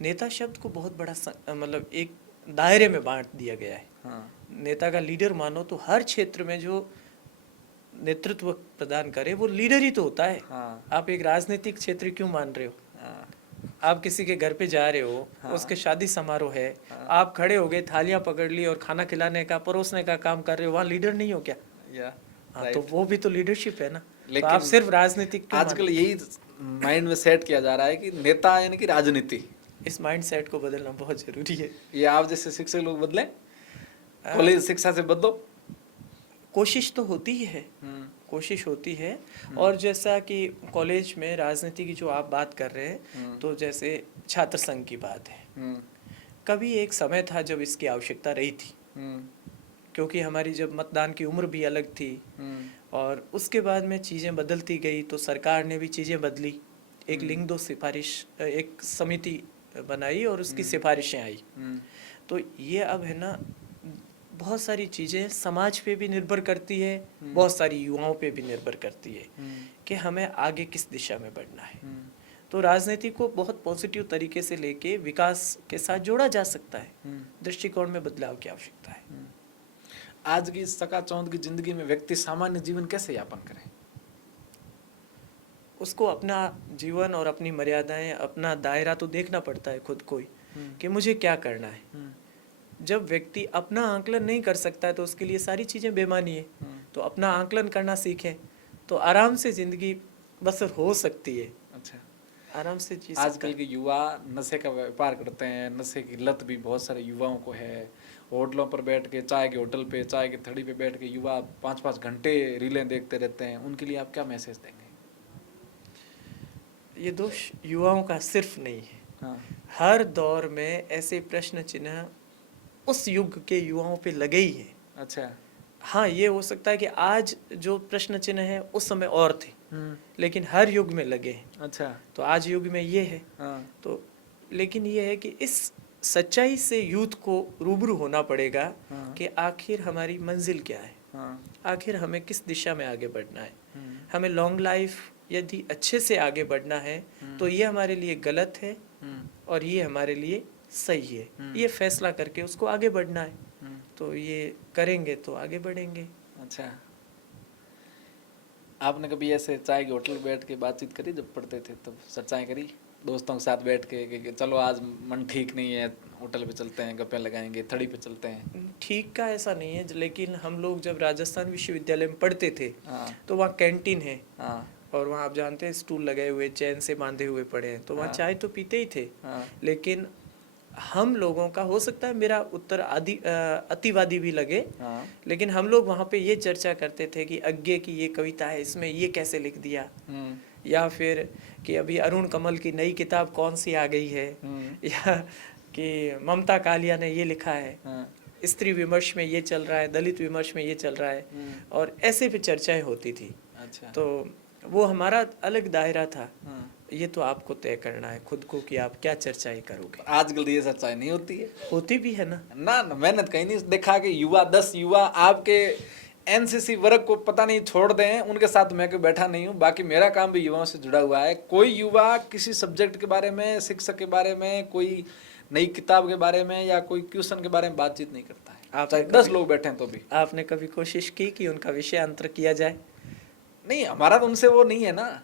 नेता शब्द को बहुत बड़ा मतलब एक दायरे में बांट दिया गया है। हाँ, नेता का लीडर मानो तो हर क्षेत्र में जो नेतृत्व प्रदान करे वो लीडर ही तो होता है। हाँ, आप एक राजनीतिक क्षेत्र क्यों मान रहे हो? हाँ, आप किसी के घर पे जा रहे हो, हाँ। उसके शादी समारोह है, हाँ। आप खड़े हो गए, थालियां पकड़ ली और खाना खिलाने का परोसने का काम कर रहे हो, वहाँ लीडर नहीं हो क्या? या हाँ, तो वो भी तो लीडरशिप है ना। तो लेकिन आप सिर्फ राजनीतिक क्यों आजकल मान? यही माइंड में सेट किया जा रहा है कि नेता यानी कि राजनीति। इस माइंड सेट को बदलना बहुत जरूरी है। ये आप जैसे शिक्षक लोग बदले, कॉलेज शिक्षा से बदलो। कोशिश तो होती ही है, कोशिश होती है। और जैसा कि कॉलेज में राजनीति की जो आप बात कर रहे हैं, तो जैसे छात्र संघ की बात है, कभी एक समय था जब इसकी आवश्यकता रही थी, क्योंकि हमारी जब मतदान की उम्र भी अलग थी और उसके बाद में चीज़ें बदलती गई तो सरकार ने भी चीज़ें बदली। एक लिंग दो सिफारिश, एक समिति बनाई और उसकी सिफारिशें आई। तो ये अब है ना, बहुत सारी चीज़ें समाज पे भी निर्भर करती है, बहुत सारी युवाओं पे भी निर्भर करती है कि हमें आगे किस दिशा में बढ़ना है। तो राजनीति को बहुत पॉजिटिव तरीके से लेके विकास के साथ जोड़ा जा सकता है। दृष्टिकोण में बदलाव की आवश्यकता है। आज की चकाचौंध की जिंदगी में व्यक्ति सामान्य जीवन कैसे यापन करे? उसको अपना जीवन और अपनी मर्यादाएं, अपना दायरा तो देखना पड़ता है खुद को ही कि मुझे क्या करना है। जब व्यक्ति अपना आंकलन नहीं कर सकता है तो उसके लिए सारी चीज़ें बेमानी है। तो अपना आंकलन करना सीखें तो आराम से ज़िंदगी बसर हो सकती है। अच्छा, आराम से जी आजकल के युवा नशे का व्यापार करते हैं, नशे की लत भी बहुत सारे युवाओं को है। होटलों पर बैठ के, चाय के होटल पे, चाय की थड़ी पे बैठ के युवा 5-5 घंटे रीलें देखते रहते हैं। उनके लिए आप क्या मैसेज देंगे? ये दोष युवाओं का सिर्फ नहीं है। हाँ, हर दौर में ऐसे प्रश्न चिन्ह उस युग के युवाओं पे लगे ही है। अच्छा। हाँ, ये हो सकता है कि आज जो प्रश्न चिन्ह है उस समय और थे, लेकिन हर युग में लगे हैं। अच्छा। तो आज युग में ये है। हाँ, तो लेकिन ये है कि इस सच्चाई से यूथ को रूबरू होना पड़ेगा कि आखिर हमारी मंजिल क्या है, आखिर हमें किस दिशा में आगे बढ़ना है। हमें लॉन्ग लाइफ यदि अच्छे से आगे बढ़ना है तो ये हमारे लिए गलत है और ये हमारे लिए सही है। ये फैसला करके उसको आगे बढ़ना है। तो ये करेंगे तो आगे बढ़ेंगे। अच्छा। आपने कभी ऐसे चाय के होटल बैठ के बातचीत करी जब पढ़ते थे तब चर्चाएं करी दोस्तों के साथ बैठ के कि चलो आज मन ठीक नहीं है होटल पे चलते हैं गप्पे लगाएंगे थड़ी पे चलते हैं? ठीक का ऐसा नहीं है, लेकिन हम लोग जब राजस्थान विश्वविद्यालय में पढ़ते थे हाँ तो वहाँ कैंटीन है हाँ और वहाँ आप जानते हैं स्टूल लगाए हुए चैन से बांधे हुए पड़े हैं, तो वहाँ हाँ। चाय तो पीते ही थे। हाँ लेकिन हम लोगों का, हो सकता है मेरा उत्तर अतिवादी भी लगे, हाँ लेकिन हम लोग वहाँ पे ये चर्चा करते थे कि अज्ञे की ये कविता है, इसमें ये कैसे लिख दिया, या फिर कि अभी अरुण कमल की नई किताब कौन सी आ गई है, या कि ममता कालिया ने ये लिखा है, हाँ स्त्री विमर्श में ये चल रहा है, दलित विमर्श में ये चल रहा है, और ऐसे पे चर्चाएं होती थी। अच्छा तो वो हमारा अलग दायरा था। हाँ। ये तो आपको तय करना है खुद को कि आप क्या चर्चाएं करोगे। आजकल ये सच्चाई नहीं होती है होती भी है ना। ना ना मेहनत कहीं नहीं देखा कि युवा 10 युवा आपके एनसीसी वर्ग को पता नहीं छोड़ दें उनके साथ मैं कोई बैठा नहीं हूँ। बाकी मेरा काम भी युवाओं से जुड़ा हुआ है। कोई युवा किसी सब्जेक्ट के बारे में, शिक्षक के बारे में, कोई नई किताब के बारे में या कोई क्वेश्चन के बारे में बातचीत नहीं करता है, चाहे 10 लोग बैठे हैं तो भी। आपने कभी कोशिश की कि उनका विषय अंतर किया जाए? नहीं, हमारा तो उनसे वो नहीं है ना।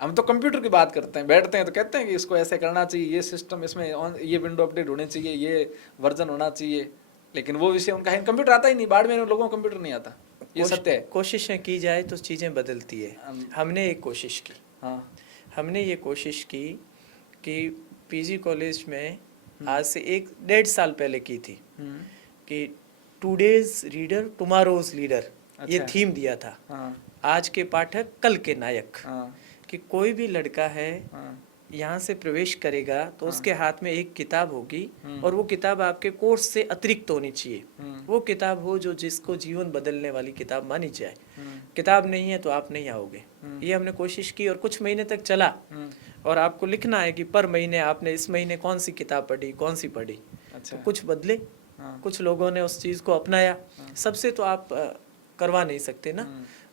हम तो कंप्यूटर की बात करते हैं, बैठते हैं तो कहते हैं कि इसको ऐसे करना चाहिए, ये सिस्टम इसमें ये विंडो अपडेट होने चाहिए, ये वर्जन होना चाहिए, लेकिन वो विषय उनका है। कंप्यूटर आता ही नहीं, बाड़मेर में लोगों को कंप्यूटर नहीं आता, ये सत्य है। कोशिशें की जाए तो चीज़ें बदलती है। हमने एक कोशिश की। हाँ हमने ये कोशिश की कि पीजी कॉलेज में आज से 1-1.5 साल पहले की थी कि टुडेज रीडर टुमारोज लीडर, ये अच्छा। थीम दिया था। हाँ आज के पाठक कल के नायक। हाँ कि कोई भी लड़का है हाँ यहाँ से प्रवेश करेगा तो उसके हाथ में एक किताब होगी, और वो किताब आपके कोर्स से अतिरिक्त होनी चाहिए। वो किताब हो जो जिसको जीवन बदलने वाली किताब मानी जाए। किताब नहीं है तो आप नहीं आओगे। ये हमने कोशिश की और कुछ महीने तक चला। और आपको लिखना है कि पर महीने आपने इस महीने कौन सी किताब पढ़ी, कौन सी पढ़ी। अच्छा। तो कुछ बदले, कुछ लोगों ने उस चीज़ को अपनाया। सबसे तो आप करवा नहीं सकते ना,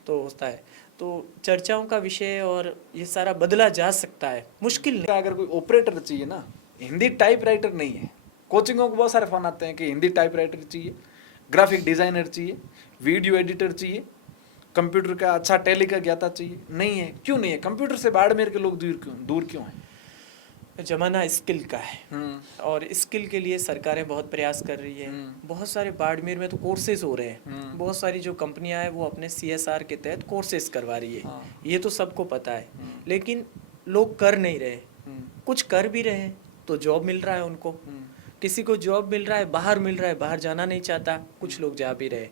तो होता है। तो चर्चाओं का विषय और ये सारा बदला जा सकता है, मुश्किल नहीं। अगर कोई ऑपरेटर चाहिए ना, हिंदी टाइपराइटर नहीं है। कोचिंगों को बहुत सारे फोन आते हैं कि हिंदी टाइपराइटर चाहिए, ग्राफिक डिजाइनर चाहिए, वीडियो एडिटर चाहिए, कंप्यूटर का अच्छा टैली का ज्ञाता चाहिए। नहीं है, क्यों नहीं है? कंप्यूटर से बाड़मेर के लोग दूर क्यों हैं? जमाना स्किल का है, और स्किल के लिए सरकारें बहुत प्रयास कर रही है। बहुत सारे बाड़मेर में तो कोर्सेज हो रहे हैं। बहुत सारी जो कंपनियां हैं वो अपने CSR के तहत कोर्सेज करवा रही है। ये तो सबको पता है, लेकिन लोग कर नहीं रहे। कुछ कर भी रहे हैं तो जॉब मिल रहा है उनको, किसी को जॉब मिल रहा है, बाहर मिल रहा है, बाहर जाना नहीं चाहता, कुछ लोग जा भी रहे।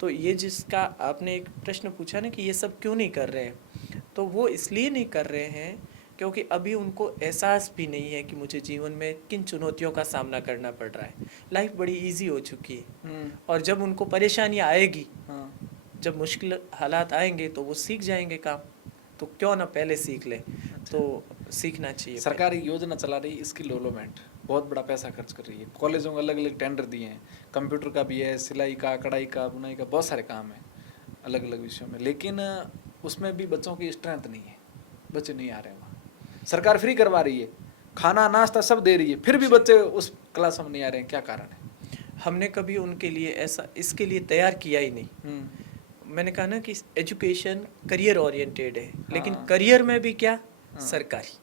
तो ये जिसका आपने एक प्रश्न पूछा ना कि ये सब क्यों नहीं कर रहे हैं, तो वो इसलिए नहीं कर रहे हैं क्योंकि अभी उनको एहसास भी नहीं है कि मुझे जीवन में किन चुनौतियों का सामना करना पड़ रहा है। लाइफ बड़ी इजी हो चुकी है, और जब उनको परेशानियाँ आएगी, जब मुश्किल हालात आएंगे तो वो सीख जाएंगे काम। तो क्यों ना पहले सीख ले। तो सीखना चाहिए। सरकार एक योजना चला रही है स्किल डेवलपमेंट, बहुत बड़ा पैसा खर्च कर रही है। कॉलेजों को अलग अलग टेंडर दिए हैं, कंप्यूटर का भी है, सिलाई का, कढ़ाई का, बुनाई का, बहुत सारे काम है अलग अलग विषयों में। लेकिन उसमें भी बच्चों की स्ट्रेंथ नहीं है, बच्चे नहीं आ रहे वहाँ। सरकार फ्री करवा रही है, खाना नाश्ता सब दे रही है, फिर भी बच्चे उस क्लास में नहीं आ रहे हैं। क्या कारण है? हमने कभी उनके लिए ऐसा इसके लिए तैयार किया ही नहीं। मैंने कहा ना कि एजुकेशन करियर ओरिएंटेड है, लेकिन करियर में भी क्या, सरकारी,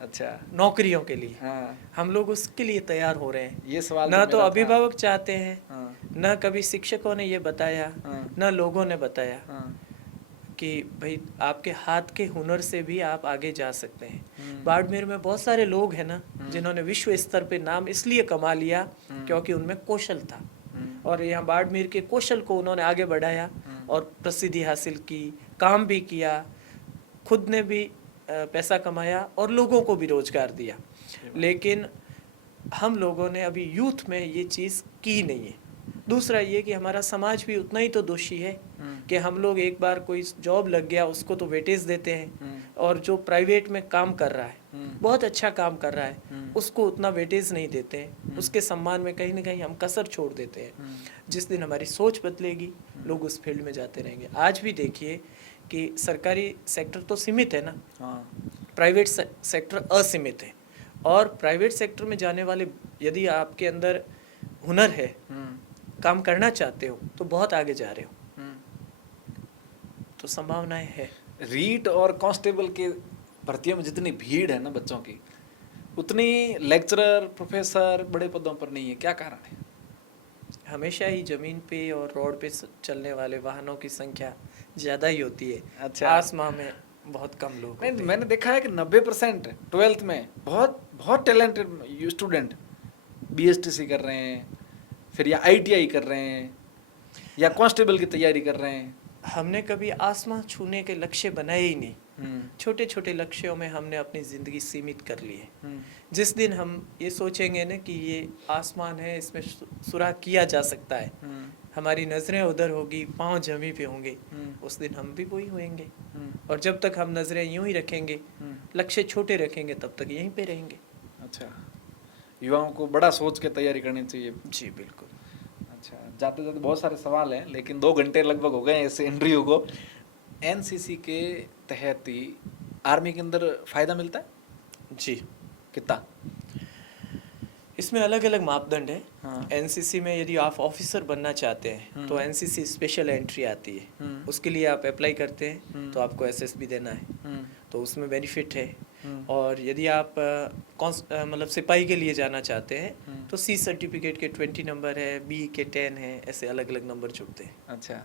अच्छा, नौकरियों के लिए। हाँ। हम लोग उसके लिए तैयार हो रहे हैं। ये सवाल ना तो मेरा अभिभावक चाहते हैं, हाँ। ना कभी शिक्षकों ने ये बताया, ना लोगों ने बताया कि भाई आपके हाथ के हुनर से भी आप आगे जा सकते हैं। बाड़मेर में बहुत सारे लोग हैं ना जिन्होंने विश्व स्तर पे नाम इसलिए कमा लिया क्योंकि उनमें कौशल था, और यहाँ बाड़मेर के कौशल को उन्होंने आगे बढ़ाया और प्रसिद्धि हासिल की, काम भी किया, खुद ने भी पैसा कमाया और लोगों को भी रोजगार दिया। लेकिन हम लोगों ने अभी यूथ में ये चीज़ की नहीं है। दूसरा ये कि हमारा समाज भी उतना ही तो दोषी है कि हम लोग एक बार कोई जॉब लग गया उसको तो वेटेज देते हैं, और जो प्राइवेट में काम कर रहा है, बहुत अच्छा काम कर रहा है, उसको उतना वेटेज नहीं देते हैं। उसके सम्मान में कहीं ना कहीं हम कसर छोड़ देते हैं। जिस दिन हमारी सोच बदलेगी, लोग उस फील्ड में जाते रहेंगे। आज भी देखिए कि सरकारी सेक्टर तो सीमित है ना, प्राइवेट सेक्टर असीमित है, और प्राइवेट सेक्टर में जाने वाले, यदि आपके अंदर हुनर है, काम करना चाहते हो, तो बहुत आगे जा रहे हो, तो संभावनाएं है। रीट और कांस्टेबल के भर्तियों में जितनी भीड़ है ना बच्चों की, उतनी लेक्चरर प्रोफेसर बड़े पदों पर नहीं है, क्या कारण है? हमेशा ही जमीन पे और रोड पे चलने वाले वाहनों की संख्या ज़्यादा ही होती है। अच्छा। आसमां में बहुत कम लोग नहीं, होते हैं। मैंने देखा है कि 90% 12th में बहुत बहुत टैलेंटेड स्टूडेंट BSTC कर रहे हैं, फिर या ITI कर रहे हैं, या कांस्टेबल की तैयारी कर रहे हैं। हमने कभी आसमां छूने के लक्ष्य बनाए ही नहीं। छोटे छोटे लक्ष्यों में हमने अपनी ज़िंदगी सीमित कर ली है। जिस दिन हम ये सोचेंगे ना कि ये आसमान है, इसमें सुराग किया जा सकता है, हमारी नज़रें उधर होगी, पाँव जमी पे होंगे, उस दिन हम भी वही होंगे। और जब तक हम नज़रें यूं ही रखेंगे, लक्ष्य छोटे रखेंगे, तब तक यहीं पे रहेंगे। अच्छा, युवाओं को बड़ा सोच के तैयारी करनी चाहिए। जी बिल्कुल। अच्छा, जाते जाते बहुत सारे सवाल हैं, लेकिन 2 घंटे लगभग हो गए इस इंटरव्यू को। NCC के तहत ही आर्मी के अंदर फायदा मिलता है? जी, कितना? इसमें अलग अलग मापदंड है। हाँ। NCC में यदि आप ऑफिसर बनना चाहते हैं तो NCC स्पेशल एंट्री आती है। उसके लिए आप अप्लाई करते हैं तो आपको SSB देना है, तो उसमें बेनिफिट है। और यदि आप मतलब सिपाही के लिए जाना चाहते हैं तो C सर्टिफिकेट के 20 नंबर है, B के 10 है, ऐसे अलग अलग नंबर जुड़ते हैं। अच्छा,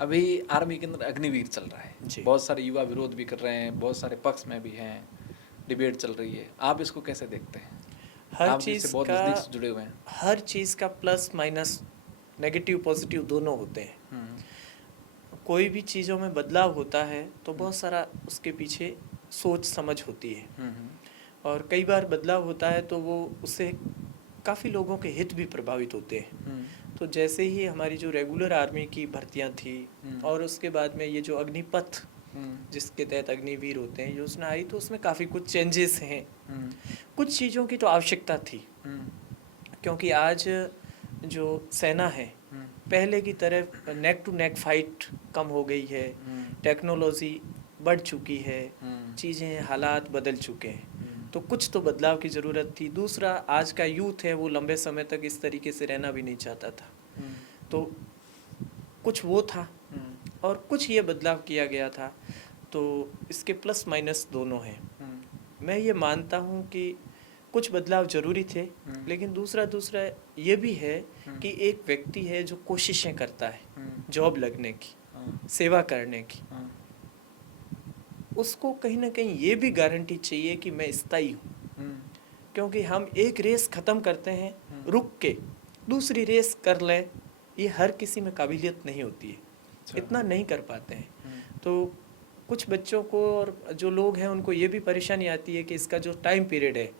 अभी आर्मी के अंदर अग्निवीर चल रहा है, जी। बहुत सारे युवा विरोध भी कर रहे हैं, बहुत सारे पक्ष में भी हैं, डिबेट चल रही है, आप इसको कैसे देखते हैं? हर आप चीज़ इससे बहुत का नजदीक से जुड़े हुए हैं। हर चीज़ का प्लस माइनस, नेगेटिव पॉजिटिव दोनों होते हैं। कोई भी चीज़ों में बदलाव होता है तो बहुत सारा उसके पीछे सोच समझ होती है, और कई बार बदलाव होता है तो वो उससे काफ़ी लोगों के हित भी प्रभावित होते हैं। तो जैसे ही हमारी जो रेगुलर आर्मी की भर्तियां थी और उसके बाद में ये जो अग्निपथ जिसके तहत अग्निवीर होते हैं योजना आई, तो उसमें काफ़ी कुछ चेंजेस हैं। कुछ चीज़ों की तो आवश्यकता थी, क्योंकि आज जो सेना है पहले की तरह नेक टू नेक फाइट कम हो गई है, टेक्नोलॉजी बढ़ चुकी है, चीज़ें हालात बदल चुके हैं, तो कुछ तो बदलाव की ज़रूरत थी। दूसरा, आज का यूथ है वो लंबे समय तक इस तरीके से रहना भी नहीं चाहता था, तो कुछ वो था और कुछ ये बदलाव किया गया था। तो इसके प्लस माइनस दोनों हैं। मैं ये मानता हूँ कि कुछ बदलाव ज़रूरी थे, लेकिन दूसरा ये भी है कि एक व्यक्ति है जो कोशिशें करता है जॉब लगने की, सेवा करने की, उसको कहीं ना कहीं ये भी गारंटी चाहिए कि मैं स्थायी हूँ। क्योंकि हम एक रेस ख़त्म करते हैं, रुक के दूसरी रेस कर लें, ये हर किसी में काबिलियत नहीं होती है, इतना नहीं कर पाते हैं। तो कुछ बच्चों को और जो लोग हैं उनको ये भी परेशानी आती है कि इसका जो टाइम पीरियड है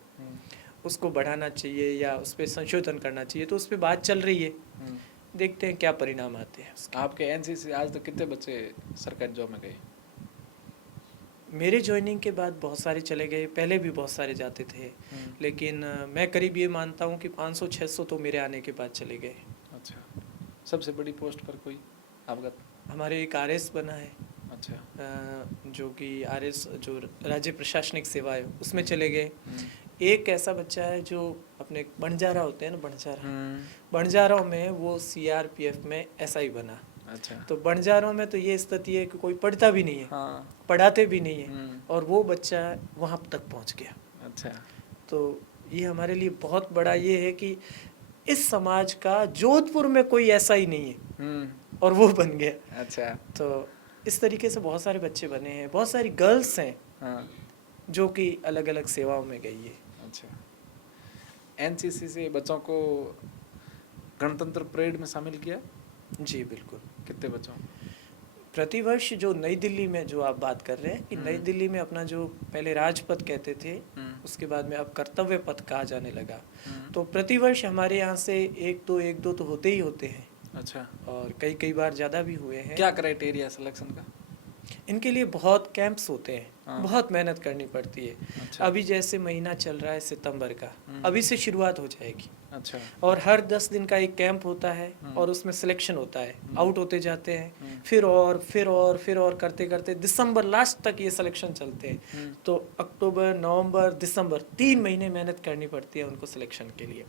उसको बढ़ाना चाहिए या उस पर संशोधन करना चाहिए, तो उस पर बात चल रही है, देखते हैं क्या परिणाम आते हैं उसके। आपके NCC आज तक कितने बच्चे सरकारी जॉब में गए? मेरे ज्वाइनिंग के बाद बहुत सारे चले गए, पहले भी बहुत सारे जाते थे, लेकिन मैं करीब ये मानता हूँ कि 500-600 तो मेरे आने के बाद चले गए। अच्छा, सबसे बड़ी पोस्ट पर कोई अवगत? हमारे एक RS बना है। अच्छा, जो कि RS जो राज्य प्रशासनिक सेवा है उसमें चले गए। एक ऐसा बच्चा है जो अपने बंजारा होते हैं ना, बंजारों में वो CRPF में SI बना। अच्छा, तो बंजारों में तो ये स्थिति है कि कोई पढ़ता भी नहीं है, हाँ, पढ़ाते भी नहीं है, और वो बच्चा वहाँ तक पहुँच गया। अच्छा, तो ये हमारे लिए बहुत बड़ा ये है कि इस समाज का जोधपुर में कोई ऐसा ही नहीं है और वो बन गया। अच्छा, तो इस तरीके से बहुत सारे बच्चे बने हैं, बहुत सारी गर्ल्स हैं हाँ, जो कि अलग अलग सेवाओं में गई है। अच्छा, NCC से बच्चों को गणतंत्र परेड में शामिल किया? जी बिल्कुल। कितने बच्चों? प्रतिवर्ष जो नई दिल्ली में जो आप बात कर रहे हैं कि नई दिल्ली में अपना जो पहले राजपथ कहते थे उसके बाद में अब कर्तव्य पथ कहा जाने लगा, तो प्रतिवर्ष हमारे यहाँ से एक दो तो होते ही होते हैं। अच्छा, और कई बार ज़्यादा भी हुए हैं। क्या क्राइटेरिया सिलेक्शन का? इनके लिए बहुत कैंप्स होते हैं, बहुत मेहनत करनी पड़ती है। अच्छा, अभी जैसे महीना चल रहा है सितंबर का, अभी से शुरुआत हो जाएगी। अच्छा, और हर 10 दिन का एक कैंप होता है और उसमें सिलेक्शन होता है, आउट होते जाते हैं, फिर और करते करते दिसंबर लास्ट तक ये सिलेक्शन चलते हैं। तो अक्टूबर, नवंबर, दिसंबर 3 महीने मेहनत करनी पड़ती है उनको सिलेक्शन के लिए।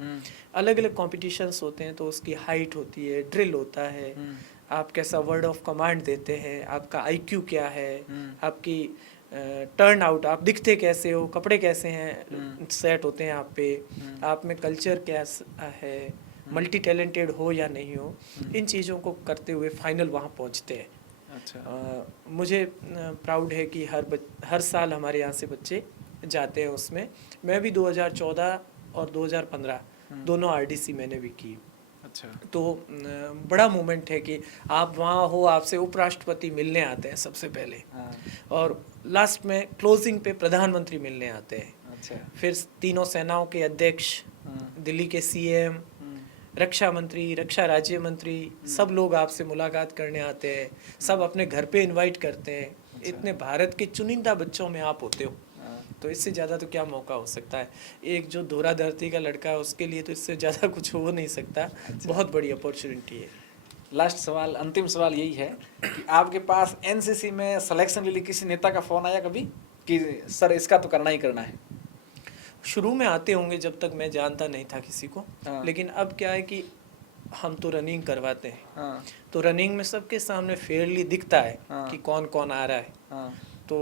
अलग अलग कॉम्पिटिशन्स होते हैं, तो उसकी हाइट होती है, ड्रिल होता है, आप कैसा वर्ड ऑफ कमांड देते हैं, आपका आईक्यू क्या है, हम्म। आपकी टर्न आउट, आप दिखते कैसे हो, कपड़े कैसे हैं हम्म। सेट होते हैं आप पे, आप में कल्चर क्या है, मल्टी टैलेंटेड हो या नहीं हो, इन चीज़ों को करते हुए फाइनल वहाँ पहुँचते हैं। अच्छा। मुझे प्राउड है कि हर साल हमारे यहाँ से बच्चे जाते हैं उसमें। मैं भी 2014 और 2015 दोनों आरडीसी मैंने भी की। अच्छा। तो बड़ा मोमेंट है कि आप वहाँ हो, आपसे उपराष्ट्रपति मिलने आते हैं सबसे पहले, हाँ। और लास्ट में क्लोजिंग पे प्रधानमंत्री मिलने आते हैं। अच्छा। फिर तीनों सेनाओं के अध्यक्ष, दिल्ली के सीएम, रक्षा मंत्री, रक्षा राज्य मंत्री, सब लोग आपसे मुलाकात करने आते हैं, सब अपने घर पे इनवाइट करते हैं। अच्छा। इतने भारत के चुनिंदा बच्चों में आप होते हो, हाँ। तो इससे ज़्यादा तो क्या मौका हो सकता है। एक जो धोरा धरती का लड़का है उसके लिए तो इससे ज़्यादा कुछ हो नहीं सकता। अच्छा। बहुत बड़ी अपॉर्चुनिटी है। लास्ट सवाल, अंतिम सवाल यही है कि आपके पास एनसीसी में सिलेक्शन के लिए किसी नेता का फोन आया कभी कि सर इसका तो करना ही करना है? शुरू में आते होंगे, जब तक मैं जानता नहीं था किसी को। हाँ। लेकिन अब क्या है कि हम तो रनिंग करवाते हैं, हाँ। तो रनिंग में सबके सामने फेयरली दिखता है हाँ। कि कौन कौन आ रहा है। हाँ। तो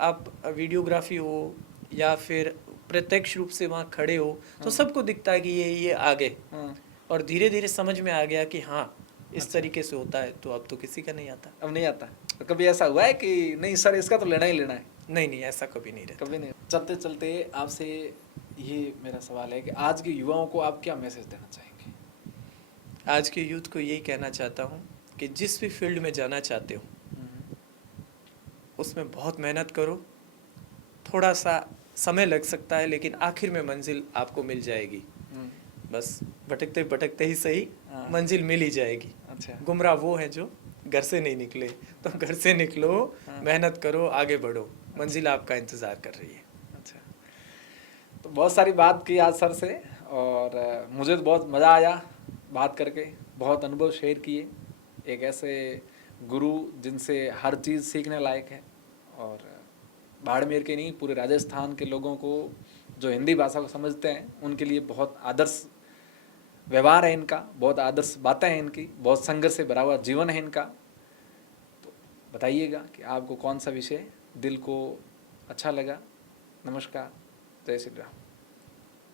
आप वीडियोग्राफी हो या फिर प्रत्यक्ष रूप से वहाँ खड़े हो तो सबको दिखता है कि ये आगे, हाँ। और धीरे धीरे समझ में आ गया कि हाँ इस अच्छा। तरीके से होता है। तो अब तो किसी का नहीं आता। अब नहीं आता? तो कभी ऐसा हुआ है कि नहीं सर इसका तो लेना ही लेना है? नहीं नहीं, ऐसा कभी नहीं रहता। कभी नहीं। चलते चलते आपसे ये मेरा सवाल है कि आज के युवाओं को आप क्या मैसेज देना चाहेंगे? आज के यूथ को यही कहना चाहता हूँ कि जिस भी फील्ड में जाना चाहते हो उसमें बहुत मेहनत करो। थोड़ा सा समय लग सकता है लेकिन आखिर में मंजिल आपको मिल जाएगी। बस भटकते भटकते ही सही, हाँ। मंजिल मिल ही जाएगी। अच्छा। गुमराह वो हैं जो घर से नहीं निकले, तो घर से निकलो, हाँ। मेहनत करो, आगे बढ़ो, मंजिल आपका इंतज़ार कर रही है। अच्छा। तो बहुत सारी बात की आज सर से, और मुझे तो बहुत मज़ा आया बात करके, बहुत अनुभव शेयर किए। एक ऐसे गुरु जिनसे हर चीज़ सीखने लायक है, और बाड़मेर के नहीं पूरे राजस्थान के लोगों को जो हिंदी भाषा को समझते हैं उनके लिए बहुत आदर्श व्यवहार है इनका, बहुत आदर्श बातें हैं इनकी, बहुत संघर्ष से भरा हुआ जीवन है इनका। तो बताइएगा कि आपको कौन सा विषय दिल को अच्छा लगा। नमस्कार, जय श्री राम।